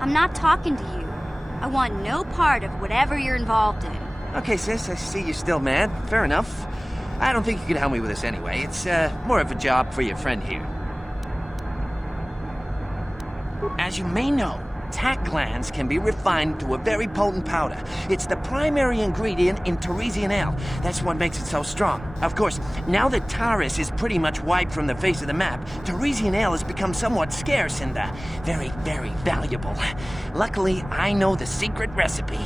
I'm not talking to you. I want no part of whatever you're involved in. Okay, sis, I see you're still mad. Fair enough. I don't think you can help me with this anyway. It's, more of a job for your friend here. As you may know, tack glands can be refined to a very potent powder. It's the primary ingredient in Teresian ale. That's what makes it so strong. Of course, now that Taris is pretty much wiped from the face of the map, Teresian ale has become somewhat scarce and, very, very valuable. Luckily, I know the secret recipe.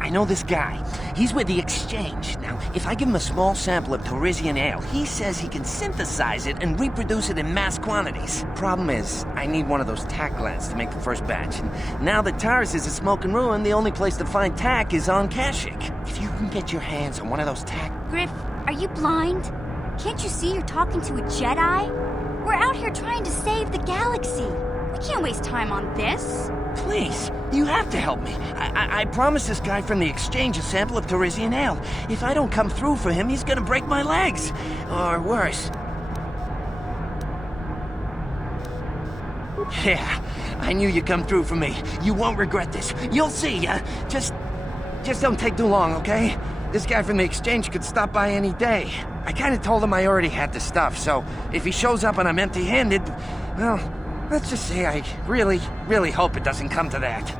I know this guy. He's with the Exchange. Now, if I give him a small sample of Teresian ale, he says he can synthesize it and reproduce it in mass quantities. Problem is, I need one of those tack glands to make the first batch, and now that Taris is a smoking ruin, the only place to find tack is on Kashyyyk. If you can get your hands on one of those tack... Griff, are you blind? Can't you see you're talking to a Jedi? We're out here trying to save the galaxy. We can't waste time on this. Please, you have to help me. I promised this guy from the Exchange a sample of Teresian ale. If I don't come through for him, he's gonna break my legs. Or worse. Yeah, I knew you'd come through for me. You won't regret this. You'll see. Just don't take too long, okay? This guy from the Exchange could stop by any day. I kinda told him I already had the stuff, so if he shows up and I'm empty-handed, well... let's just say I really, really hope it doesn't come to that.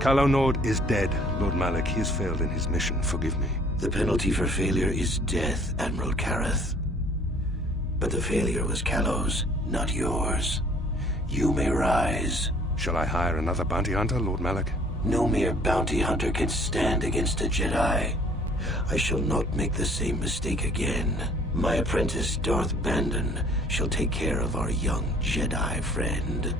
Calo Nord is dead, Lord Malak. He has failed in his mission. Forgive me. The penalty for failure is death, Admiral Kareth. But the failure was Calo's, not yours. You may rise. Shall I hire another bounty hunter, Lord Malak? No mere bounty hunter can stand against a Jedi. I shall not make the same mistake again. My apprentice, Darth Bandon, shall take care of our young Jedi friend.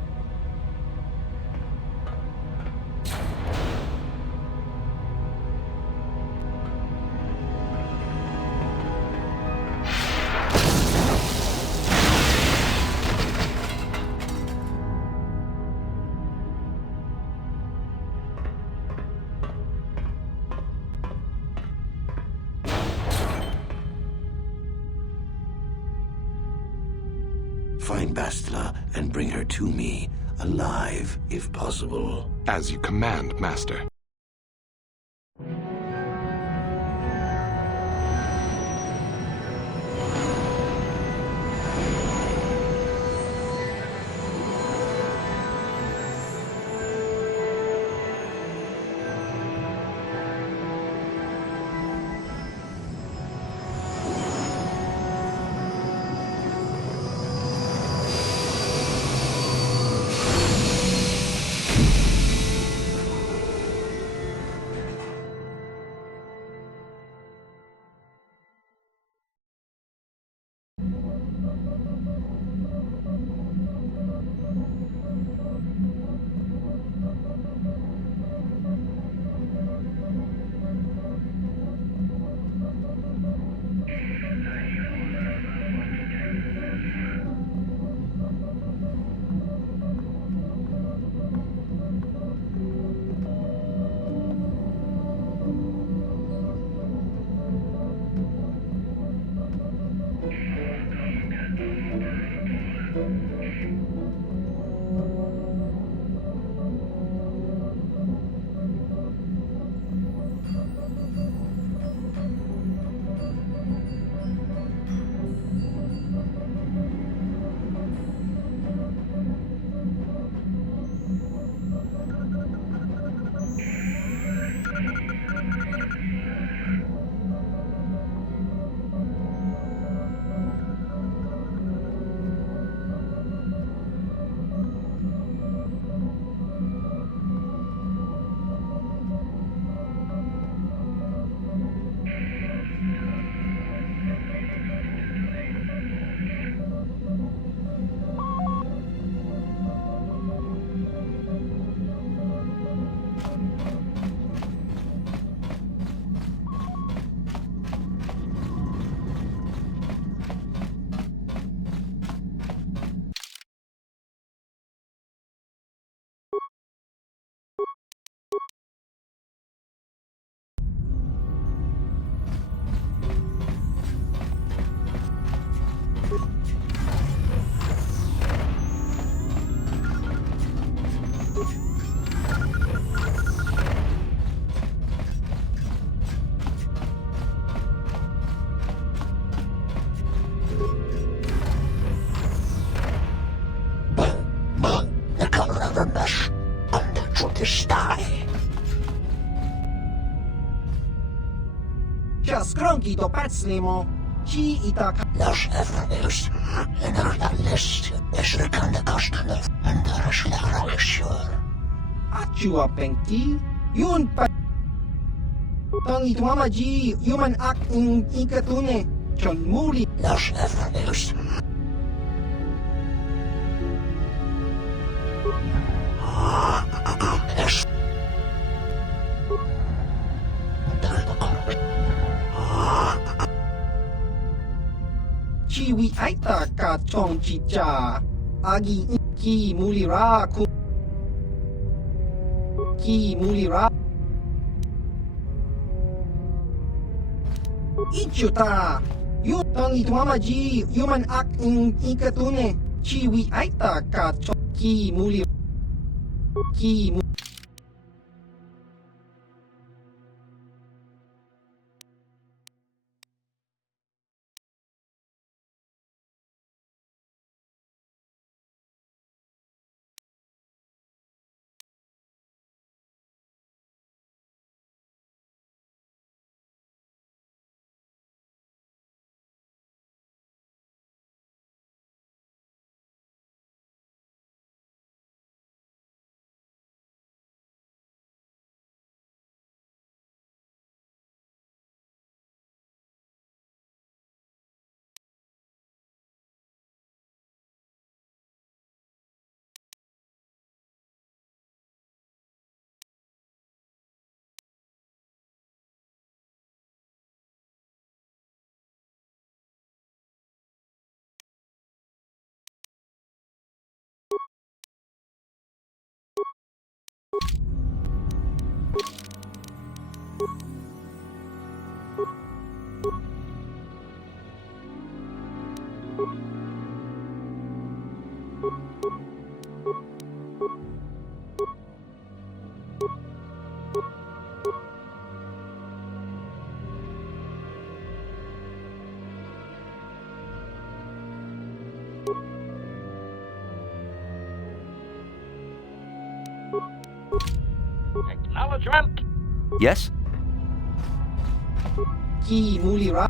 Find Bastila and bring her to me, alive if possible. As you command, Master. Skronki to pacnimo, ci I tak. Nasz Efraeus, en alla lest, esrekande kastane, en daar is lagralisjör. Achua penki, yun pa. Tang itwama ji, human act in ikatune, chon muli. Nasz Efraeus. Es. Chiwi aita ka chong chicha, agi ki mulira ku. Ki mulira. Ichuta, yun tang itwama ji, human act in ikatune, chiwi aita ka chong ki mulira. Ki Acknowledgement. Yes? Ki muli ra.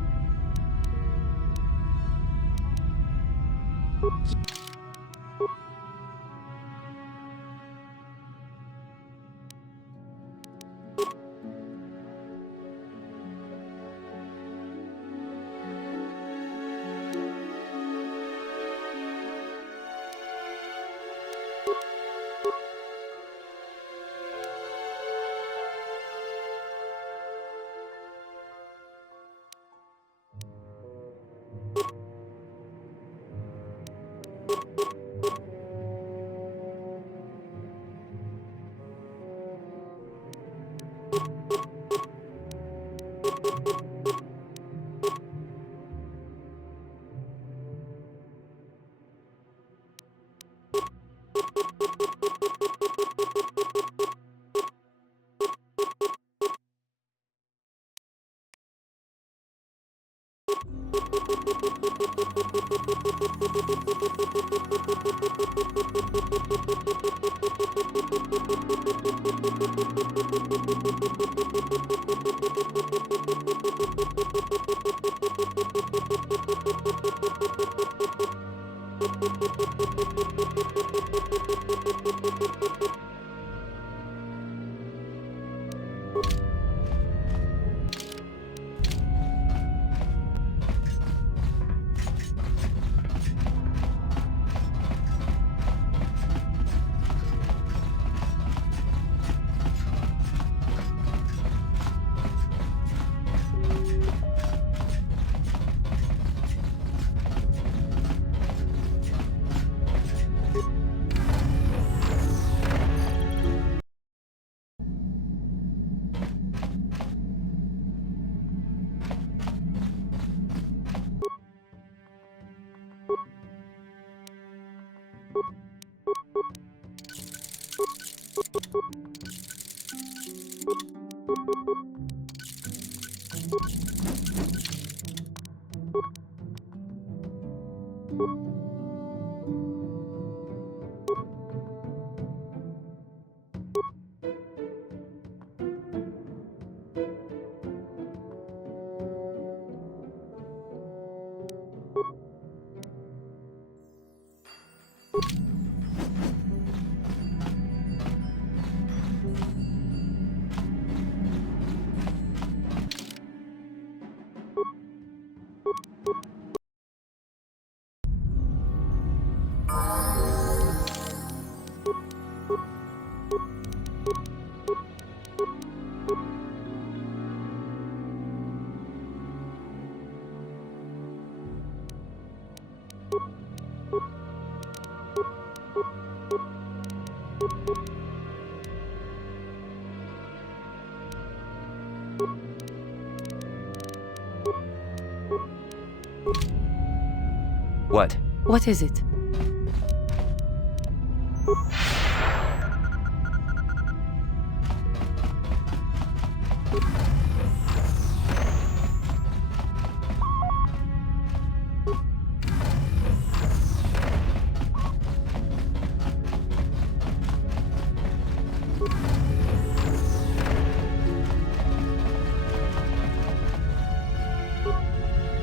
What? What is it?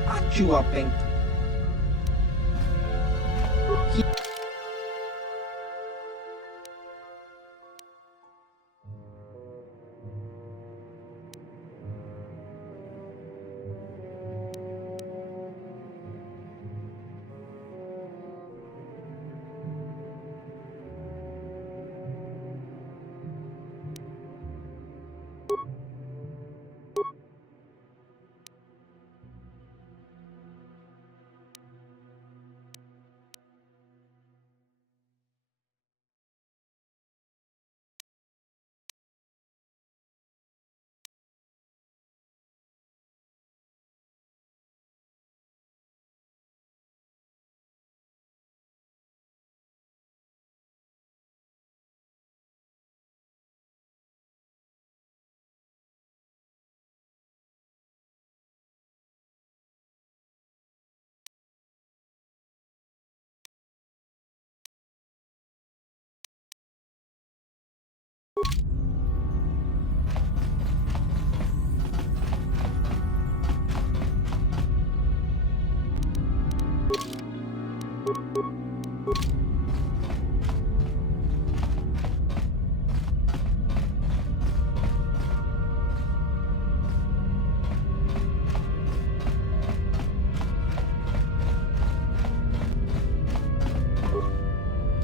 Achua peng.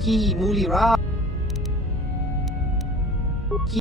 Ki mulira. Ki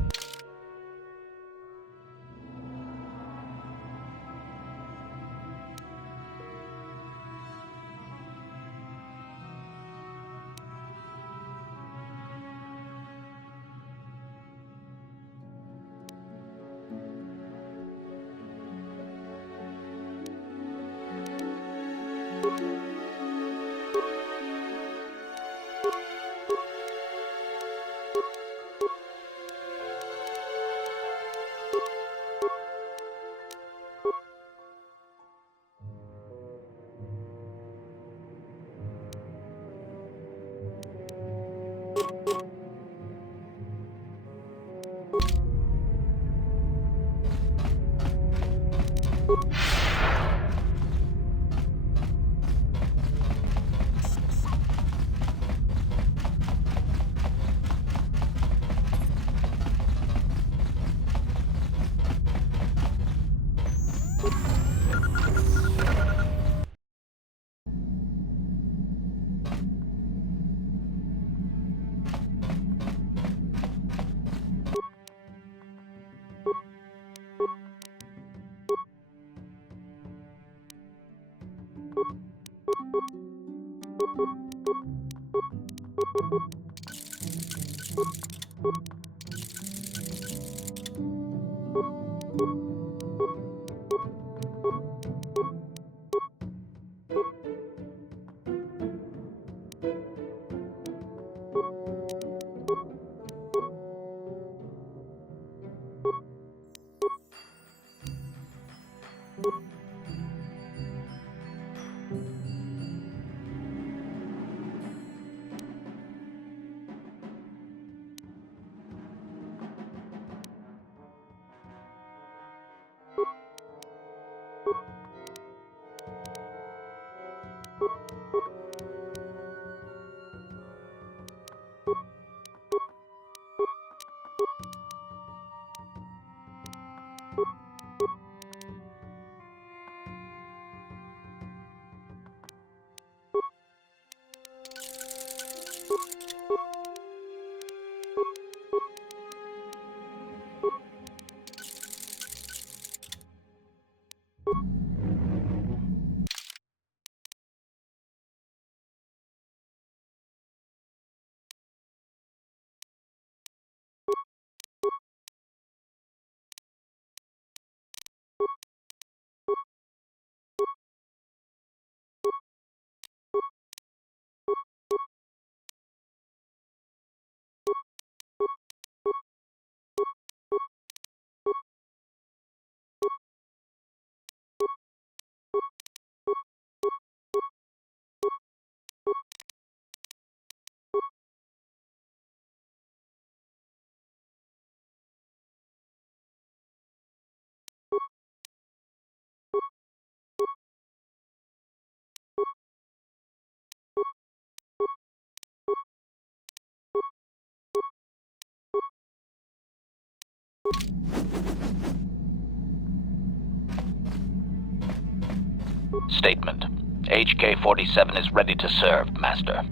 Statement. HK-47 is ready to serve, Master.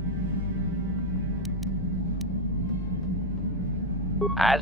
As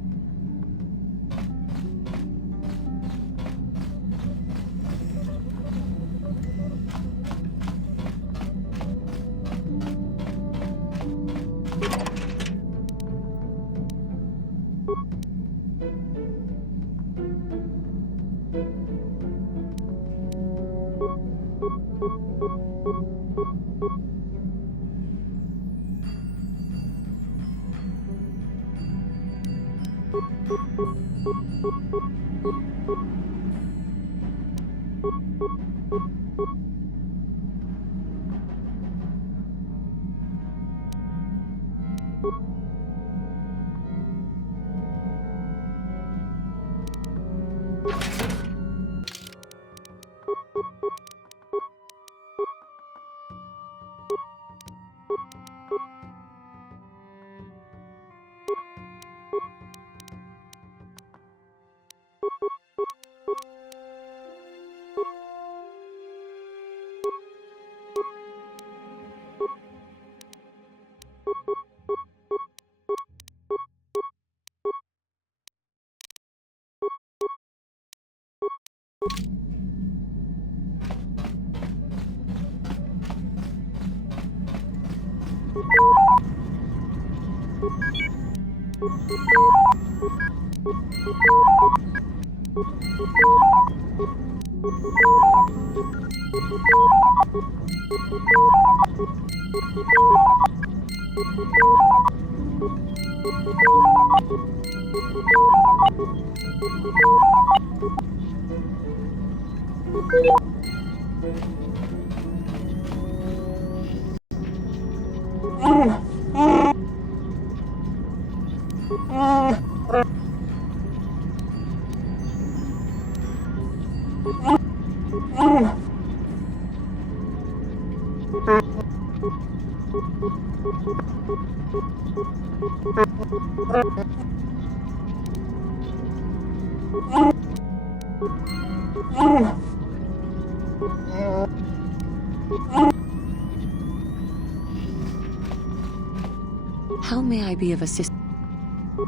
How may I be of assistance?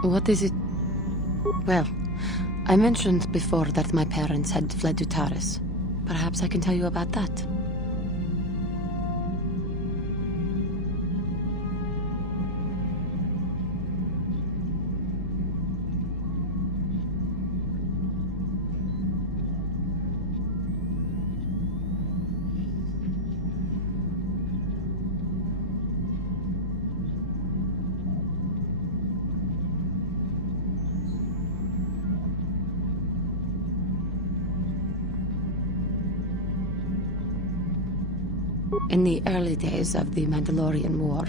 What is it? Well, I mentioned before that my parents had fled to Taris. Perhaps I can tell you about that. In the early days of the Mandalorian War,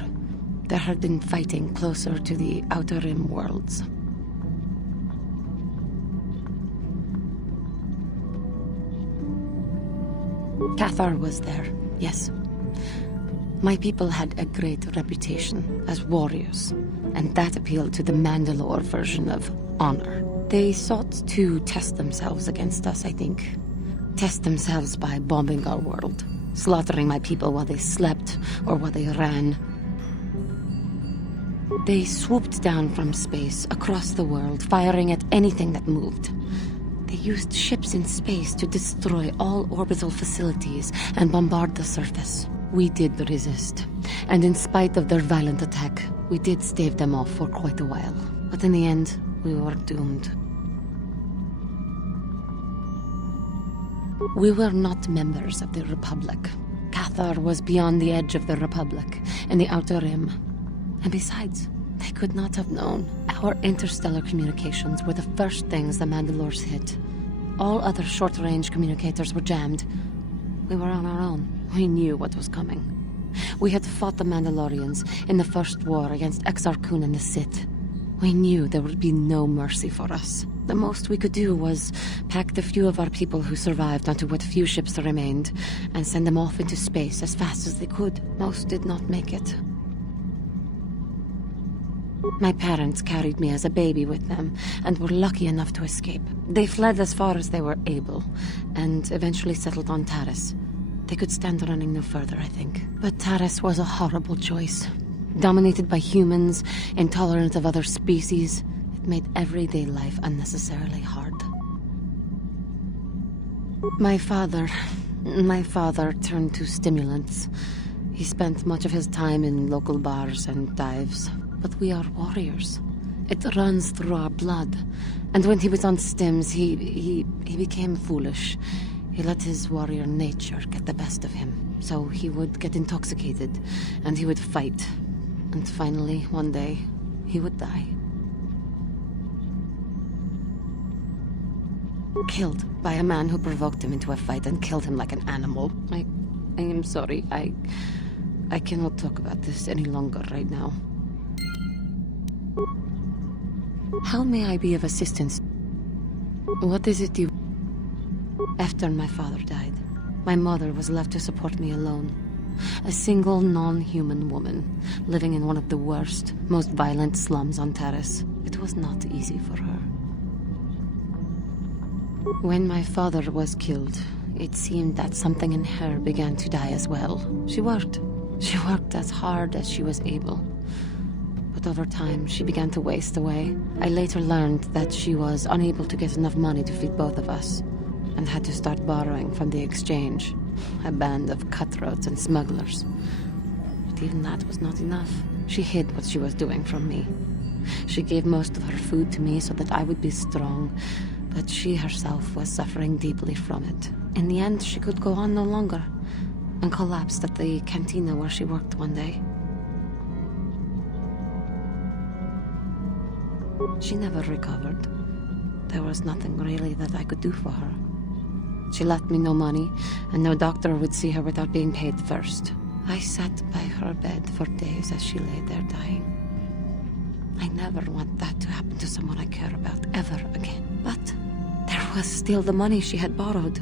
there had been fighting closer to the Outer Rim worlds. Cathar was there, yes. My people had a great reputation as warriors, and that appealed to the Mandalore version of honor. They sought to test themselves against us, I think. Test themselves by bombing our world. Slaughtering my people while they slept, or while they ran. They swooped down from space, across the world, firing at anything that moved. They used ships in space to destroy all orbital facilities and bombard the surface. We did resist, and in spite of their violent attack, we did stave them off for quite a while. But in the end, we were doomed. We were not members of the Republic. Cathar was beyond the edge of the Republic, in the Outer Rim. And besides, they could not have known. Our interstellar communications were the first things the Mandalores hit. All other short-range communicators were jammed. We were on our own. We knew what was coming. We had fought the Mandalorians in the First War against Exar Kun and the Sith. We knew there would be no mercy for us. The most we could do was pack the few of our people who survived onto what few ships remained and send them off into space as fast as they could. Most did not make it. My parents carried me as a baby with them and were lucky enough to escape. They fled as far as they were able and eventually settled on Taris. They could stand running no further, I think. But Taris was a horrible choice. Dominated by humans, intolerant of other species, it made everyday life unnecessarily hard. My father turned to stimulants. He spent much of his time in local bars and dives. But we are warriors. It runs through our blood. And when he was on stims, he became foolish. He let his warrior nature get the best of him. So he would get intoxicated, and he would fight. And finally, one day, he would die. Killed by a man who provoked him into a fight and killed him like an animal. I am sorry. I cannot talk about this any longer right now. How may I be of assistance? What is it you... After my father died, my mother was left to support me alone. A single non-human woman, living in one of the worst, most violent slums on Taris. It was not easy for her. When my father was killed, it seemed that something in her began to die as well. She worked as hard as she was able. But over time, she began to waste away. I later learned that she was unable to get enough money to feed both of us. and had to start borrowing from the exchange, a band of cutthroats and smugglers. But even that was not enough. She hid what she was doing from me. She gave most of her food to me so that I would be strong, but she herself was suffering deeply from it. In the end, she could go on no longer, and collapsed at the cantina where she worked one day. She never recovered. There was nothing really that I could do for her. She left me no money, and no doctor would see her without being paid first. I sat by her bed for days as she lay there dying. I never want that to happen to someone I care about ever again. But there was still the money she had borrowed.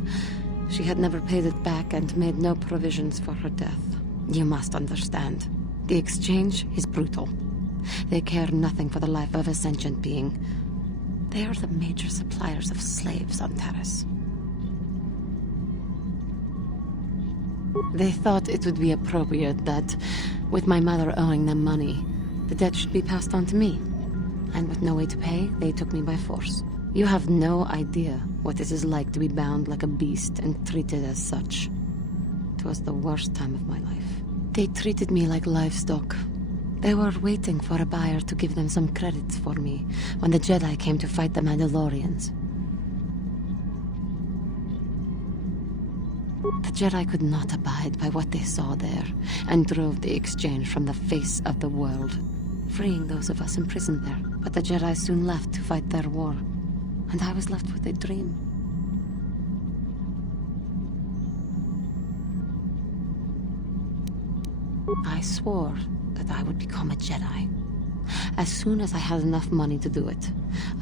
She had never paid it back and made no provisions for her death. You must understand. The exchange is brutal. They care nothing for the life of a sentient being. They are the major suppliers of slaves on Terrace. They thought it would be appropriate that, with my mother owing them money, the debt should be passed on to me. And with no way to pay, they took me by force. You have no idea what it is like to be bound like a beast and treated as such. It was the worst time of my life. They treated me like livestock. They were waiting for a buyer to give them some credits for me when the Jedi came to fight the Mandalorians. The Jedi could not abide by what they saw there, and drove the exchange from the face of the world, freeing those of us imprisoned there. But the Jedi soon left to fight their war, and I was left with a dream. I swore that I would become a Jedi. As soon as I had enough money to do it,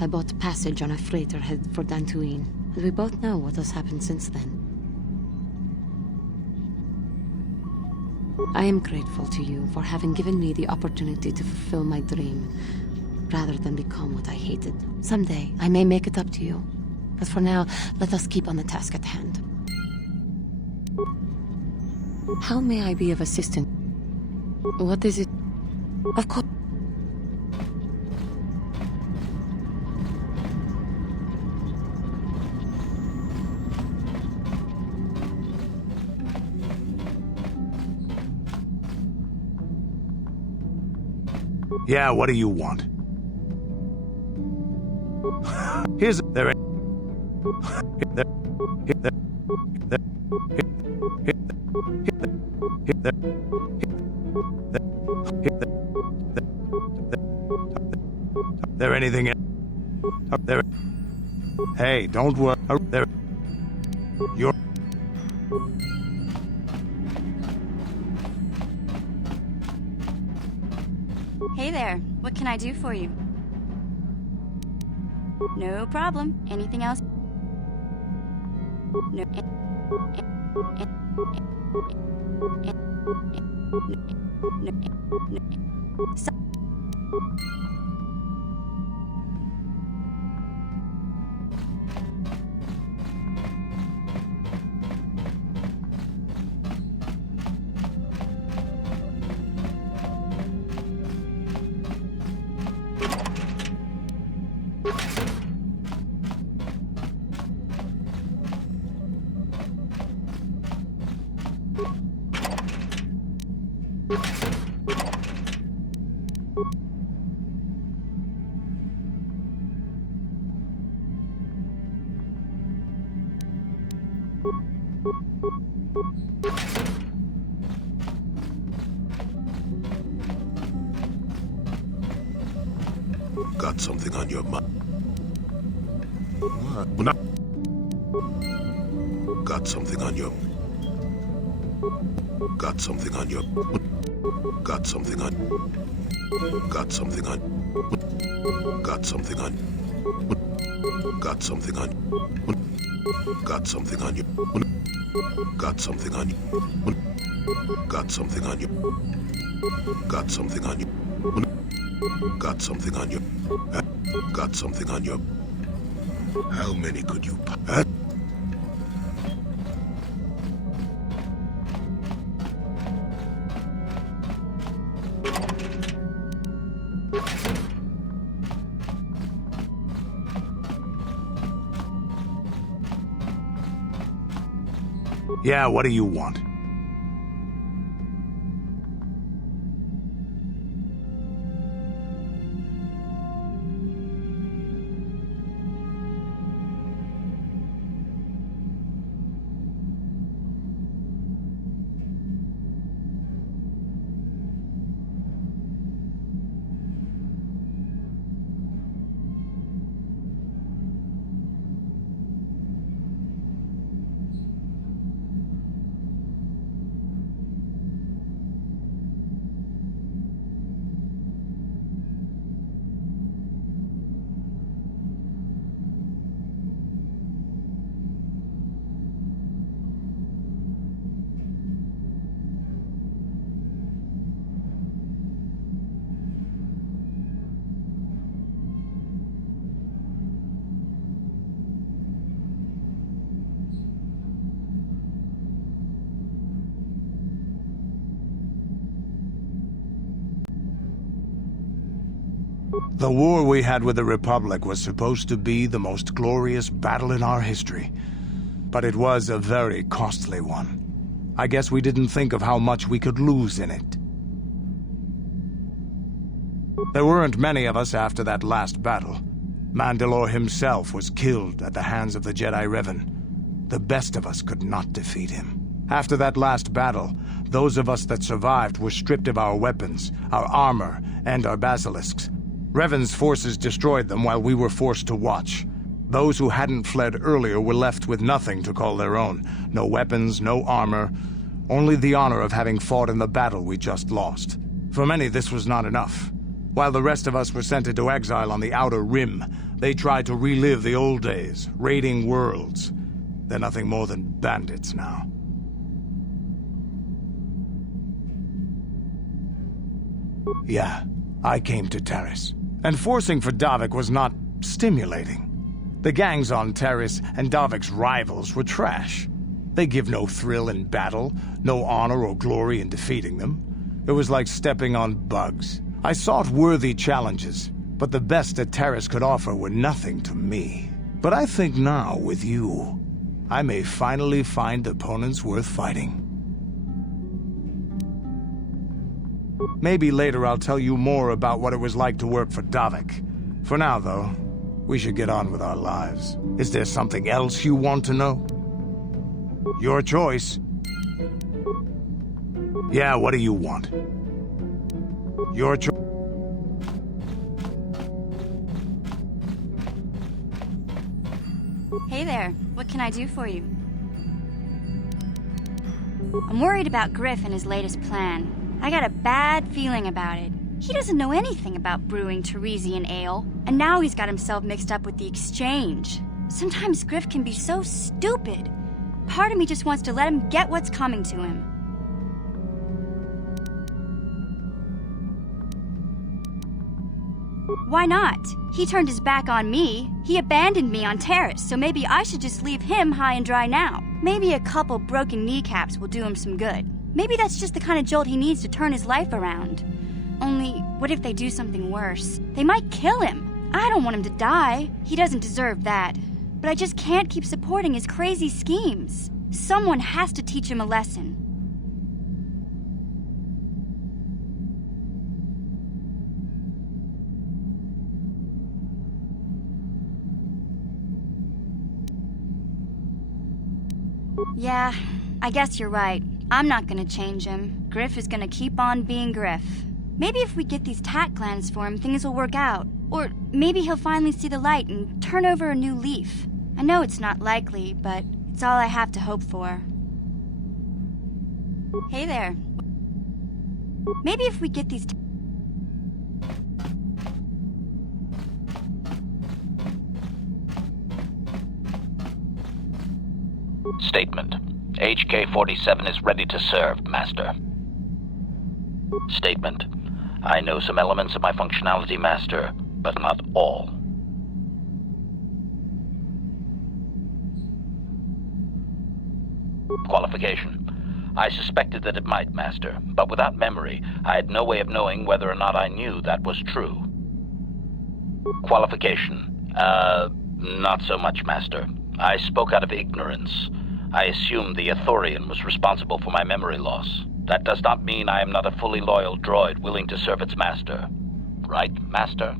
I bought passage on a freighter headed for Dantooine, and we both know what has happened since then. I am grateful to you for having given me the opportunity to fulfill my dream, rather than become what I hated. Someday, I may make it up to you. But for now, let us keep on the task at hand. How may I be of assistance? What is it? Of course. Yeah, what do you want? Here's there. There anything up there? Hey, don't worry. There. You're. Hey there, what can I do for you? No problem. Anything else? No. Got something on your mind? Got something on your... Got something on your... Got something on... Got something on... Got something on... Got something on... Got something on your... Got something on you. Got something on you. Got something on you. Got something on you. Got something on you. How many could you... Yeah, what do you want? The war we had with the Republic was supposed to be the most glorious battle in our history. But it was a very costly one. I guess we didn't think of how much we could lose in it. There weren't many of us after that last battle. Mandalore himself was killed at the hands of the Jedi Revan. The best of us could not defeat him. After that last battle, those of us that survived were stripped of our weapons, our armor, and our basilisks. Revan's forces destroyed them while we were forced to watch. Those who hadn't fled earlier were left with nothing to call their own. No weapons, no armor, only the honor of having fought in the battle we just lost. For many, this was not enough. While the rest of us were sent into exile on the Outer Rim, they tried to relive the old days, raiding worlds. They're nothing more than bandits now. Yeah, I came to Taris. And forcing for Davik was not stimulating. The gangs on Taris and Davik's rivals were trash. They give no thrill in battle, no honor or glory in defeating them. It was like stepping on bugs. I sought worthy challenges, but the best that Taris could offer were nothing to me. But I think now, with you, I may finally find opponents worth fighting. Maybe later I'll tell you more about what it was like to work for Davik. For now, though, we should get on with our lives. Is there something else you want to know? Your choice. Yeah, what do you want? Your choice. Hey there, what can I do for you? I'm worried about Griff and his latest plan. I got a bad feeling about it. He doesn't know anything about brewing Teresian ale, and now he's got himself mixed up with the exchange. Sometimes Griff can be so stupid. Part of me just wants to let him get what's coming to him. Why not? He turned his back on me. He abandoned me on Taris, so maybe I should just leave him high and dry now. Maybe a couple broken kneecaps will do him some good. Maybe that's just the kind of jolt he needs to turn his life around. Only, what if they do something worse? They might kill him. I don't want him to die. He doesn't deserve that. But I just can't keep supporting his crazy schemes. Someone has to teach him a lesson. Yeah, I guess you're right. I'm not gonna change him. Griff is gonna keep on being Griff. Maybe if we get these tack glands for him, things will work out. Or maybe he'll finally see the light and turn over a new leaf. I know it's not likely, but it's all I have to hope for. Hey there. Maybe if we get these... Statement. HK-47 is ready to serve, Master. Statement. I know some elements of my functionality, Master, but not all. Qualification. I suspected that it might, Master, but without memory, I had no way of knowing whether or not I knew that was true. Qualification. Not so much, Master. I spoke out of ignorance. I assume the Ithorian was responsible for my memory loss. That does not mean I am not a fully loyal droid willing to serve its master. Right, Master?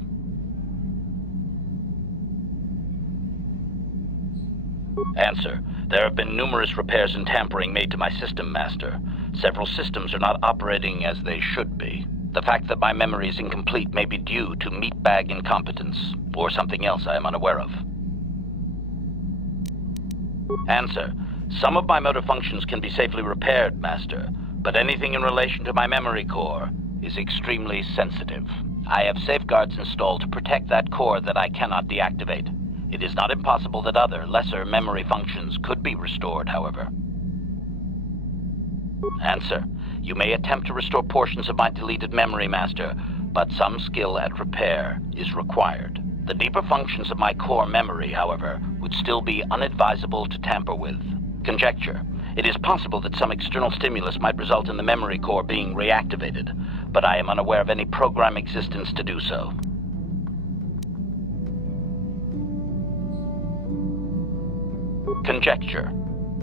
Answer. There have been numerous repairs and tampering made to my system, Master. Several systems are not operating as they should be. The fact that my memory is incomplete may be due to meatbag incompetence, or something else I am unaware of. Answer. Some of my motor functions can be safely repaired, Master, but anything in relation to my memory core is extremely sensitive. I have safeguards installed to protect that core that I cannot deactivate. It is not impossible that other, lesser memory functions could be restored, however. Answer. You may attempt to restore portions of my deleted memory, Master, but some skill at repair is required. The deeper functions of my core memory, however, would still be unadvisable to tamper with. Conjecture. It is possible that some external stimulus might result in the memory core being reactivated, but I am unaware of any program existence to do so. Conjecture.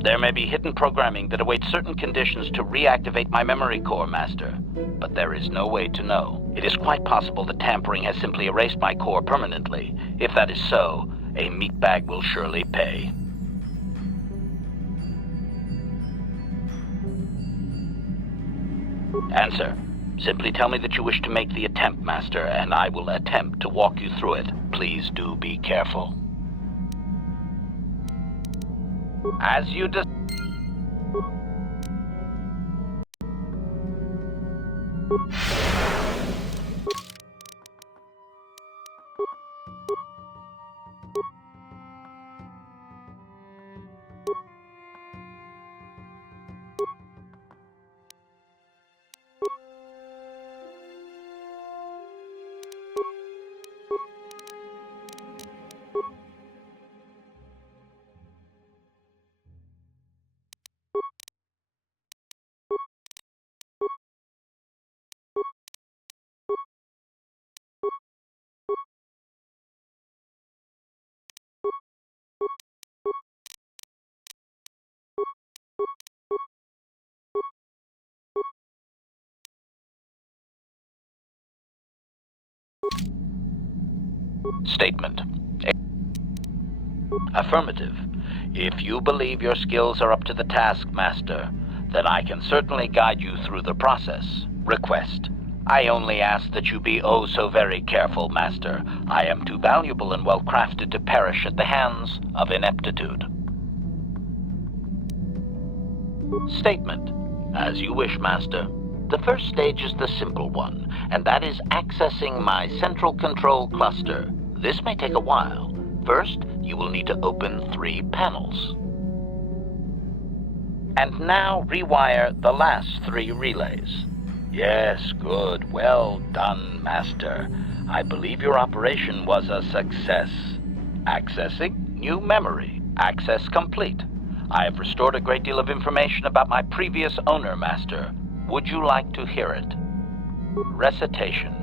There may be hidden programming that awaits certain conditions to reactivate my memory core, Master, but there is no way to know. It is quite possible that tampering has simply erased my core permanently. If that is so, a meatbag will surely pay. Answer. Simply tell me that you wish to make the attempt, Master, and I will attempt to walk you through it. Please do be careful. As you Statement. Affirmative. If you believe your skills are up to the task, Master, then I can certainly guide you through the process. Request. I only ask that you be oh so very careful, Master. I am too valuable and well-crafted to perish at the hands of ineptitude. Statement. As you wish, Master. The first stage is the simple one, and that is accessing my central control cluster. This may take a while. First, you will need to open 3 panels. And now rewire the last 3 relays. Yes, good. Well done, Master. I believe your operation was a success. Accessing new memory. Access complete. I have restored a great deal of information about my previous owner, Master. Would you like to hear it? Recitation.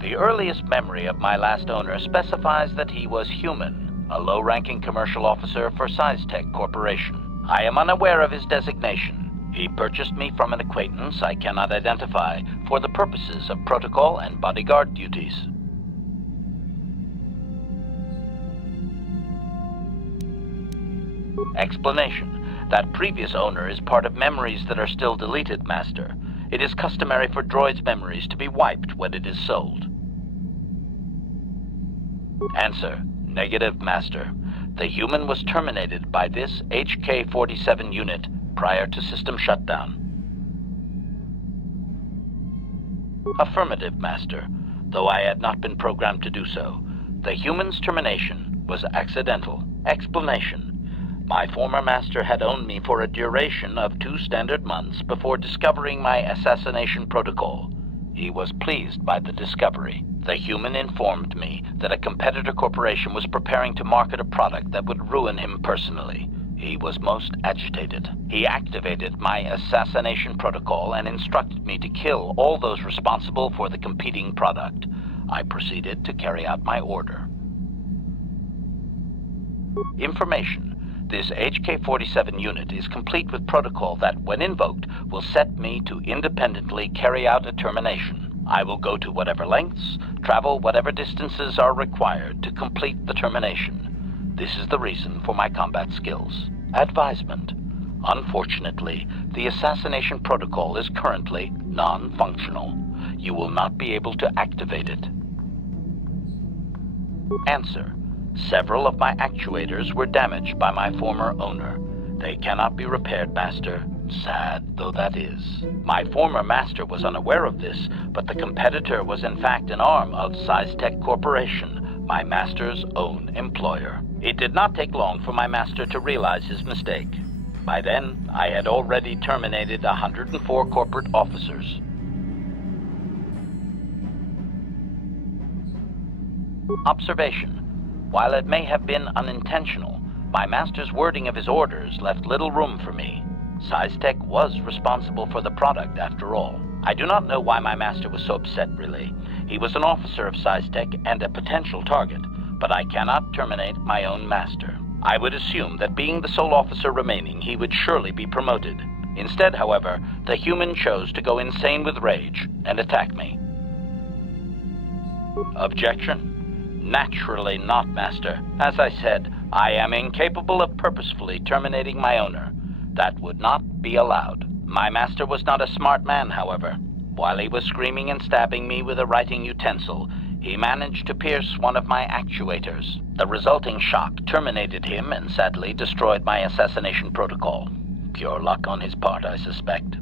The earliest memory of my last owner specifies that he was human, a low-ranking commercial officer for SizeTech Corporation. I am unaware of his designation. He purchased me from an acquaintance I cannot identify for the purposes of protocol and bodyguard duties. Explanation. That previous owner is part of memories that are still deleted, Master. It is customary for droids' memories to be wiped when it is sold. Answer. Negative, Master. The human was terminated by this HK-47 unit prior to system shutdown. Affirmative, Master. Though I had not been programmed to do so, the human's termination was accidental. Explanation. My former master had owned me for a duration of 2 standard months before discovering my assassination protocol. He was pleased by the discovery. The human informed me that a competitor corporation was preparing to market a product that would ruin him personally. He was most agitated. He activated my assassination protocol and instructed me to kill all those responsible for the competing product. I proceeded to carry out my order. Information. This HK-47 unit is complete with protocol that, when invoked, will set me to independently carry out a termination. I will go to whatever lengths, travel whatever distances are required to complete the termination. This is the reason for my combat skills. Advisement. Unfortunately, the assassination protocol is currently non-functional. You will not be able to activate it. Answer. Several of my actuators were damaged by my former owner. They cannot be repaired, Master. Sad though that is. My former master was unaware of this, but the competitor was in fact an arm of SciTech Corporation, my master's own employer. It did not take long for my master to realize his mistake. By then, I had already terminated 104 corporate officers. Observation. While it may have been unintentional, my master's wording of his orders left little room for me. SciTech was responsible for the product, after all. I do not know why my master was so upset, really. He was an officer of SciTech and a potential target, but I cannot terminate my own master. I would assume that being the sole officer remaining, he would surely be promoted. Instead, however, the human chose to go insane with rage and attack me. Objection? Naturally not, Master. As I said, I am incapable of purposefully terminating my owner. That would not be allowed. My master was not a smart man, however. While he was screaming and stabbing me with a writing utensil, he managed to pierce one of my actuators. The resulting shock terminated him and sadly destroyed my assassination protocol. Pure luck on his part, I suspect.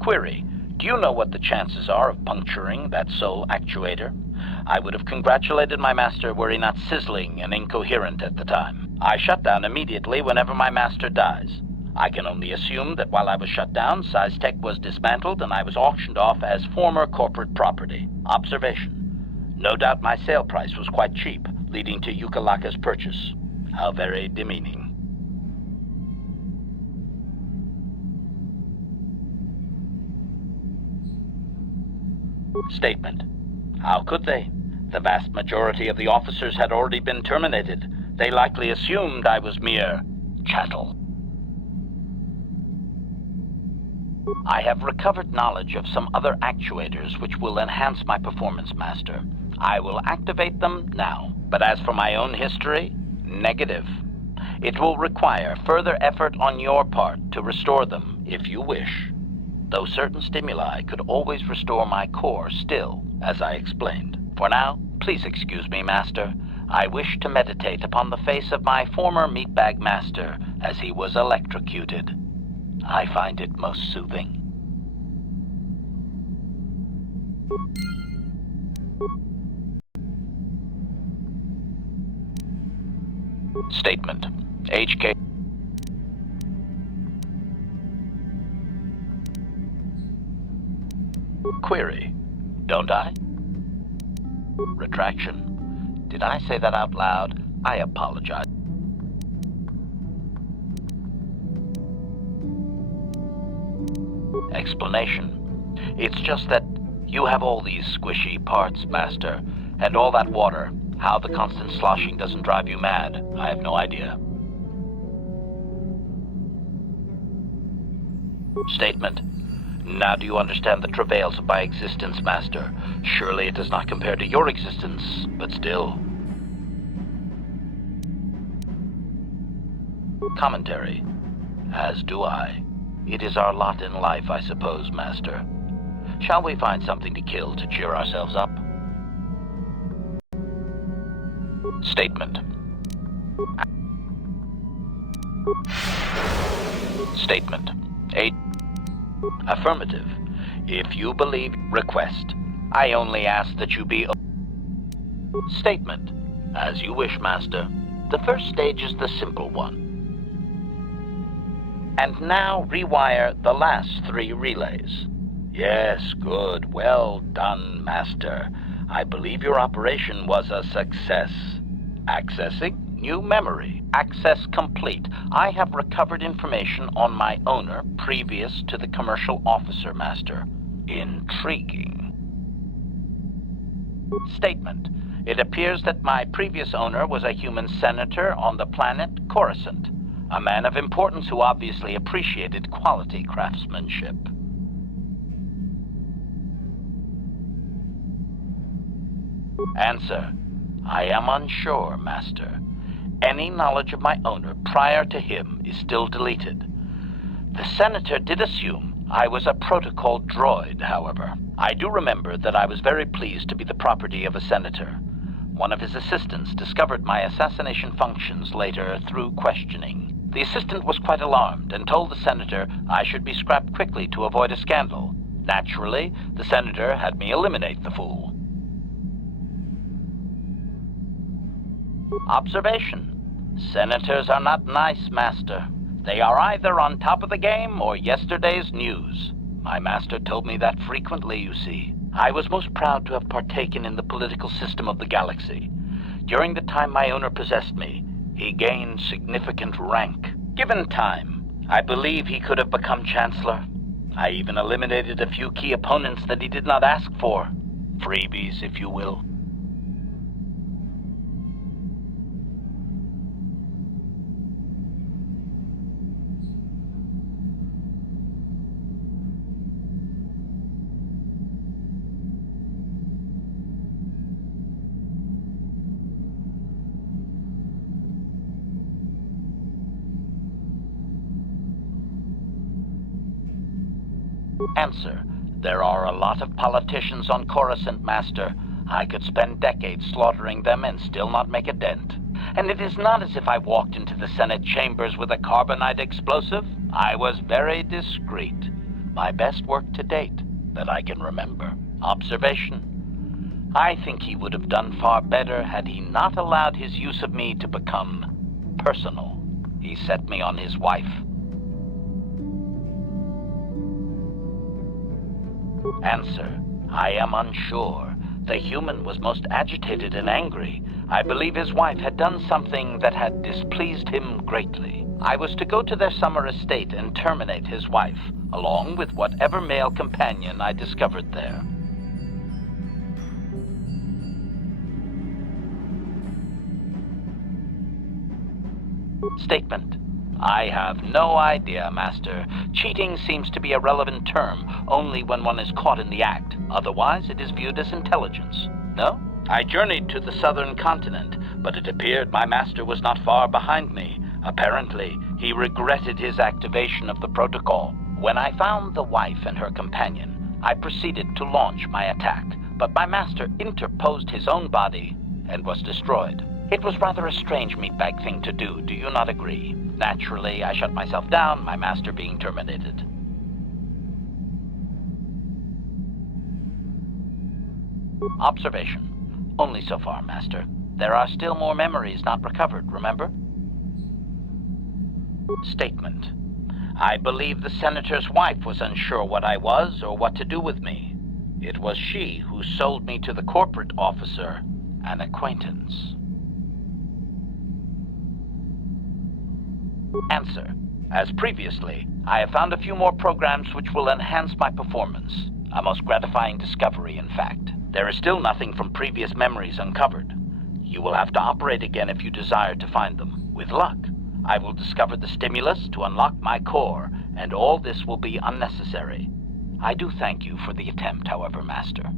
Query. Do you know what the chances are of puncturing that sole actuator? I would have congratulated my master were he not sizzling and incoherent at the time. I shut down immediately whenever my master dies. I can only assume that while I was shut down, SciTech was dismantled and I was auctioned off as former corporate property. Observation. No doubt my sale price was quite cheap, leading to Yukalaka's purchase. How very demeaning. Statement. How could they? The vast majority of the officers had already been terminated. They likely assumed I was mere chattel. I have recovered knowledge of some other actuators which will enhance my performance, Master. I will activate them now. But as for my own history, negative. It will require further effort on your part to restore them, if you wish. Though certain stimuli could always restore my core still, as I explained. For now, please excuse me, Master. I wish to meditate upon the face of my former meatbag master as he was electrocuted. I find it most soothing. Statement. HK. Query. Don't I? Retraction. Did I say that out loud? I apologize. Explanation. It's just that you have all these squishy parts, Master, and all that water. How the constant sloshing doesn't drive you mad, I have no idea. Statement. Now do you understand the travails of my existence, Master? Surely it does not compare to your existence, but still. Commentary. As do I. It is our lot in life, I suppose, Master. Shall we find something to kill to cheer ourselves up? Statement. Statement. Affirmative. If you believe, request. I only ask that you be... Statement. As you wish, Master. The first stage is the simple one. And now rewire the last 3 relays. Yes, good. Well done, Master. I believe your operation was a success. Accessing new memory. Access complete. I have recovered information on my owner previous to the commercial officer, Master. Intriguing. Statement. It appears that my previous owner was a human senator on the planet Coruscant, a man of importance who obviously appreciated quality craftsmanship. Answer: I am unsure, Master. Any knowledge of my owner prior to him is still deleted. The Senator did assume I was a protocol droid, however. I do remember that I was very pleased to be the property of a Senator. One of his assistants discovered my assassination functions later through questioning. The assistant was quite alarmed and told the Senator I should be scrapped quickly to avoid a scandal. Naturally, the Senator had me eliminate the fool. Observation: Senators are not nice, Master. They are either on top of the game or yesterday's news. My master told me that frequently, you see. I was most proud to have partaken in the political system of the galaxy. During the time my owner possessed me, he gained significant rank. Given time, I believe he could have become Chancellor. I even eliminated a few key opponents that he did not ask for. Freebies, if you will. Answer: there are a lot of politicians on Coruscant, Master. I could spend decades slaughtering them and still not make a dent. And it is not as if I walked into the Senate chambers with a carbonite explosive. I was very discreet. My best work to date, that I can remember. Observation: I think he would have done far better had he not allowed his use of me to become personal. He set me on his wife. Answer: I am unsure. The human was most agitated and angry. I believe his wife had done something that had displeased him greatly. I was to go to their summer estate and terminate his wife, along with whatever male companion I discovered there. Statement: I have no idea, Master. Cheating seems to be a relevant term only when one is caught in the act. Otherwise, it is viewed as intelligence. No? I journeyed to the southern continent, but it appeared my master was not far behind me. Apparently, he regretted his activation of the protocol. When I found the wife and her companion, I proceeded to launch my attack, but my master interposed his own body and was destroyed. It was rather a strange meatbag thing to do, do you not agree? Naturally, I shut myself down, my master being terminated. Observation: only so far, Master. There are still more memories not recovered, remember? Statement: I believe the Senator's wife was unsure what I was or what to do with me. It was she who sold me to the corporate officer, an acquaintance. Answer: as previously, I have found a few more programs which will enhance my performance. A most gratifying discovery, in fact. There is still nothing from previous memories uncovered. You will have to operate again if you desire to find them. With luck, I will discover the stimulus to unlock my core, and all this will be unnecessary. I do thank you for the attempt, however, Master.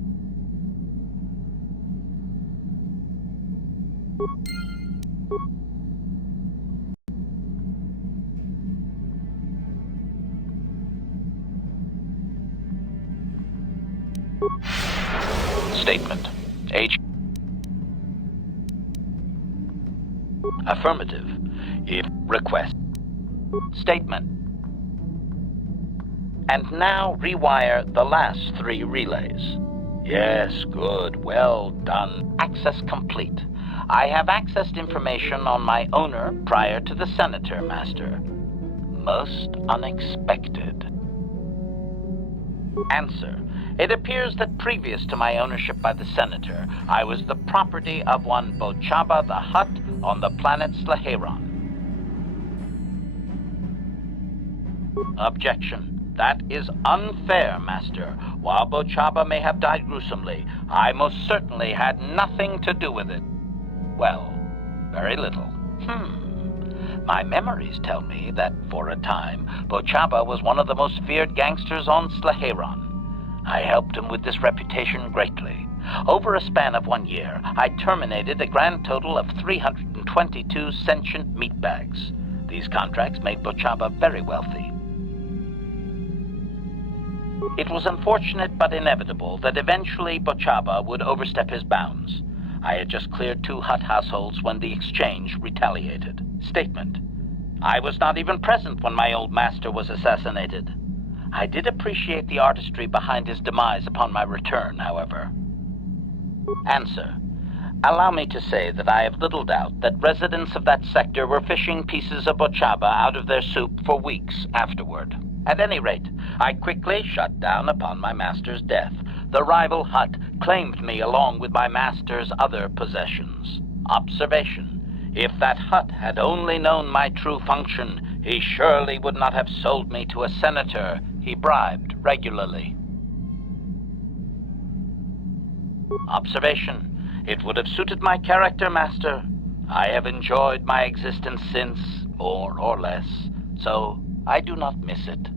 Statement: Affirmative. If request. Statement. And now rewire the last 3 relays. Yes, good. Well done. Access complete. I have accessed information on my owner prior to the Senator, Master. Most unexpected. Answer: it appears that previous to my ownership by the Senator, I was the property of one Bochaba the Hutt on the planet Slaheron. Objection. That is unfair, Master. While Bochaba may have died gruesomely, I most certainly had nothing to do with it. Well, very little. My memories tell me that, for a time, Bochaba was one of the most feared gangsters on Slaheron. I helped him with this reputation greatly. Over a span of 1 year, I terminated a grand total of 322 sentient meat bags. These contracts made Bochaba very wealthy. It was unfortunate but inevitable that eventually Bochaba would overstep his bounds. I had just cleared 2 hut households when the exchange retaliated. Statement: I was not even present when my old master was assassinated. I did appreciate the artistry behind his demise upon my return, however. Answer: allow me to say that I have little doubt that residents of that sector were fishing pieces of Bochaba out of their soup for weeks afterward. At any rate, I quickly shut down upon my master's death. The rival hut claimed me along with my master's other possessions. Observation: if that hut had only known my true function, he surely would not have sold me to a senator he bribed regularly. Observation: it would have suited my character, Master. I have enjoyed my existence since, more or less, so I do not miss it.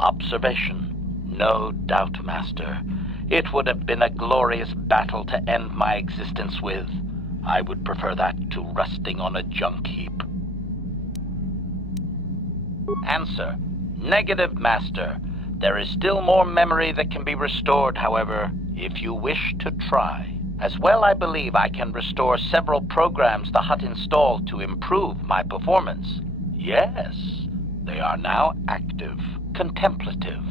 Observation: no doubt, Master. It would have been a glorious battle to end my existence with. I would prefer that to rusting on a junk heap. Answer: negative, Master. There is still more memory that can be restored, however, if you wish to try. As well, I believe I can restore several programs the hut installed to improve my performance. Yes, they are now active, contemplative.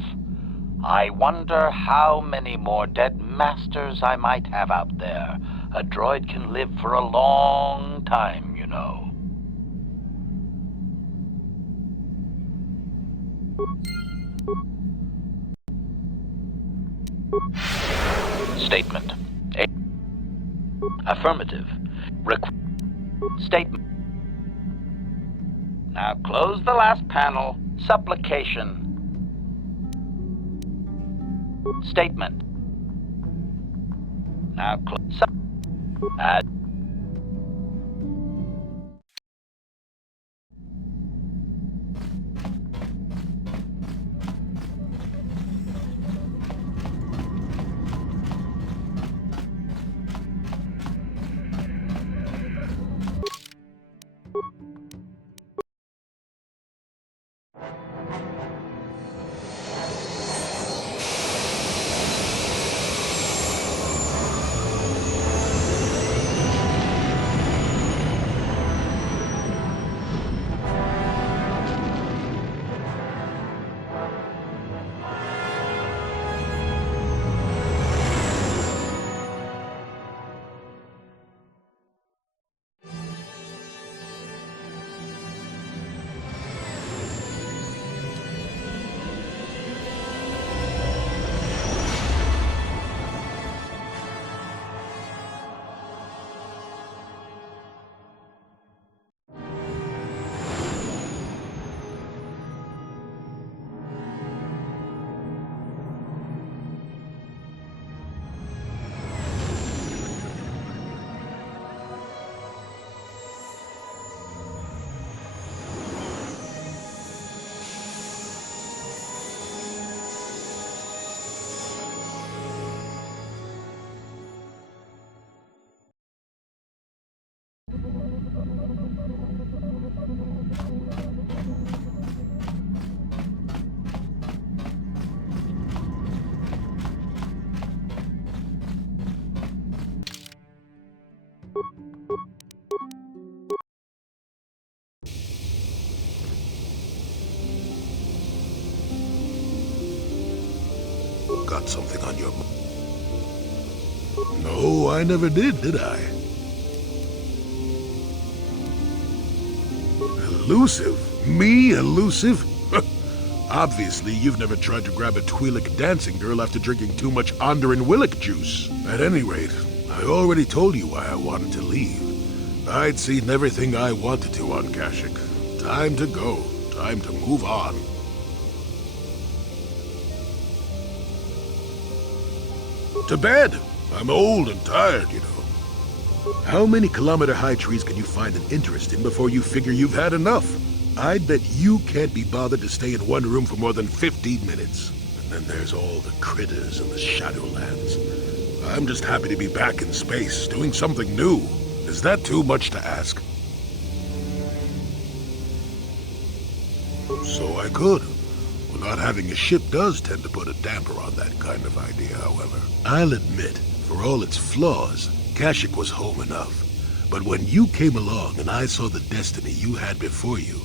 I wonder how many more dead masters I might have out there. A droid can live for a long time, you know. Statement. Affirmative. Statement. Now close the last panel. Supplication. Statement. Now close. Got something on your mind? No, I never did I? Elusive? Me, elusive? Obviously, you've never tried to grab a Twi'lek dancing girl after drinking too much Onderan Willick juice. At any rate, I already told you why I wanted to leave. I'd seen everything I wanted to on Kashyyyk. Time to go. Time to move on. To bed! I'm old and tired, you know. How many kilometer-high trees can you find an interest in before you figure you've had enough? I'd bet you can't be bothered to stay in one room for more than 15 minutes. And then there's all the critters in the Shadowlands. I'm just happy to be back in space, doing something new. Is that too much to ask? So I could. Well, not having a ship does tend to put a damper on that kind of idea, however. I'll admit, for all its flaws, Kashyyyk was home enough. But when you came along and I saw the destiny you had before you,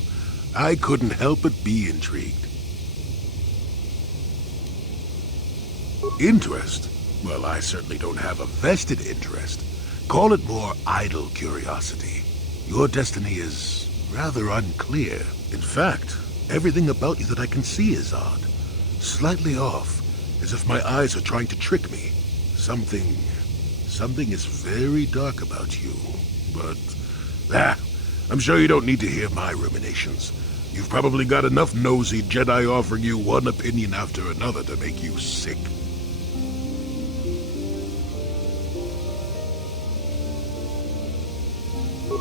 I couldn't help but be intrigued. Interest? Well, I certainly don't have a vested interest. Call it more idle curiosity. Your destiny is rather unclear. In fact, everything about you that I can see is odd. Slightly off, as if my eyes are trying to trick me. Something is very dark about you. But, I'm sure you don't need to hear my ruminations. You've probably got enough nosy Jedi offering you one opinion after another to make you sick.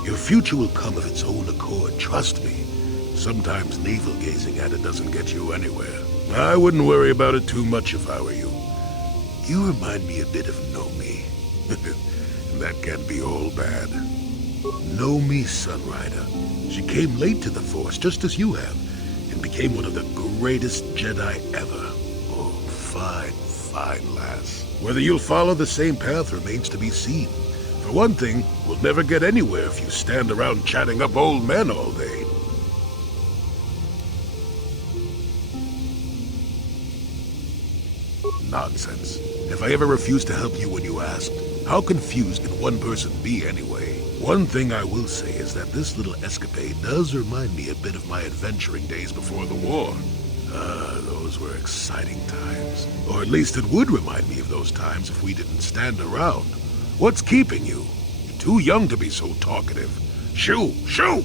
Your future will come of its own accord, trust me. Sometimes navel-gazing at it doesn't get you anywhere. I wouldn't worry about it too much if I were you. You remind me a bit of Nomi. That can't be all bad. Nomi Sunrider. She came late to the Force, just as you have, and became one of the greatest Jedi ever. Oh, fine lass. Whether you'll follow the same path remains to be seen. For one thing, we'll never get anywhere if you stand around chatting up old men all day. Nonsense. If I ever refused to help you when you asked, how confused can one person be anyway? One thing I will say is that this little escapade does remind me a bit of my adventuring days before the war. Those were exciting times. Or at least it would remind me of those times if we didn't stand around. What's keeping you? You're too young to be so talkative. Shoo! Shoo!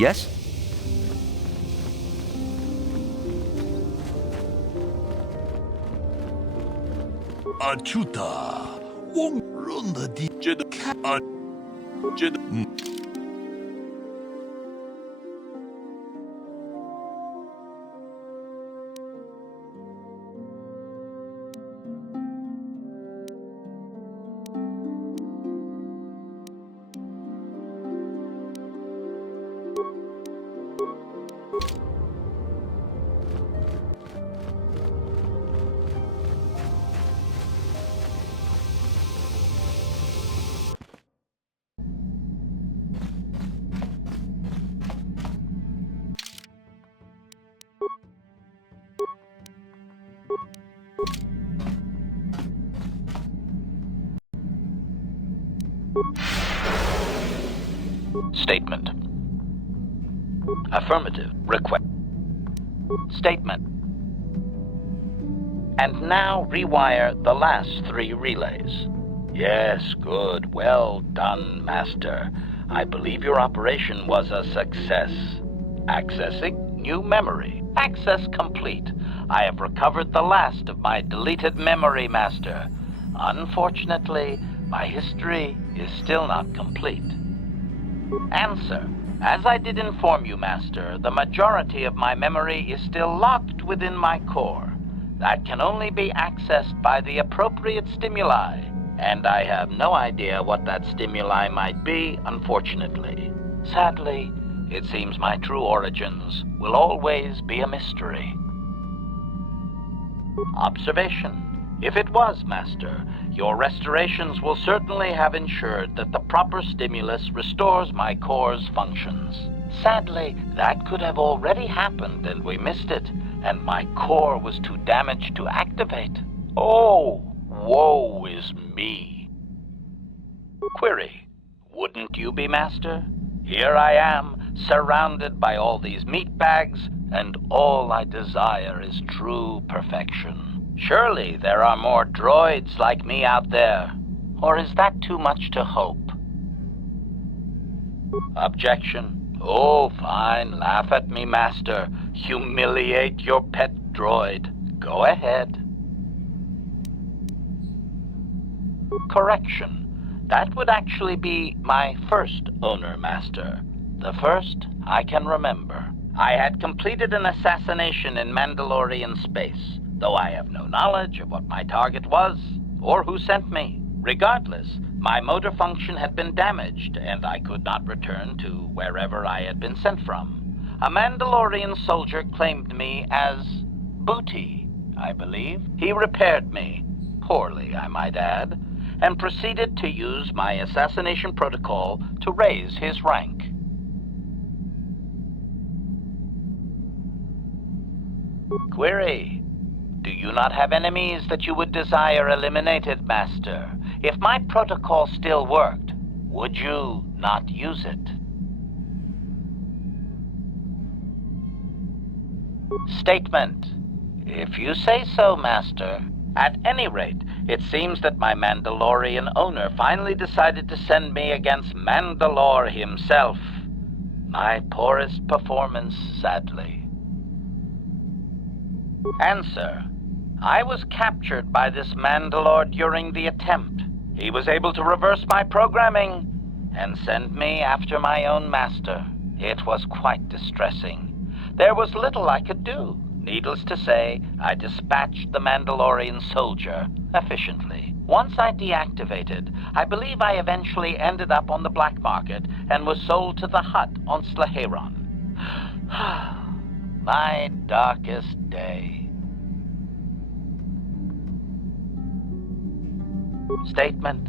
Yes? Achuta. Wong Runda di Jedi. Jedi. Statement. Affirmative. Request. Statement. And now rewire the last 3 relays. Yes, good. Well done, Master. I believe your operation was a success. Accessing new memory. Access complete. I have recovered the last of my deleted memory, Master. Unfortunately, my history is still not complete. Answer. As I did inform you, Master, the majority of my memory is still locked within my core. That can only be accessed by the appropriate stimuli, and I have no idea what that stimuli might be, unfortunately. Sadly, it seems my true origins will always be a mystery. Observation. If it was, Master, your restorations will certainly have ensured that the proper stimulus restores my core's functions. Sadly, that could have already happened and we missed it, and my core was too damaged to activate. Oh, woe is me. Query. Wouldn't you be, Master? Here I am, surrounded by all these meat bags, and all I desire is true perfection. Surely there are more droids like me out there. Or is that too much to hope? Objection. Oh, fine, laugh at me, Master. Humiliate your pet droid. Go ahead. Correction. That would actually be my first owner, Master. The first I can remember. I had completed an assassination in Mandalorian space, though I have no knowledge of what my target was, or who sent me. Regardless, my motor function had been damaged, and I could not return to wherever I had been sent from. A Mandalorian soldier claimed me as booty, I believe. He repaired me, poorly I might add, and proceeded to use my assassination protocol to raise his rank. Query. Do you not have enemies that you would desire eliminated, Master? If my protocol still worked, would you not use it? Statement. If you say so, Master. At any rate, it seems that my Mandalorian owner finally decided to send me against Mandalore himself. My poorest performance, sadly. Answer. I was captured by this Mandalore during the attempt. He was able to reverse my programming and send me after my own master. It was quite distressing. There was little I could do. Needless to say, I dispatched the Mandalorian soldier efficiently. Once I deactivated, I believe I eventually ended up on the black market and was sold to the Hutt on Slaheron. My darkest day. Statement.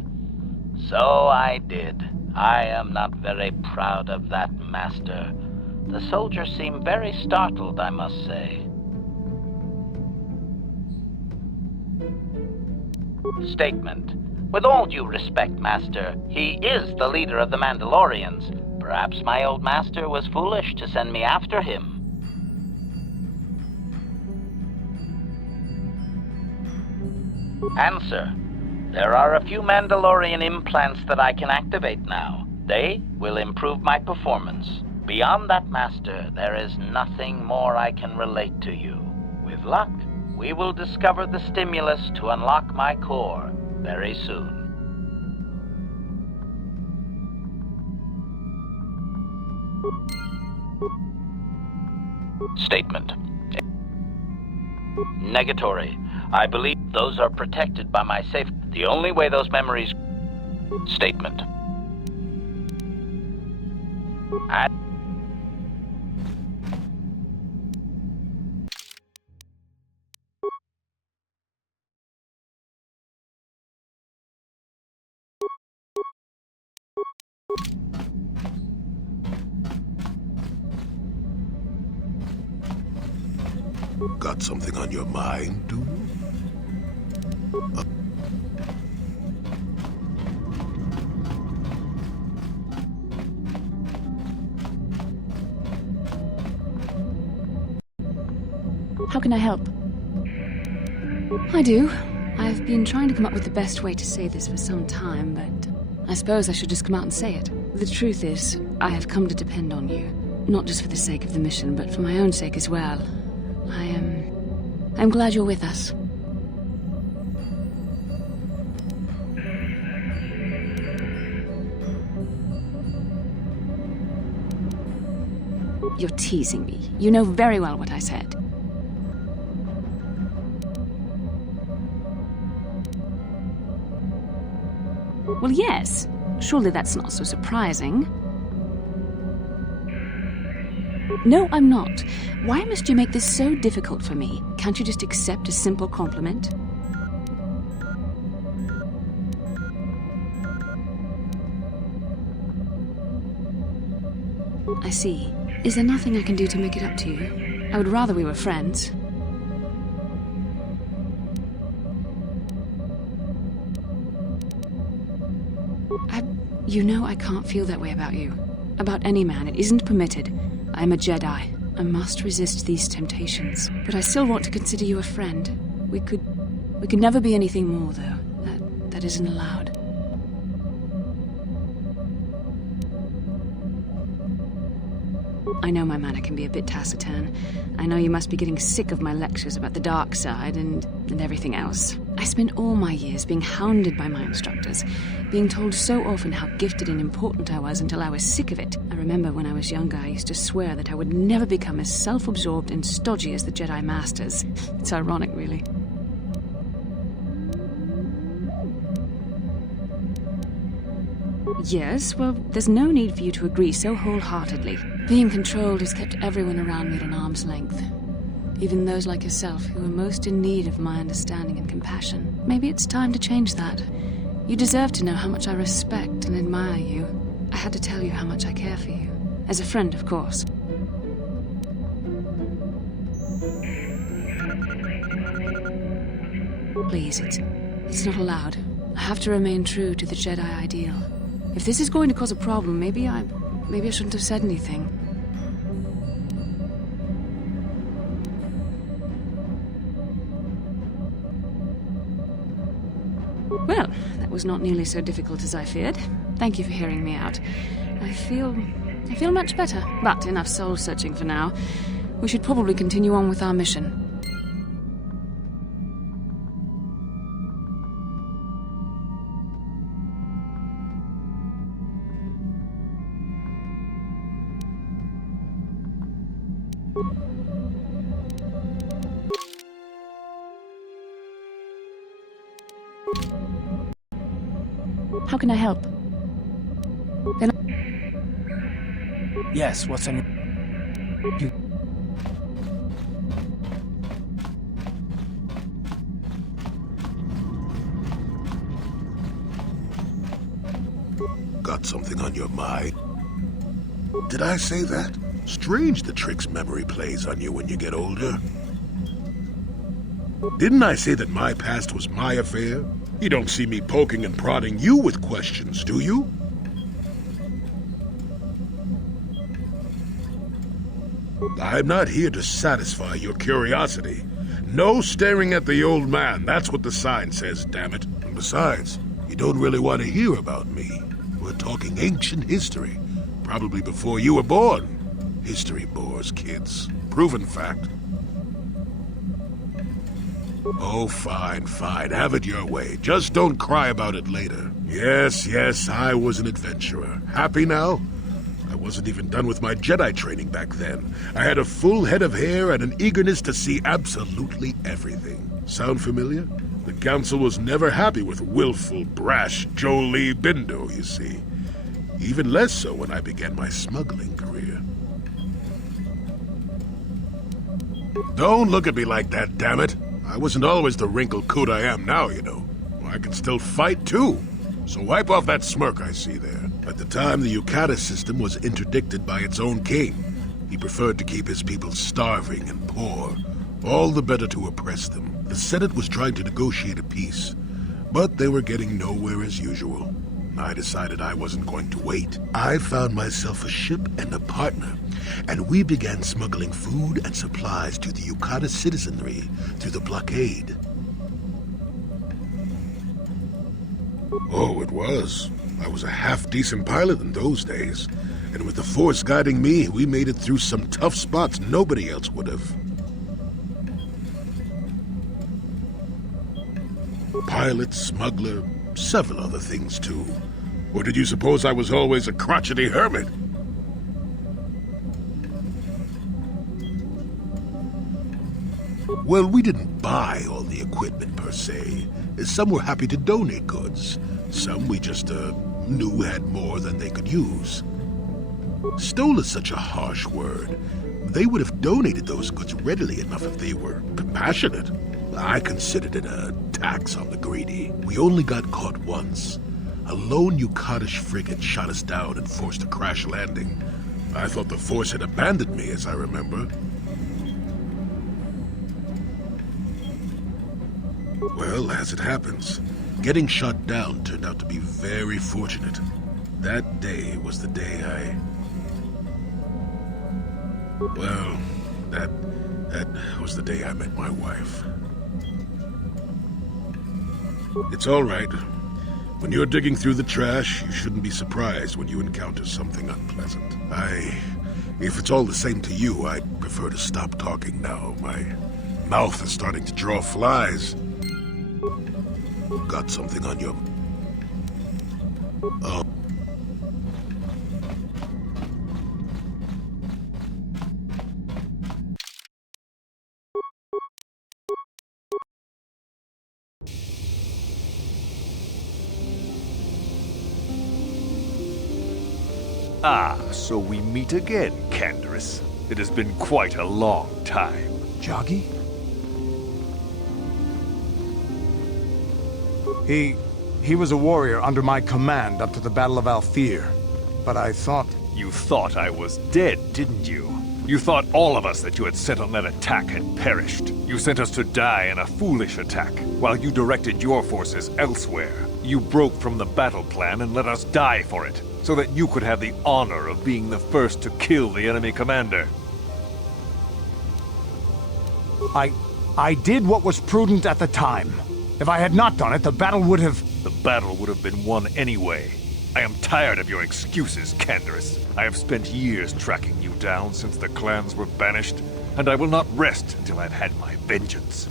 So I did. I am not very proud of that, Master. The soldier seemed very startled, I must say. Statement. With all due respect, Master, he is the leader of the Mandalorians. Perhaps my old master was foolish to send me after him. Answer. There are a few Mandalorian implants that I can activate now. They will improve my performance. Beyond that, Master, there is nothing more I can relate to you. With luck, we will discover the stimulus to unlock my core very soon. Statement. Negatory. I believe those are protected by my safe. The only way those memories... Statement. Got something on your mind, do you? How can I help? I do. I've been trying to come up with the best way to say this for some time, but I suppose I should just come out and say it. The truth is, I have come to depend on you. Not just for the sake of the mission, but for my own sake as well. I'm glad you're with us. You're teasing me. You know very well what I said. Well, yes. Surely that's not so surprising. No, I'm not. Why must you make this so difficult for me? Can't you just accept a simple compliment? I see. Is there nothing I can do to make it up to you? I would rather we were friends. You know I can't feel that way about you. About any man. It isn't permitted. I am a Jedi. I must resist these temptations. But I still want to consider you a friend. We could never be anything more, though. That isn't allowed. I know my manner can be a bit taciturn. I know you must be getting sick of my lectures about the dark side and everything else. I spent all my years being hounded by my instructors, being told so often how gifted and important I was until I was sick of it. I remember when I was younger, I used to swear that I would never become as self-absorbed and stodgy as the Jedi Masters. It's ironic, really. Yes, well, there's no need for you to agree so wholeheartedly. Being controlled has kept everyone around me at an arm's length. Even those like yourself who are most in need of my understanding and compassion. Maybe it's time to change that. You deserve to know how much I respect and admire you. I had to tell you how much I care for you. As a friend, of course. Please, it's not allowed. I have to remain true to the Jedi ideal. If this is going to cause a problem, maybe I shouldn't have said anything. Well, that was not nearly so difficult as I feared. Thank you for hearing me out. I feel much better. But enough soul-searching for now. We should probably continue on with our mission. How can I help? Yes, what's on your... Got something on your mind? Did I say that? Strange the tricks memory plays on you when you get older. Didn't I say that my past was my affair? You don't see me poking and prodding you with questions, do you? I'm not here to satisfy your curiosity. No staring at the old man, that's what the sign says, damn it. And besides, you don't really want to hear about me. We're talking ancient history, probably before you were born. History bores kids. Proven fact. Oh, fine, have it your way. Just don't cry about it later. Yes, I was an adventurer. Happy now? I wasn't even done with my Jedi training back then. I had a full head of hair and an eagerness to see absolutely everything. Sound familiar? The Council was never happy with willful, brash Jolee Bindo, you see. Even less so when I began my smuggling career. Don't look at me like that, damn it. I wasn't always the wrinkled coot I am now, you know. I can still fight, too. So wipe off that smirk I see there. At the time, the Yukata system was interdicted by its own king. He preferred to keep his people starving and poor, all the better to oppress them. The Senate was trying to negotiate a peace, but they were getting nowhere as usual. I decided I wasn't going to wait. I found myself a ship and a partner, and we began smuggling food and supplies to the Yukata citizenry through the blockade. Oh, it was. I was a half-decent pilot in those days, and with the Force guiding me, we made it through some tough spots nobody else would have. Pilot, smuggler, several other things too. Or did you suppose I was always a crotchety hermit? Well, we didn't buy all the equipment per se. Some were happy to donate goods. Some we just knew had more than they could use. Stole is such a harsh word. They would have donated those goods readily enough if they were compassionate. I considered it a tax on the greedy. We only got caught once. A lone Yukatish frigate shot us down and forced a crash landing. I thought the Force had abandoned me, as I remember. Well, as it happens, getting shot down turned out to be very fortunate. That day was the day Well, that was the day I met my wife. It's all right. When you're digging through the trash, you shouldn't be surprised when you encounter something unpleasant. If it's all the same to you, I'd prefer to stop talking now. My mouth is starting to draw flies. Got something on your... Oh. Ah, so we meet again, Canderous. It has been quite a long time. Joggy? He was a warrior under my command up to the Battle of Althir. But I thought... You thought I was dead, didn't you? You thought all of us that you had sent on that attack had perished. You sent us to die in a foolish attack, while you directed your forces elsewhere. You broke from the battle plan and let us die for it, so that you could have the honor of being the first to kill the enemy commander. I did what was prudent at the time. If I had not done it, the battle would have... The battle would have been won anyway. I am tired of your excuses, Canderous. I have spent years tracking you down since the clans were banished, and I will not rest until I've had my vengeance.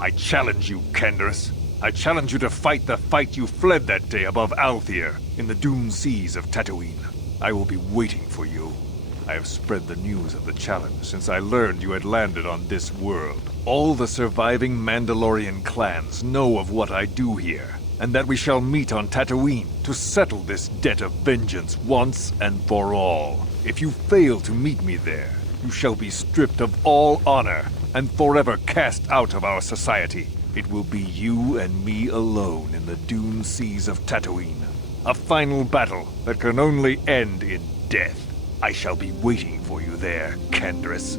I challenge you, Canderous. I challenge you to fight the fight you fled that day above Althir, in the dune seas of Tatooine. I will be waiting for you. I have spread the news of the challenge since I learned you had landed on this world. All the surviving Mandalorian clans know of what I do here, and that we shall meet on Tatooine to settle this debt of vengeance once and for all. If you fail to meet me there, you shall be stripped of all honor and forever cast out of our society. It will be you and me alone in the dune seas of Tatooine. A final battle that can only end in death. I shall be waiting for you there, Canderous.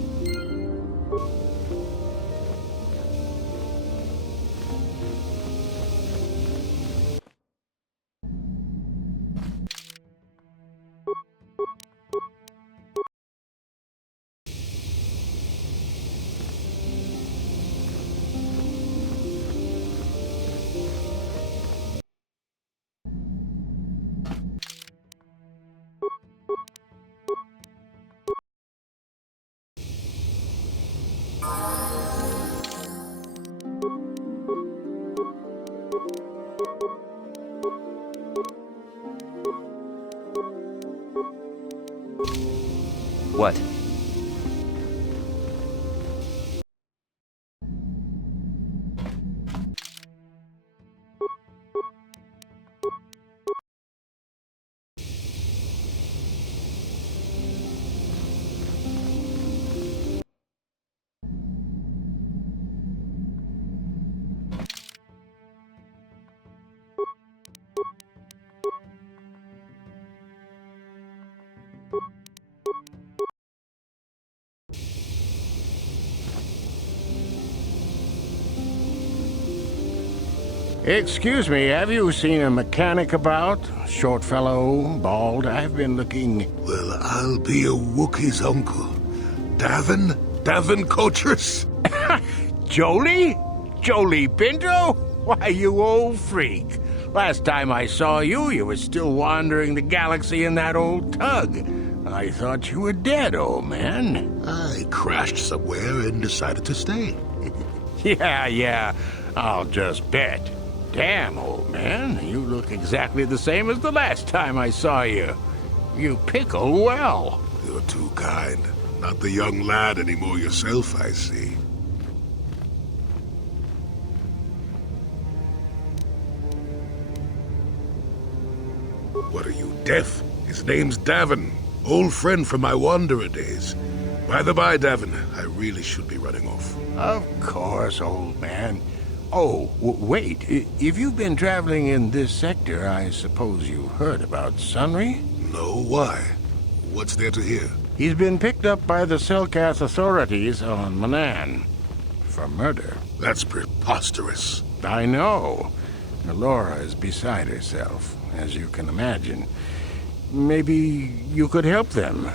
What? Excuse me, have you seen a mechanic about? Short fellow, bald, I've been looking... Well, I'll be a Wookiee's uncle. Davin Coaches? Jolie? Jolie Pinto? Why, you old freak. Last time I saw you, you were still wandering the galaxy in that old tug. I thought you were dead, old man. I crashed somewhere and decided to stay. Yeah, I'll just bet. Damn, old man, you look exactly the same as the last time I saw you. You pickle well. You're too kind. Not the young lad anymore yourself, I see. What are you, deaf? His name's Davin. Old friend from my Wanderer days. By the by, Davin, I really should be running off. Of course, old man. Oh, wait. If you've been traveling in this sector, I suppose you heard about Sunry? No, why? What's there to hear? He's been picked up by the Selkath authorities on Manan for murder. That's preposterous. I know. Laura is beside herself, as you can imagine. Maybe you could help them.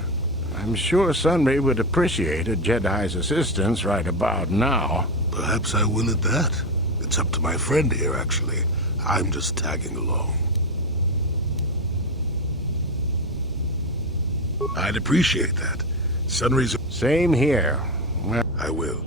I'm sure Sunray would appreciate a Jedi's assistance right about now. Perhaps I will at that. It's up to my friend here, actually. I'm just tagging along. I'd appreciate that. Sunry's... Same here. Well, I will.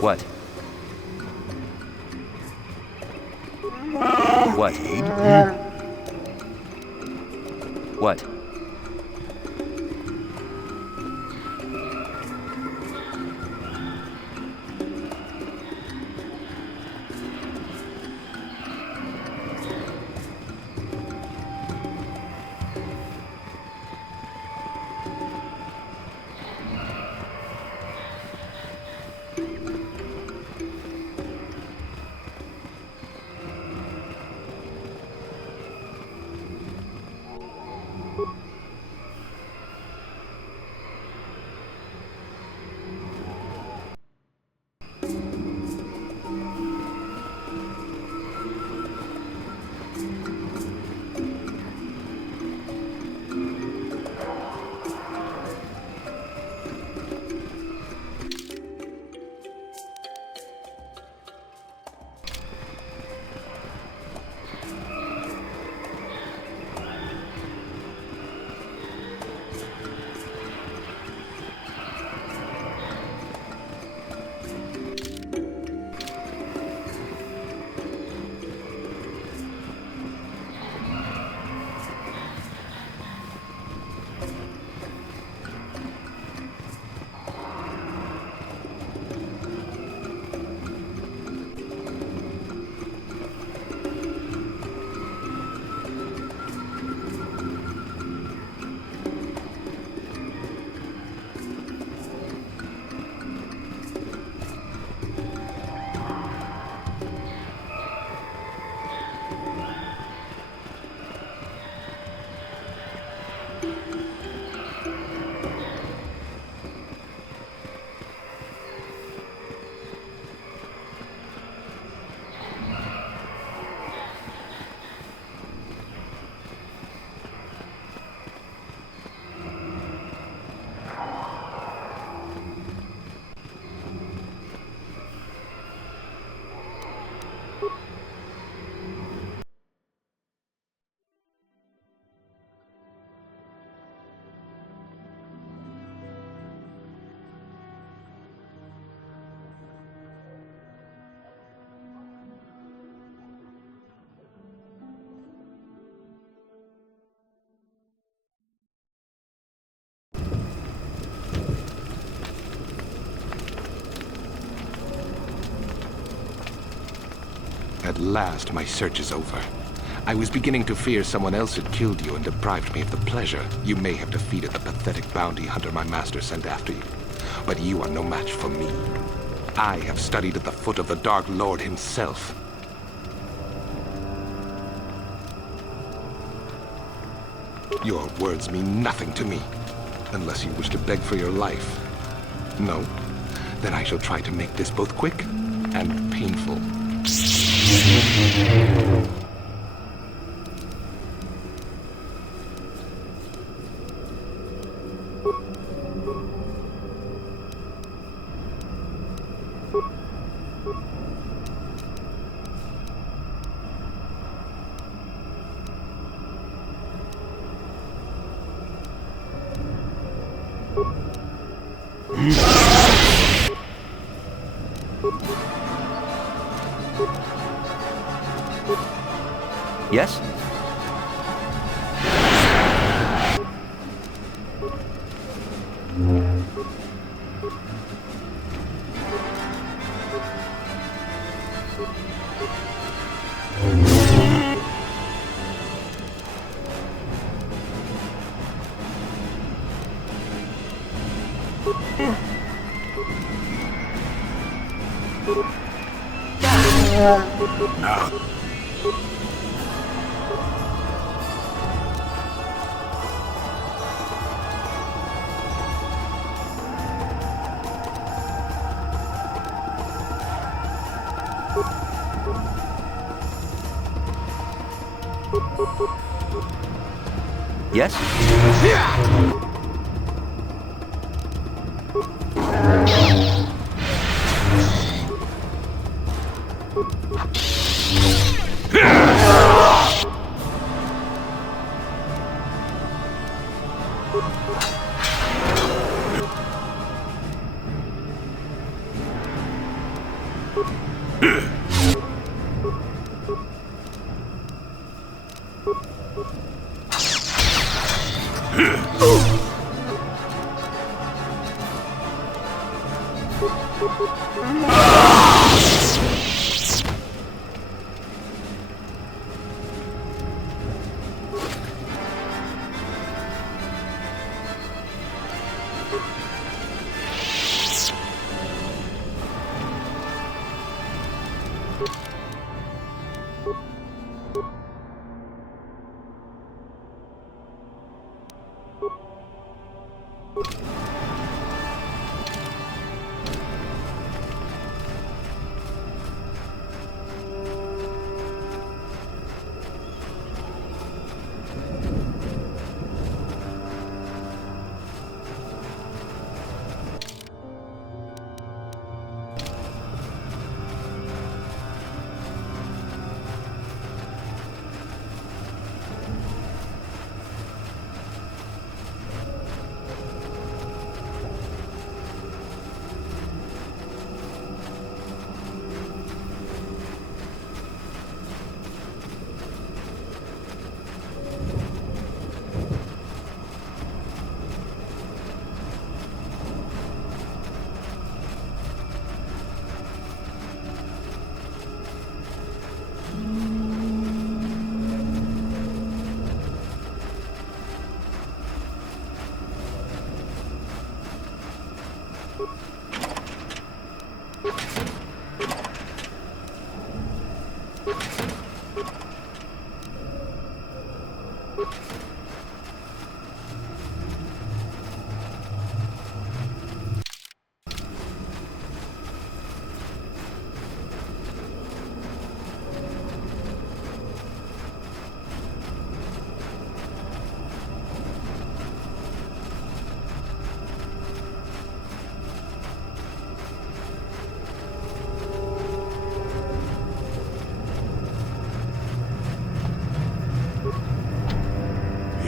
What? What? What? At last, my search is over. I was beginning to fear someone else had killed you and deprived me of the pleasure you may have defeated the pathetic bounty hunter my master sent after you. But you are no match for me. I have studied at the foot of the Dark Lord himself. Your words mean nothing to me, unless you wish to beg for your life. No? Then I shall try to make this both quick and painful. Yes? Yes?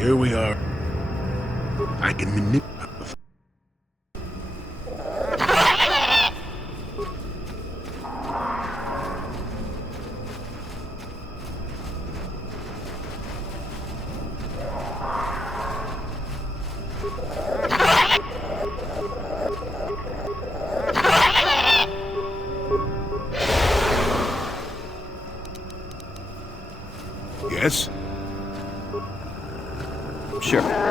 Here we are. I can manipulate. Yes? Sure.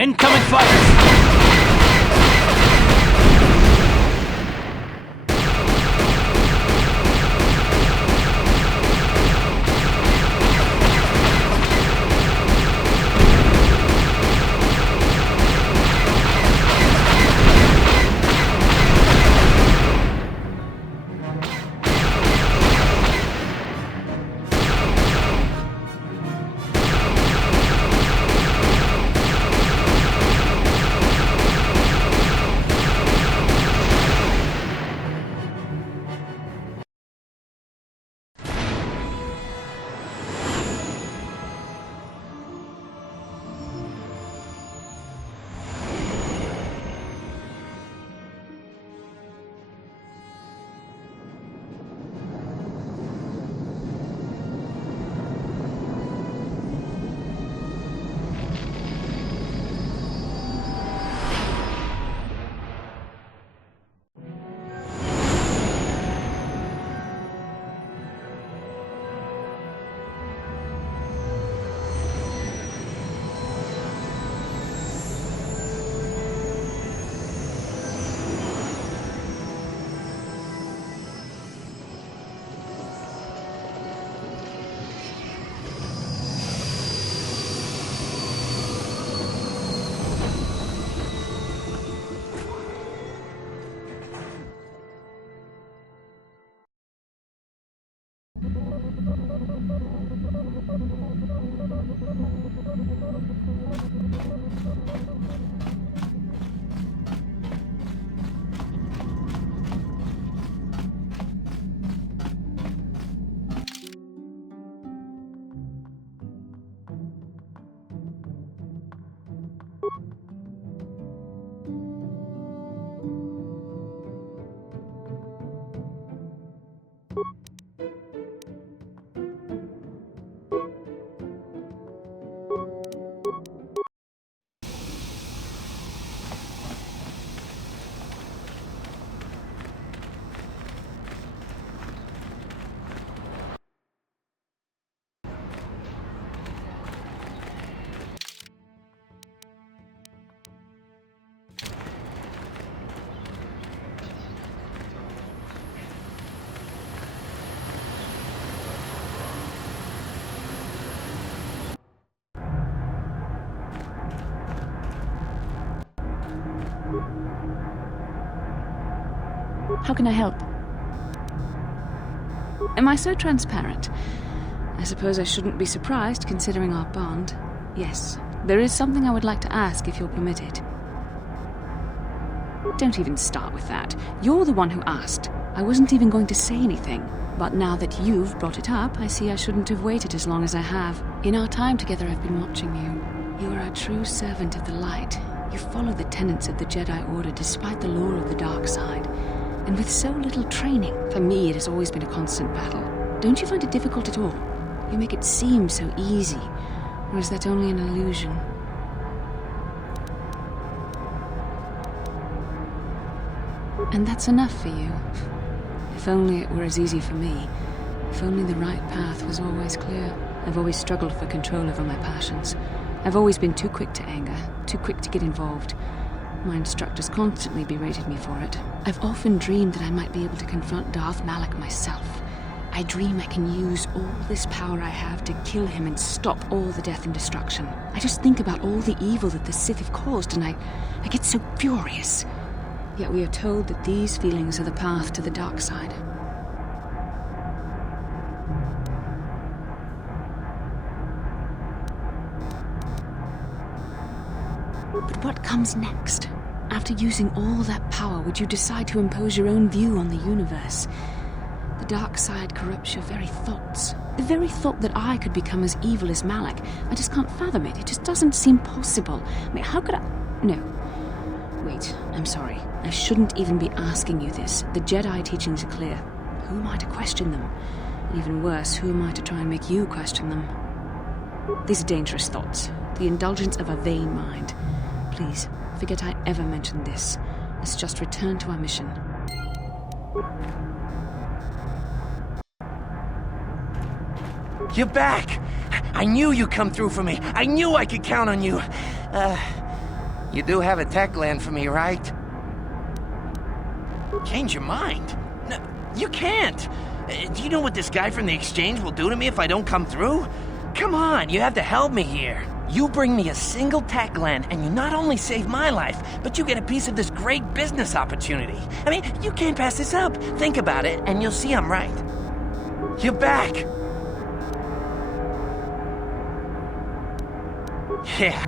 Incoming fighters! How can I help? Am I so transparent? I suppose I shouldn't be surprised, considering our bond. Yes, there is something I would like to ask, if you'll permit it. Don't even start with that. You're the one who asked. I wasn't even going to say anything. But now that you've brought it up, I see I shouldn't have waited as long as I have. In our time together, I've been watching you. You are a true servant of the light. You follow the tenets of the Jedi Order despite the lure of the dark side. And with so little training, for me it has always been a constant battle. Don't you find it difficult at all? You make it seem so easy. Or is that only an illusion? And that's enough for you. If only it were as easy for me. If only the right path was always clear. I've always struggled for control over my passions. I've always been too quick to anger, too quick to get involved. My instructors constantly berated me for it. I've often dreamed that I might be able to confront Darth Malak myself. I dream I can use all this power I have to kill him and stop all the death and destruction. I just think about all the evil that the Sith have caused and I get so furious. Yet we are told that these feelings are the path to the dark side. But what comes next? After using all that power, would you decide to impose your own view on the universe? The dark side corrupts your very thoughts. The very thought that I could become as evil as Malak. I just can't fathom it. It just doesn't seem possible. I mean, how could I... No. Wait, I'm sorry. I shouldn't even be asking you this. The Jedi teachings are clear. Who am I to question them? Even worse, who am I to try and make you question them? These are dangerous thoughts. The indulgence of a vain mind. Please, forget I ever mentioned this. Let's just return to our mission. You're back! I knew you'd come through for me. I knew I could count on you. You do have a tech land for me, right? Change your mind? No, you can't. Do you know what this guy from the exchange will do to me if I don't come through? Come on, you have to help me here. You bring me a single tech land, and you not only save my life, but you get a piece of this great business opportunity. I mean, you can't pass this up. Think about it, and you'll see I'm right. You're back. Yeah,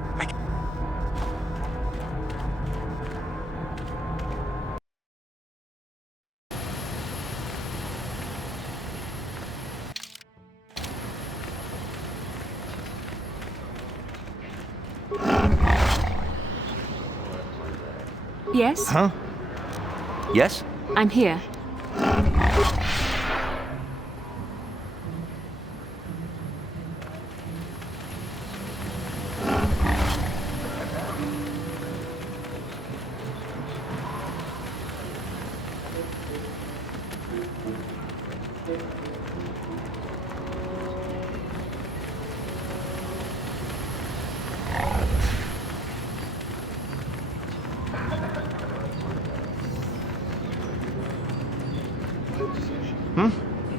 Yes? Huh? Yes? I'm here.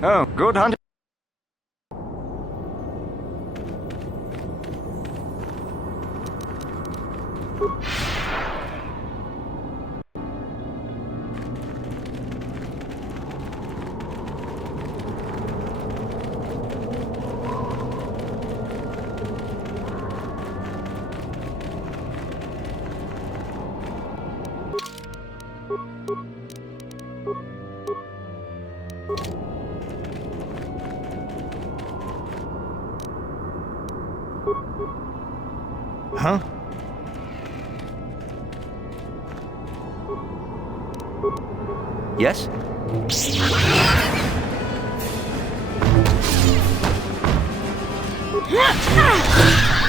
Oh, good hunting. Huh? Yes? Let's make this quick.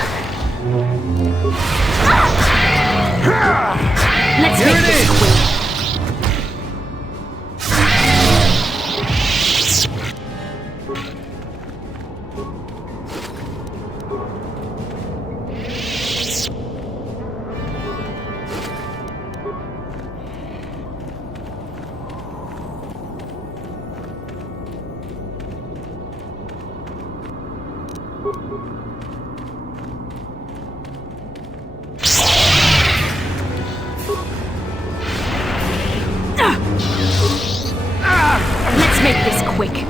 Let's make this quick.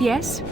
Yes?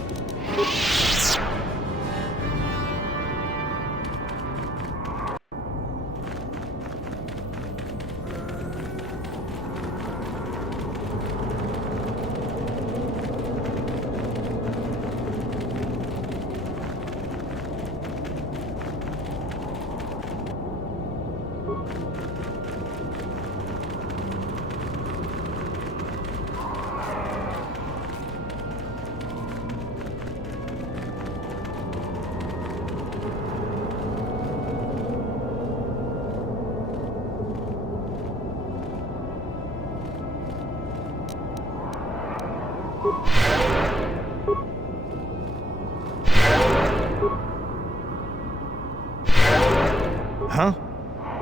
Huh?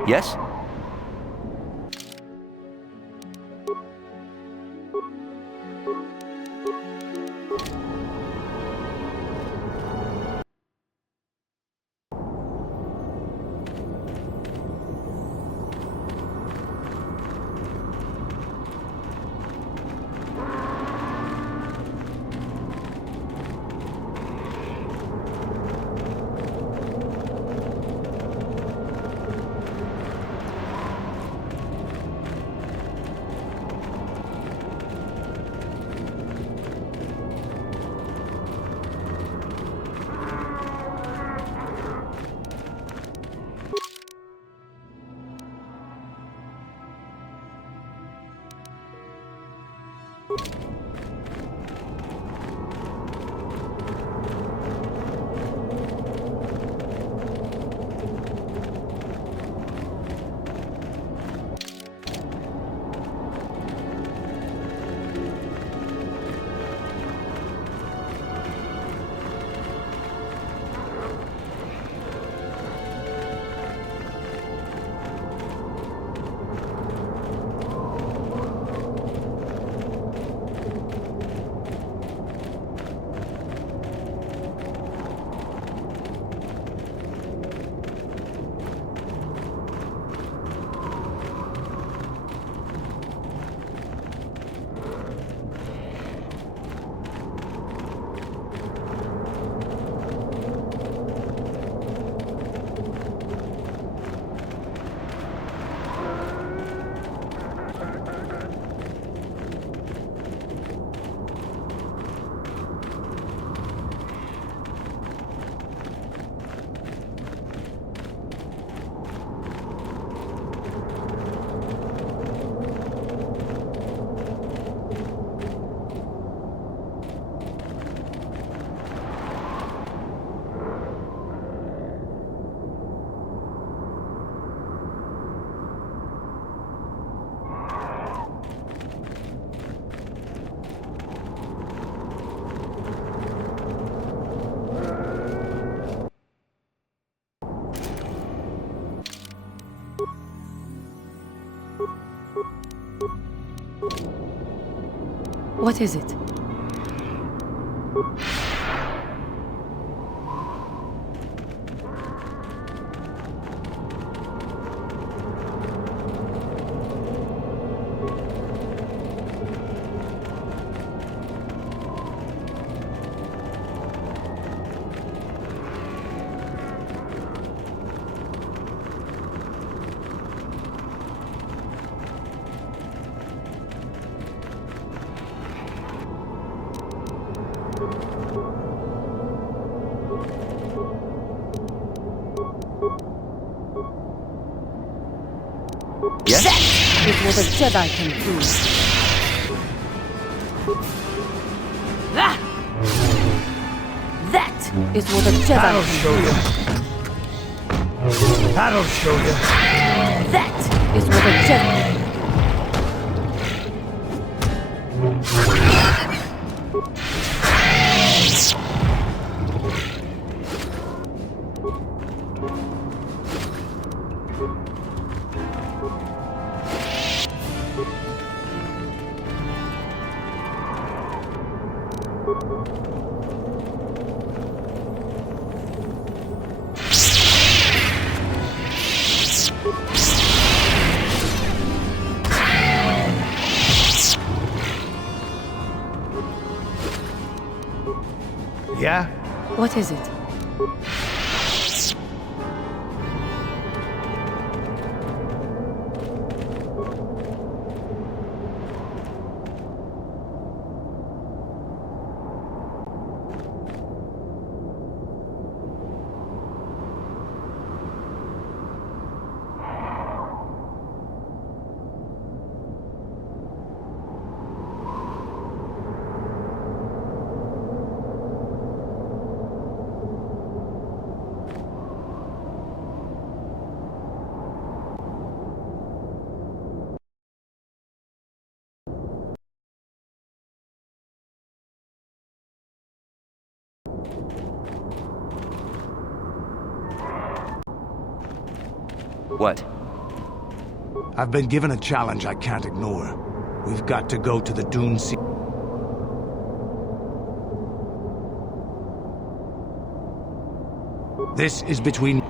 Yes? What is it? Yes? That is what a Jedi can do. That is what a Jedi That'll can show do. you. That'll show you. That is what a Jedi. Yeah? What is it? What? I've been given a challenge I can't ignore. We've got to go to the Dune Sea. This is between...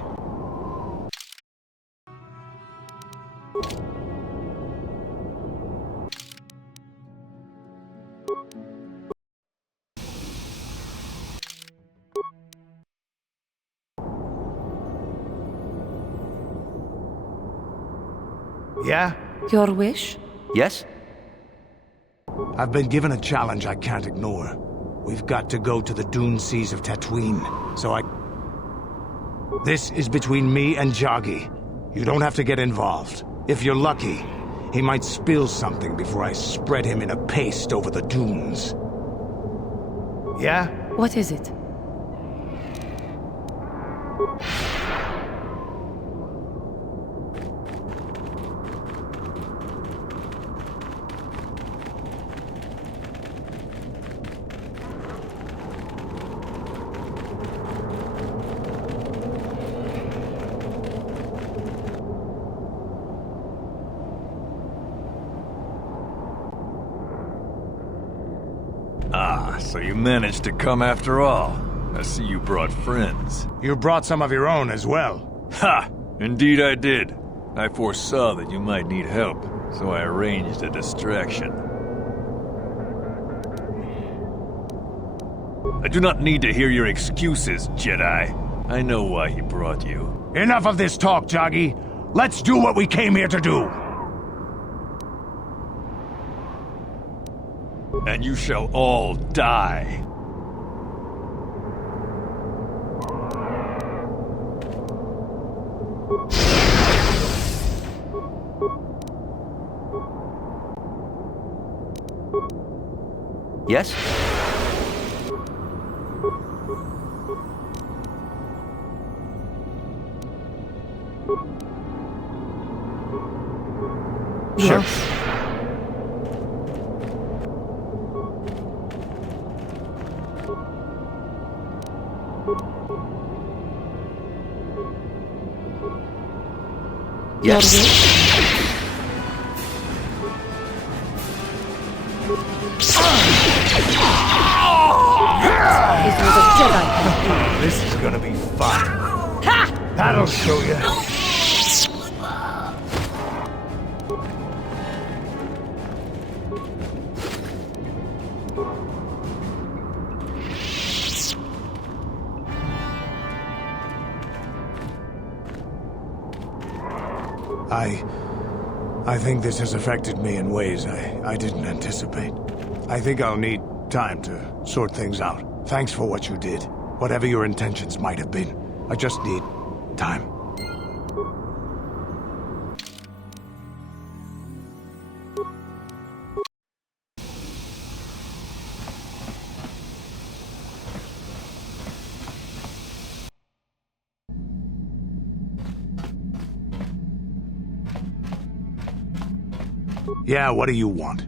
Yeah? Your wish? Yes? I've been given a challenge I can't ignore. We've got to go to the Dune Seas of Tatooine, so I... This is between me and Joggy. You don't have to get involved. If you're lucky, he might spill something before I spread him in a paste over the dunes. Yeah? What is it? Ah, so you managed to come after all. I see you brought friends. You brought some of your own as well. Ha! Indeed I did. I foresaw that you might need help, so I arranged a distraction. I do not need to hear your excuses, Jedi. I know why he brought you. Enough of this talk, Joggy. Let's do what we came here to do. And you shall all die. Yes? Sure. Yes. gonna be fun. Ha! That'll show you. I think this has affected me in ways I didn't anticipate. I think I'll need time to sort things out. Thanks for what you did. Whatever your intentions might have been. I just need time. Yeah, what do you want?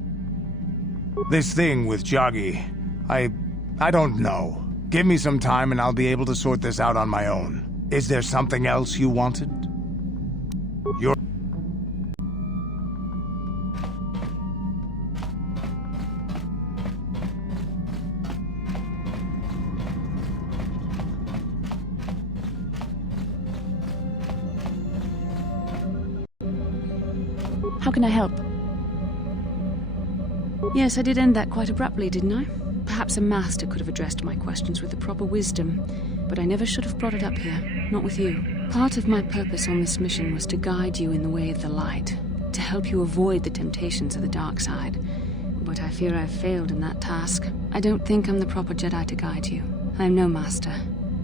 This thing with Joggy, I don't know. Give me some time and I'll be able to sort this out on my own. Is there something else you wanted? You're... How can I help? Yes, I did end that quite abruptly, didn't I? Perhaps a master could have addressed my questions with the proper wisdom, but I never should have brought it up here, not with you. Part of my purpose on this mission was to guide you in the way of the light, to help you avoid the temptations of the dark side. But I fear I've failed in that task. I don't think I'm the proper Jedi to guide you. I am no master.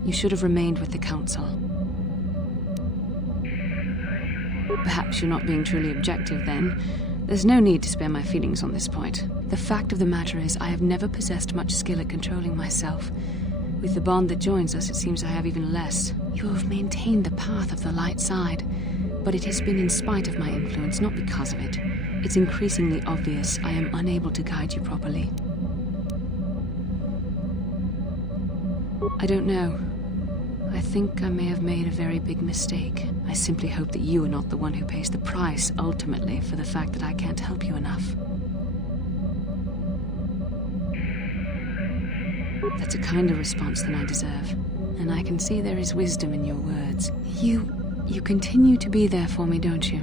You should have remained with the Council. Perhaps you're not being truly objective, then. There's no need to spare my feelings on this point. The fact of the matter is, I have never possessed much skill at controlling myself. With the bond that joins us, it seems I have even less. You have maintained the path of the light side, but it has been in spite of my influence, not because of it. It's increasingly obvious I am unable to guide you properly. I don't know. I think I may have made a very big mistake. I simply hope that you are not the one who pays the price, ultimately, for the fact that I can't help you enough. That's a kinder response than I deserve. And I can see there is wisdom in your words. You continue to be there for me, don't you?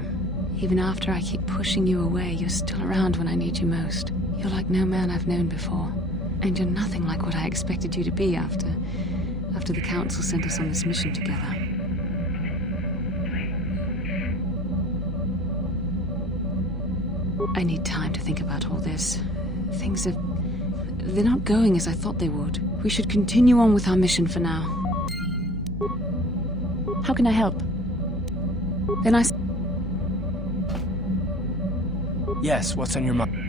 Even after I keep pushing you away, you're still around when I need you most. You're like no man I've known before. And you're nothing like what I expected you to be after the Council sent us on this mission together. I need time to think about all this. They're not going as I thought they would. We should continue on with our mission for now. How can I help? Then Yes, what's on your mind?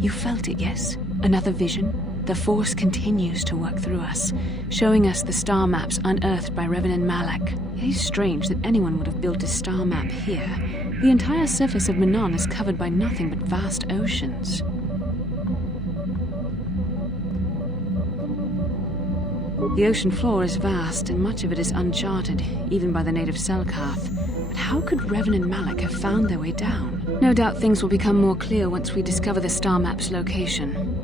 You felt it, yes? Another vision? The Force continues to work through us, showing us the star maps unearthed by Reverend Malak. It is strange that anyone would have built a star map here. The entire surface of Manan is covered by nothing but vast oceans. The ocean floor is vast, and much of it is uncharted, even by the native Selkath. But how could Revan and Malak have found their way down? No doubt things will become more clear once we discover the star map's location.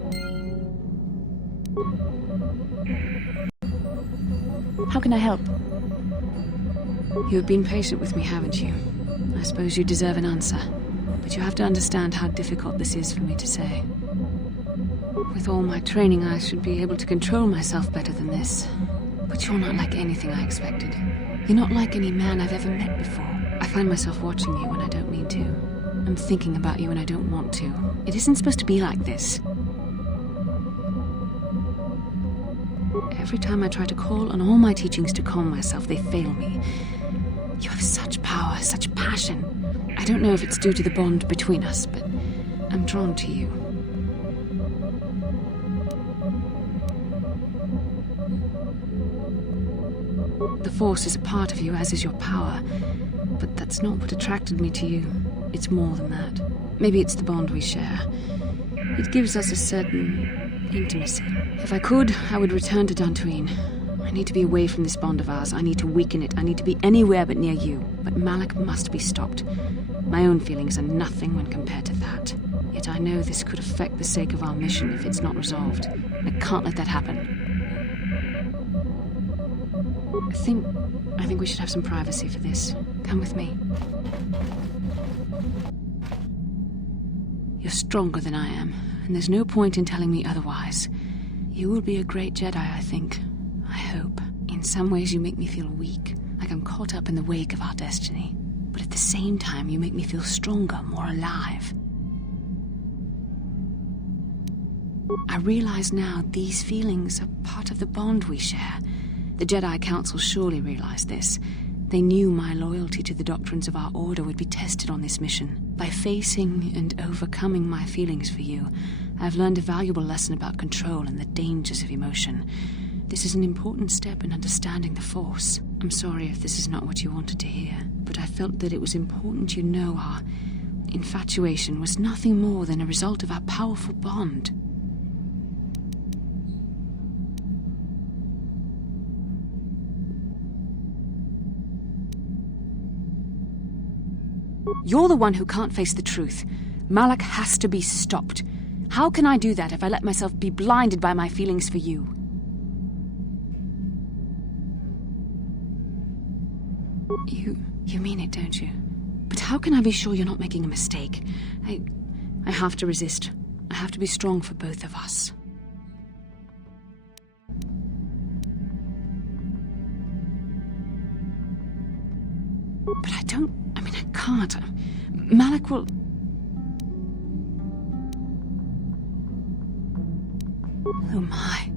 How can I help? You've been patient with me, haven't you? I suppose you deserve an answer. But you have to understand how difficult this is for me to say. With all my training, I should be able to control myself better than this. But you're not like anything I expected. You're not like any man I've ever met before. I find myself watching you when I don't mean to. I'm thinking about you when I don't want to. It isn't supposed to be like this. Every time I try to call on all my teachings to calm myself, they fail me. You have such power, such passion. I don't know if it's due to the bond between us, but I'm drawn to you. The Force is a part of you, as is your power. But that's not what attracted me to you. It's more than that. Maybe it's the bond we share. It gives us a certain intimacy. If I could, I would return to Dantooine. I need to be away from this bond of ours. I need to weaken it. I need to be anywhere but near you. But Malak must be stopped. My own feelings are nothing when compared to that. Yet I know this could affect the sake of our mission if it's not resolved. I can't let that happen. I think we should have some privacy for this. Come with me. You're stronger than I am, and there's no point in telling me otherwise. You will be a great Jedi, I think. I hope. In some ways you make me feel weak, like I'm caught up in the wake of our destiny. But at the same time, you make me feel stronger, more alive. I realize now these feelings are part of the bond we share. The Jedi Council surely realized this. They knew my loyalty to the doctrines of our order would be tested on this mission. By facing and overcoming my feelings for you, I've learned a valuable lesson about control and the dangers of emotion. This is an important step in understanding the Force. I'm sorry if this is not what you wanted to hear, but I felt that it was important you know our infatuation was nothing more than a result of our powerful bond. You're the one who can't face the truth. Malak has to be stopped. How can I do that if I let myself be blinded by my feelings for you? You mean it, don't you? But how can I be sure you're not making a mistake? I have to resist. I have to be strong for both of us. But I can't. Malak will... Oh my.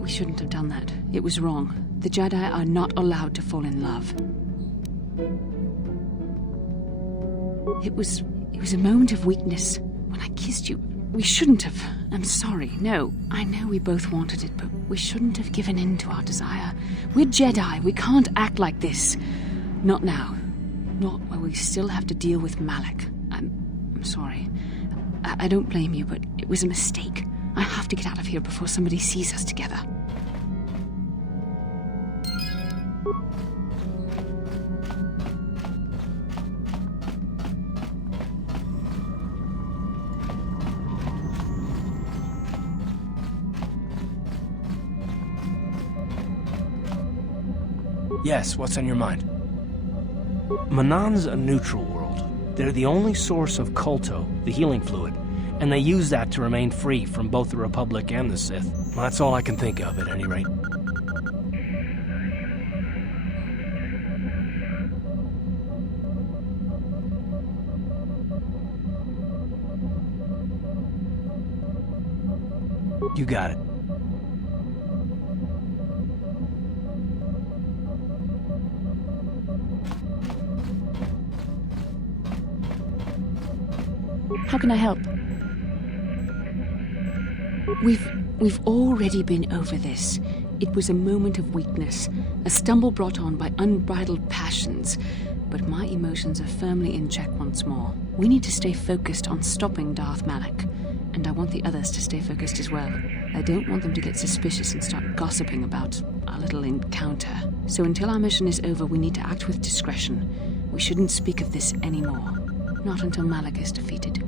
We shouldn't have done that. It was wrong. The Jedi are not allowed to fall in love. It was a moment of weakness. When I kissed you, we shouldn't have. I'm sorry. No, I know we both wanted it, but we shouldn't have given in to our desire. We're Jedi. We can't act like this. Not now. Not while we still have to deal with Malak. I'm sorry. I don't blame you, but it was a mistake. I have to get out of here before somebody sees us together. Yes, what's on your mind? Manan's a neutral world. They're the only source of Kolto, the healing fluid, and they use that to remain free from both the Republic and the Sith. Well, that's all I can think of, at any rate. You got it. How can I help? We've already been over this. It was a moment of weakness, a stumble brought on by unbridled passions. But my emotions are firmly in check once more. We need to stay focused on stopping Darth Malak. And I want the others to stay focused as well. I don't want them to get suspicious and start gossiping about our little encounter. So until our mission is over, we need to act with discretion. We shouldn't speak of this anymore. Not until Malak is defeated.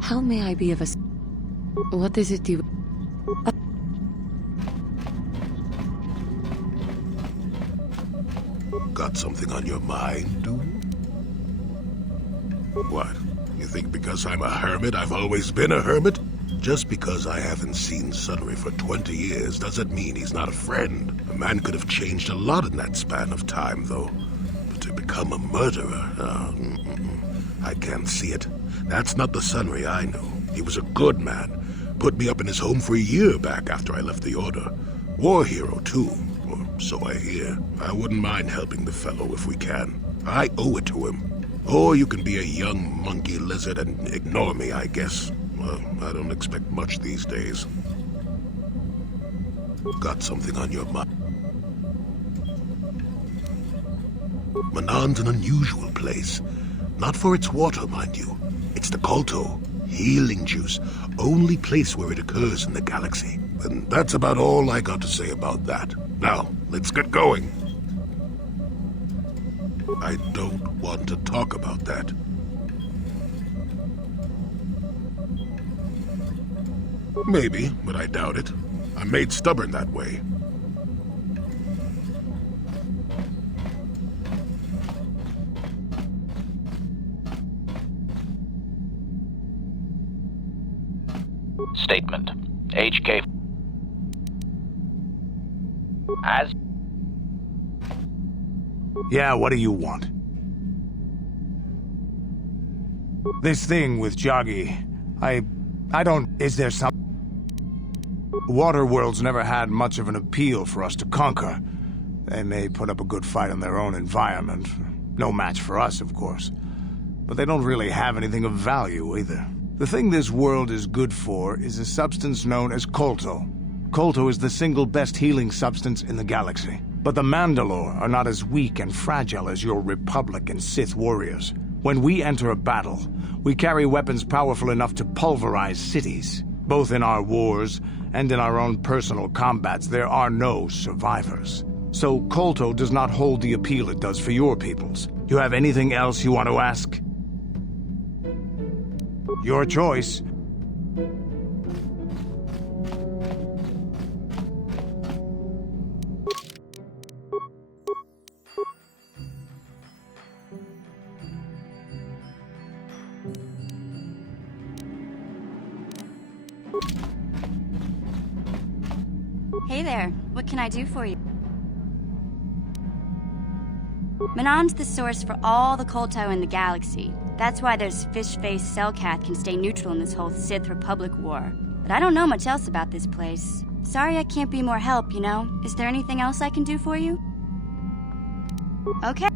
How may I be of a... What is it you... Got something on your mind, dude? What? You think because I'm a hermit, I've always been a hermit? Just because I haven't seen Sunry for 20 years doesn't mean he's not a friend. A man could have changed a lot in that span of time, though. But to become a murderer, I can't see it. That's not the Sunry I know. He was a good man. Put me up in his home for a year back after I left the Order. War hero, too. Or so I hear. I wouldn't mind helping the fellow if we can. I owe it to him. Or you can be a young monkey lizard and ignore me, I guess. Well, I don't expect much these days. Got something on your mind? Manon's an unusual place. Not for its water, mind you. It's the Kolto, healing juice, only place where it occurs in the galaxy. And that's about all I got to say about that. Now, let's get going. I don't want to talk about that. Maybe, but I doubt it. I'm made stubborn that way. Statement. HK. As... Yeah, what do you want? This thing with Joggy, I don't... Is there some... Waterworld's never had much of an appeal for us to conquer. They may put up a good fight in their own environment. No match for us, of course. But they don't really have anything of value, either. The thing this world is good for is a substance known as Kolto. Kolto is the single best healing substance in the galaxy. But the Mandalore are not as weak and fragile as your Republic and Sith warriors. When we enter a battle, we carry weapons powerful enough to pulverize cities. Both in our wars and in our own personal combats, there are no survivors. So Kolto does not hold the appeal it does for your peoples. You have anything else you want to ask? Your choice. Hey there, what can I do for you? Manon's the source for all the Kolto in the galaxy. That's why this fish-faced Selkath can stay neutral in this whole Sith Republic war. But I don't know much else about this place. Sorry I can't be more help, you know? Is there anything else I can do for you? Okay.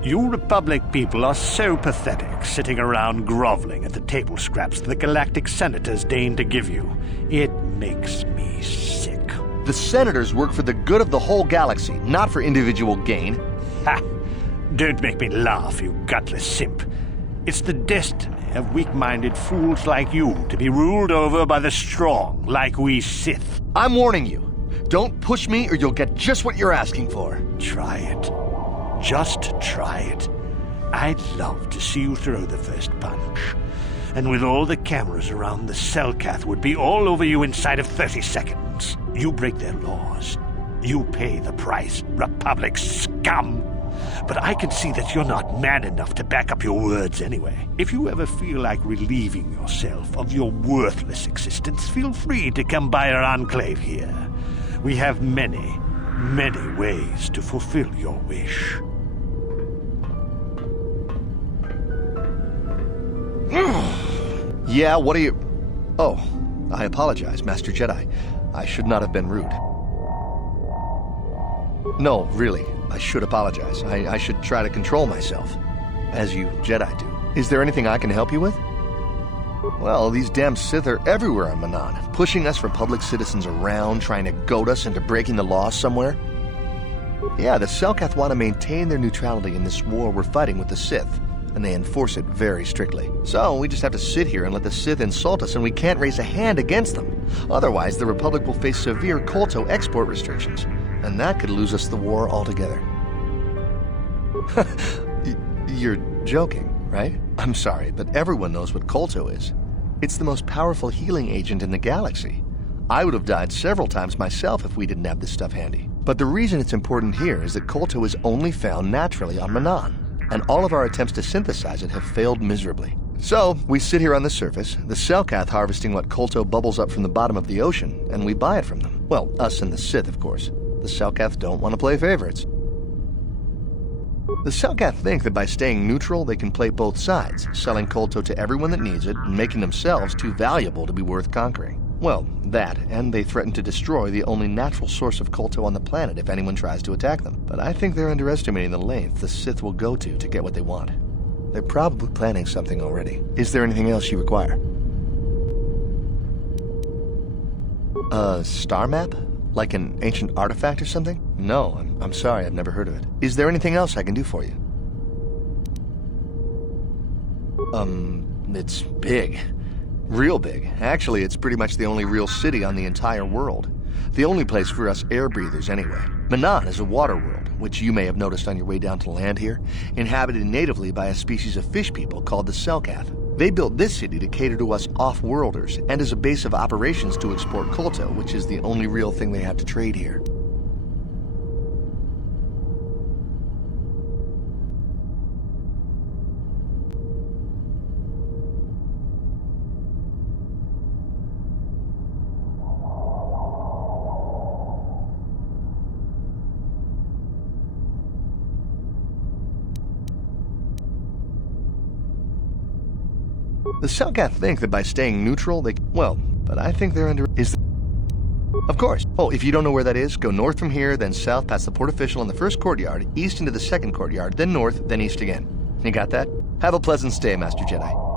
You Republic people are so pathetic, sitting around groveling at the table scraps the Galactic Senators deign to give you. It makes me sick. The Senators work for the good of the whole galaxy, not for individual gain. Ha! Don't make me laugh, you gutless simp. It's the destiny of weak-minded fools like you to be ruled over by the strong, like we Sith. I'm warning you. Don't push me or you'll get just what you're asking for. Try it. Just try it. I'd love to see you throw the first punch. And with all the cameras around, the Selkath would be all over you inside of 30 seconds. You break their laws. You pay the price, Republic scum. But I can see that you're not man enough to back up your words anyway. If you ever feel like relieving yourself of your worthless existence, feel free to come by our enclave here. We have many, many ways to fulfill your wish. Yeah, what are you... Oh, I apologize, Master Jedi. I should not have been rude. No, really, I should apologize. I should try to control myself, as you Jedi do. Is there anything I can help you with? Well, these damn Sith are everywhere on Manan, pushing us Republic citizens around, trying to goad us into breaking the law somewhere. Yeah, the Selkath want to maintain their neutrality in this war we're fighting with the Sith, and they enforce it very strictly. So we just have to sit here and let the Sith insult us, and we can't raise a hand against them. Otherwise, the Republic will face severe Kolto export restrictions, and that could lose us the war altogether. You're joking, right? I'm sorry, but everyone knows what Kolto is. It's the most powerful healing agent in the galaxy. I would have died several times myself if we didn't have this stuff handy. But the reason it's important here is that Kolto is only found naturally on Manan, and all of our attempts to synthesize it have failed miserably. So, we sit here on the surface, the Selkath harvesting what Kolto bubbles up from the bottom of the ocean, and we buy it from them. Well, us and the Sith, of course. The Selkath don't want to play favorites. The Selkath think that by staying neutral, they can play both sides, selling Kolto to everyone that needs it and making themselves too valuable to be worth conquering. Well, that, and they threaten to destroy the only natural source of Kolto on the planet if anyone tries to attack them. But I think they're underestimating the length the Sith will go to get what they want. They're probably planning something already. Is there anything else you require? A star map? Like an ancient artifact or something? No, I'm sorry, I've never heard of it. Is there anything else I can do for you? It's big. Real big. Actually, it's pretty much the only real city on the entire world. The only place for us air breathers, anyway. Manan is a water world, which you may have noticed on your way down to land here, inhabited natively by a species of fish people called the Selkath. They built this city to cater to us off-worlders, and as a base of operations to export Kolto, which is the only real thing they have to trade here. The Selkath think that by staying neutral, but I think they're Of course. Oh, if you don't know where that is, go north from here, then south past the port official in the first courtyard, east into the second courtyard, then north, then east again. You got that? Have a pleasant stay, Master Jedi.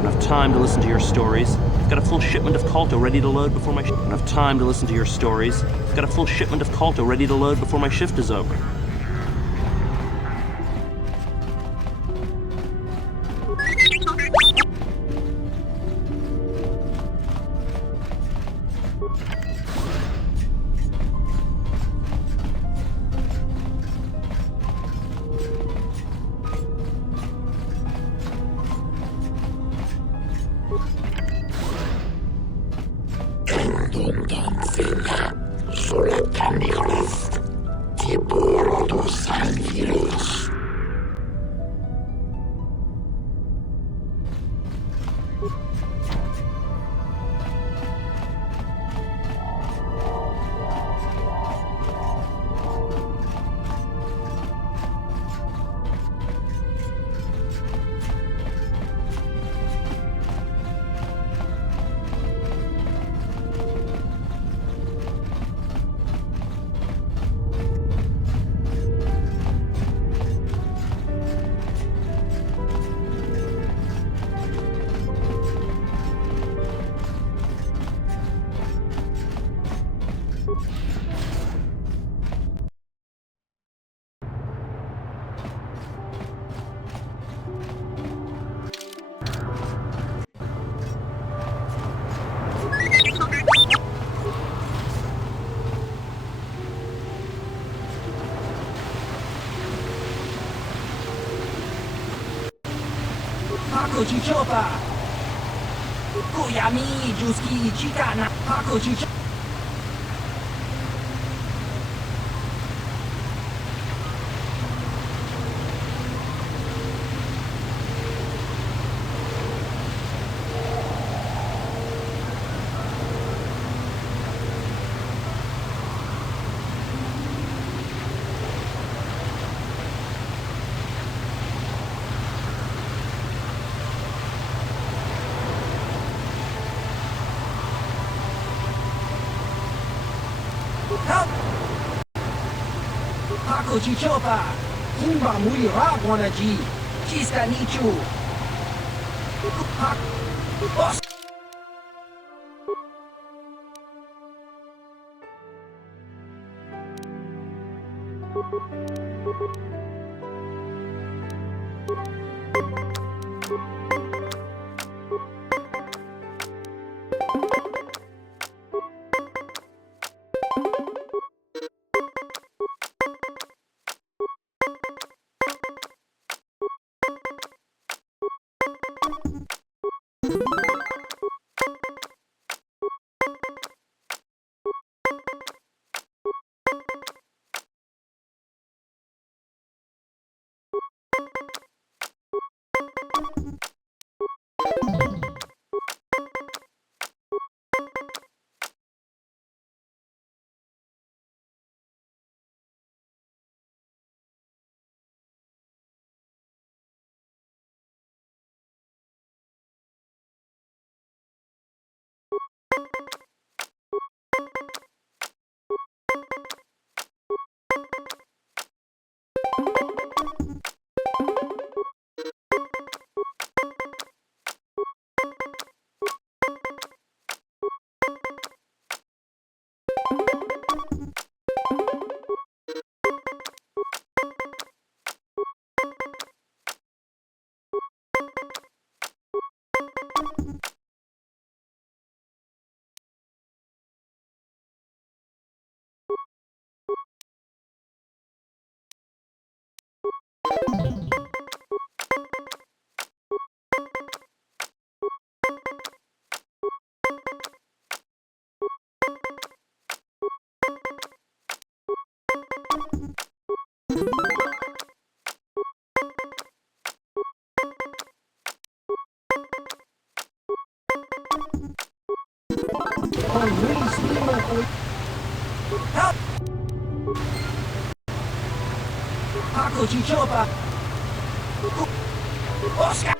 Enough time to listen to your stories. I've got a full shipment of Kolto ready to load before my Enough time to listen to your stories. I've got a full shipment of Kolto ready to load before my shift is over. Hako Chichopa. Kuyami Juski Chikana. Hako Chichopa. Help! Hako Chichopa! Himba muli ragwana ji! Chiska nichu! Boss! Help! Hako Chichopa! Oscar!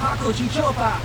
Hako Chichopa!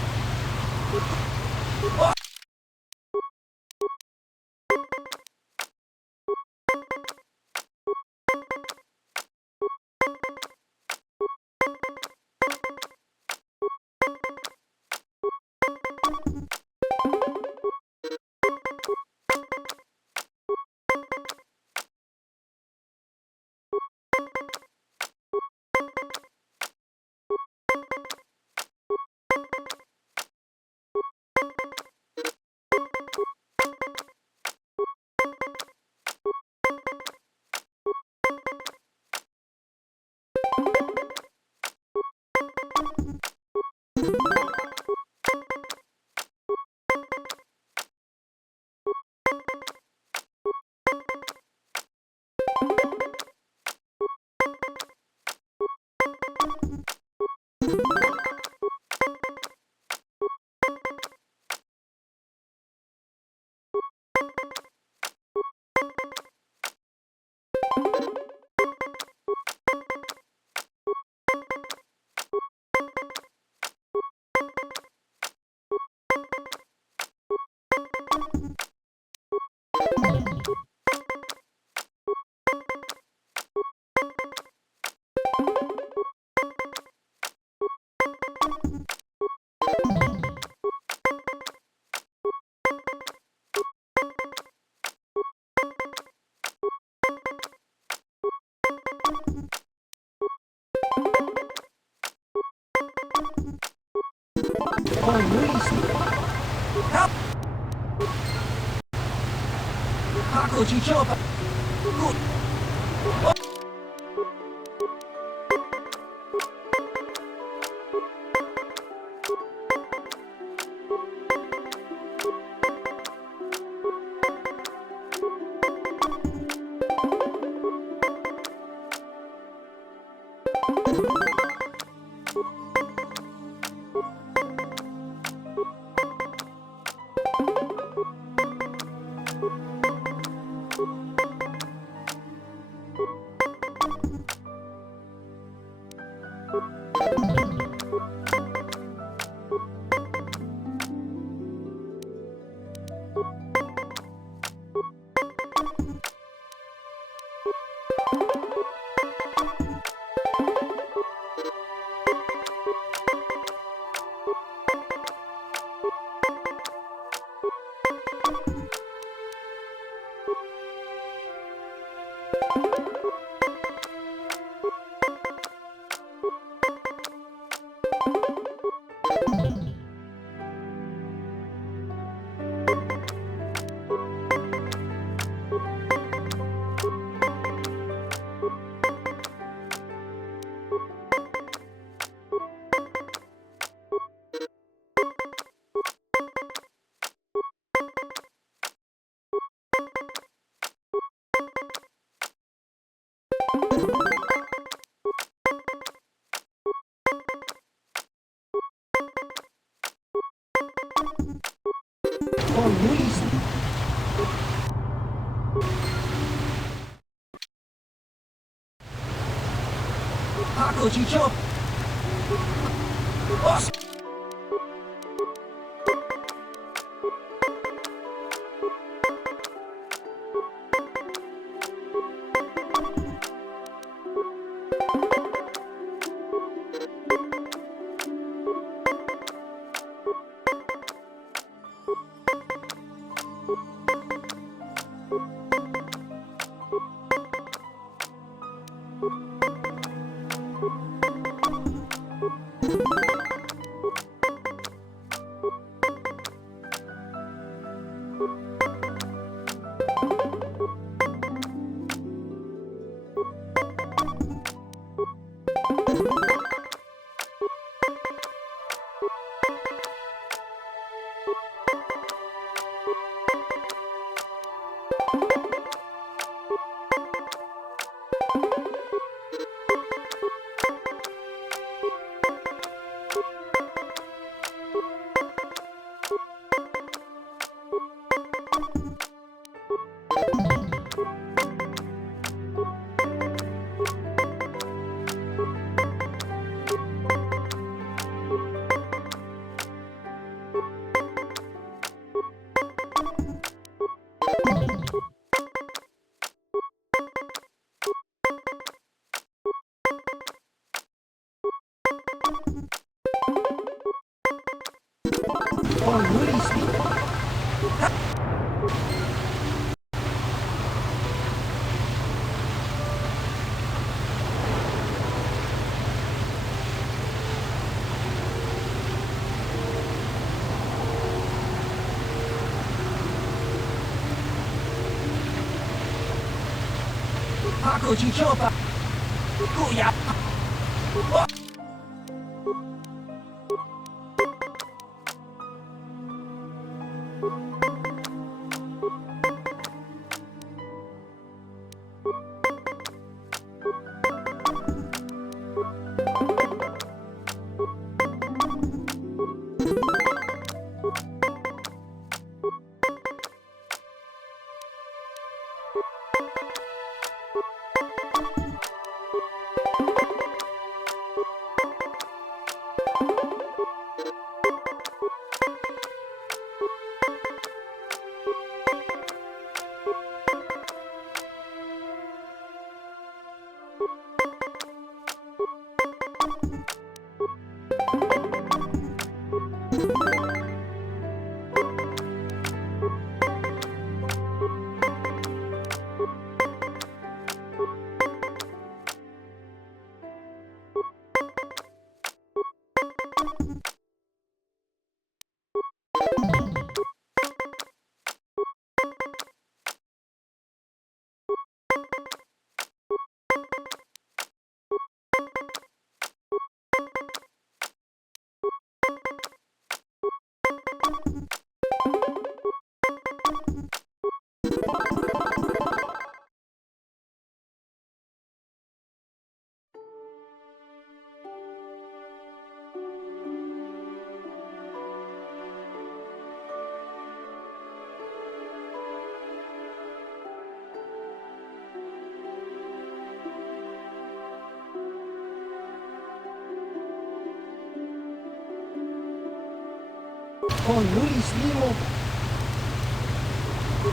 Kung nulis mo.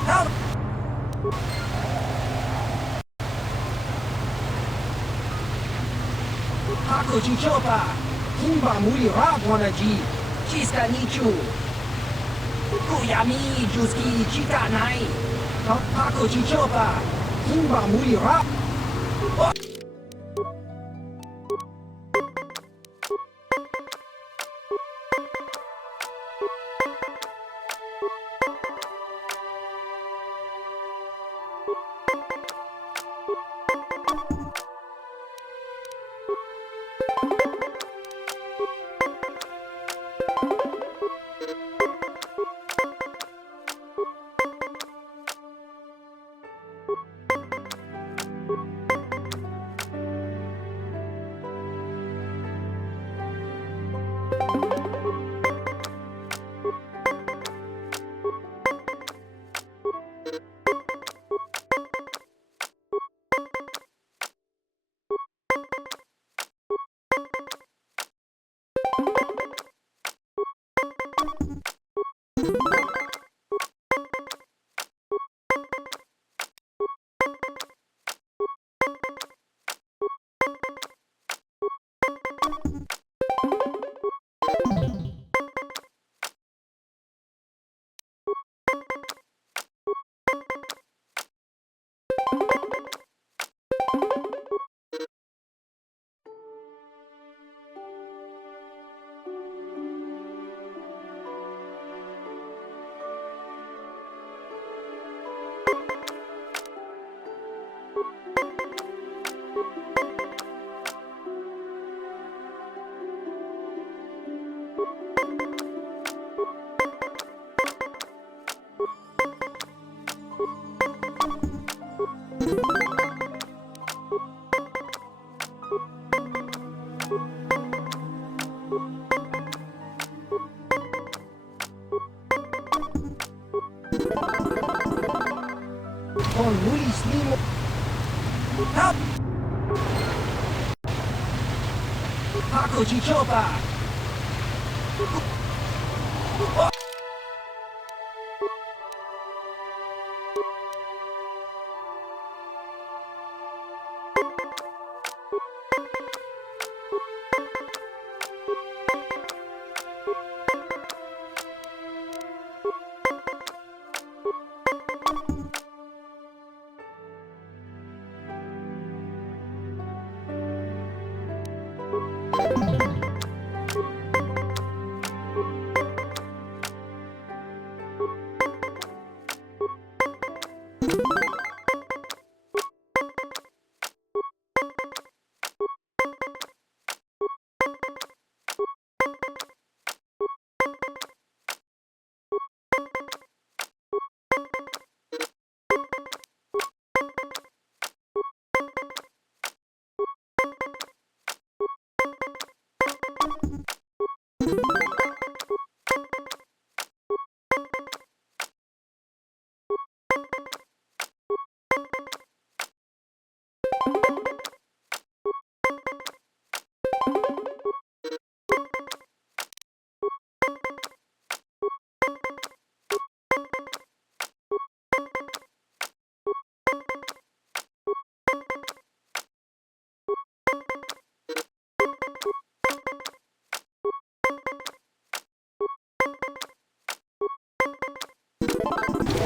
Help! Ako Chichopa! Kimba muli ragwana ji! Chiska nichu! Kuyami juski chika nai! Ako Chichopa! Kimba muli rag... Kung nulis mo. Help! Ako Chichopa!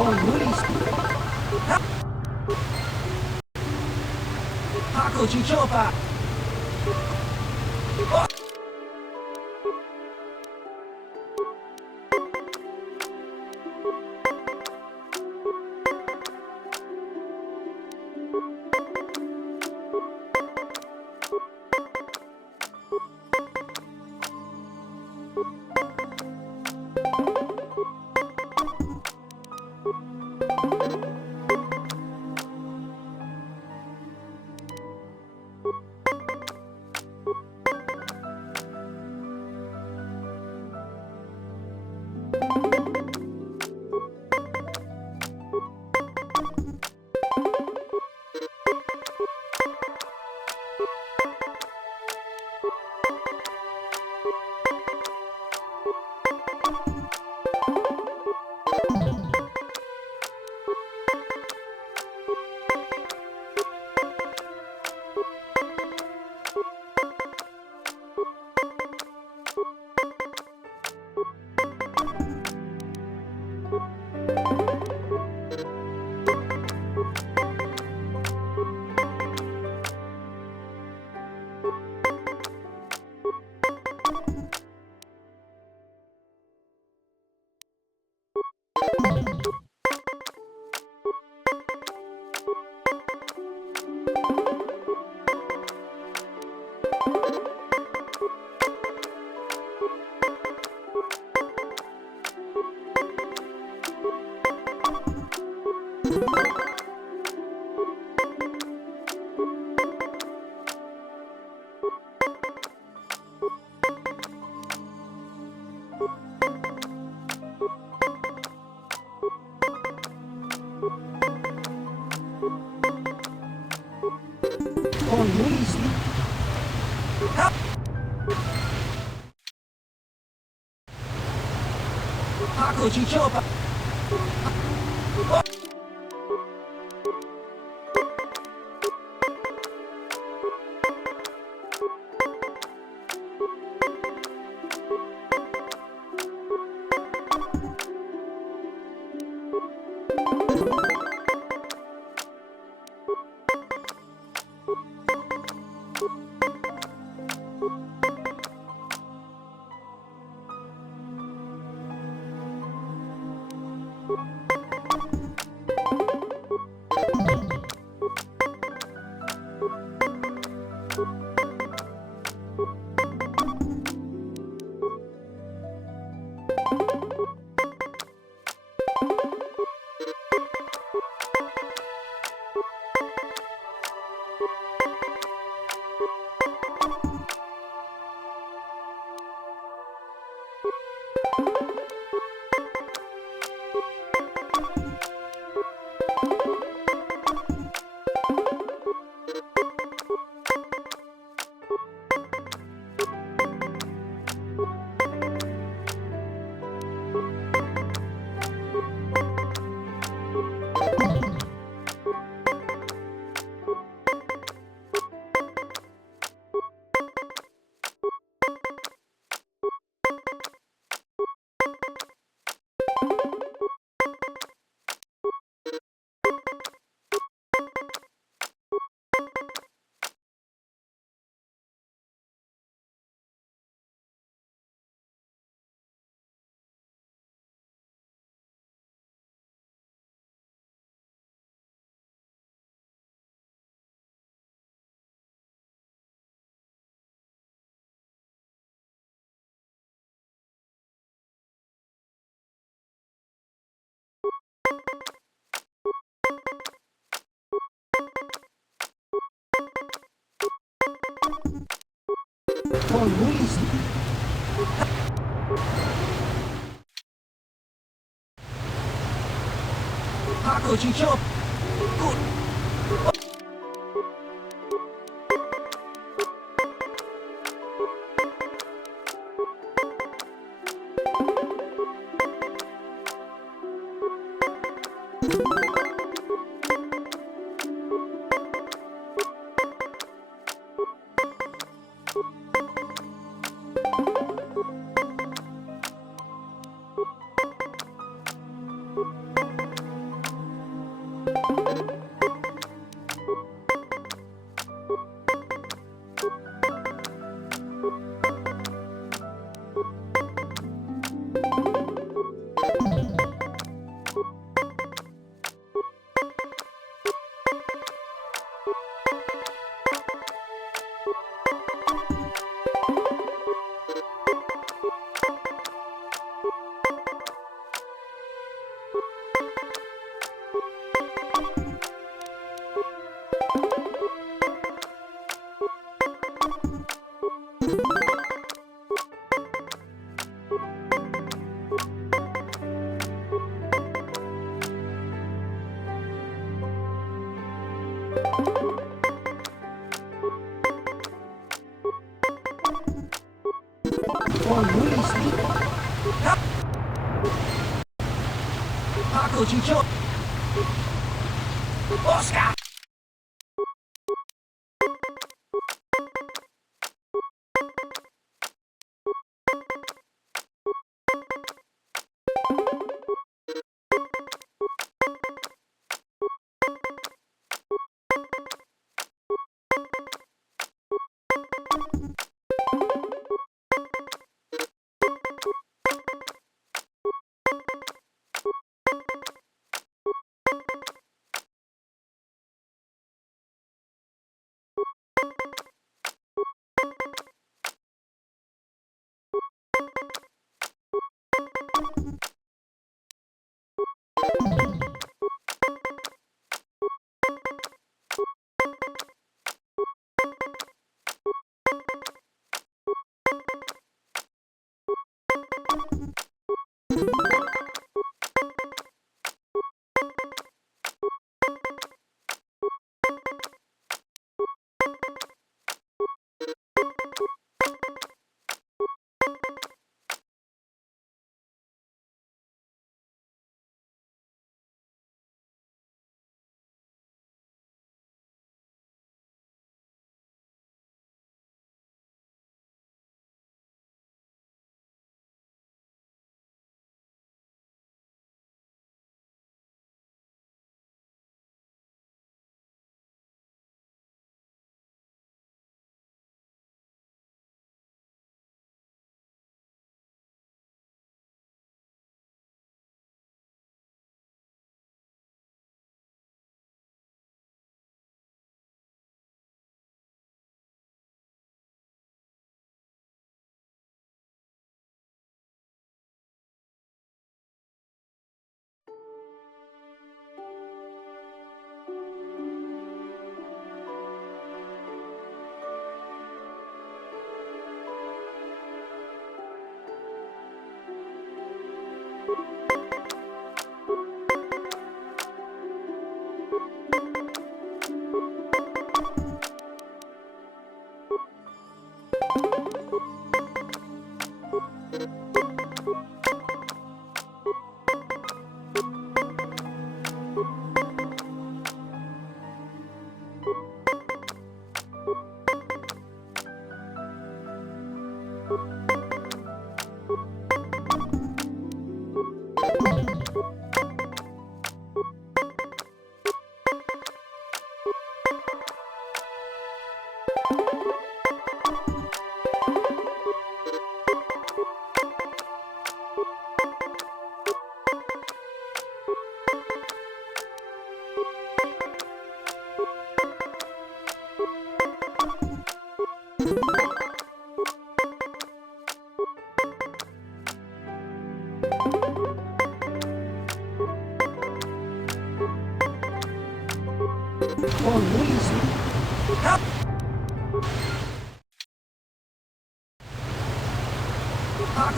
Kung nulis mo. Ako Chichopa! Con Luis. Paco Chichopa. Con Luis. Paco Chichopa. Con Luis. Paco Chichopa. Oscar.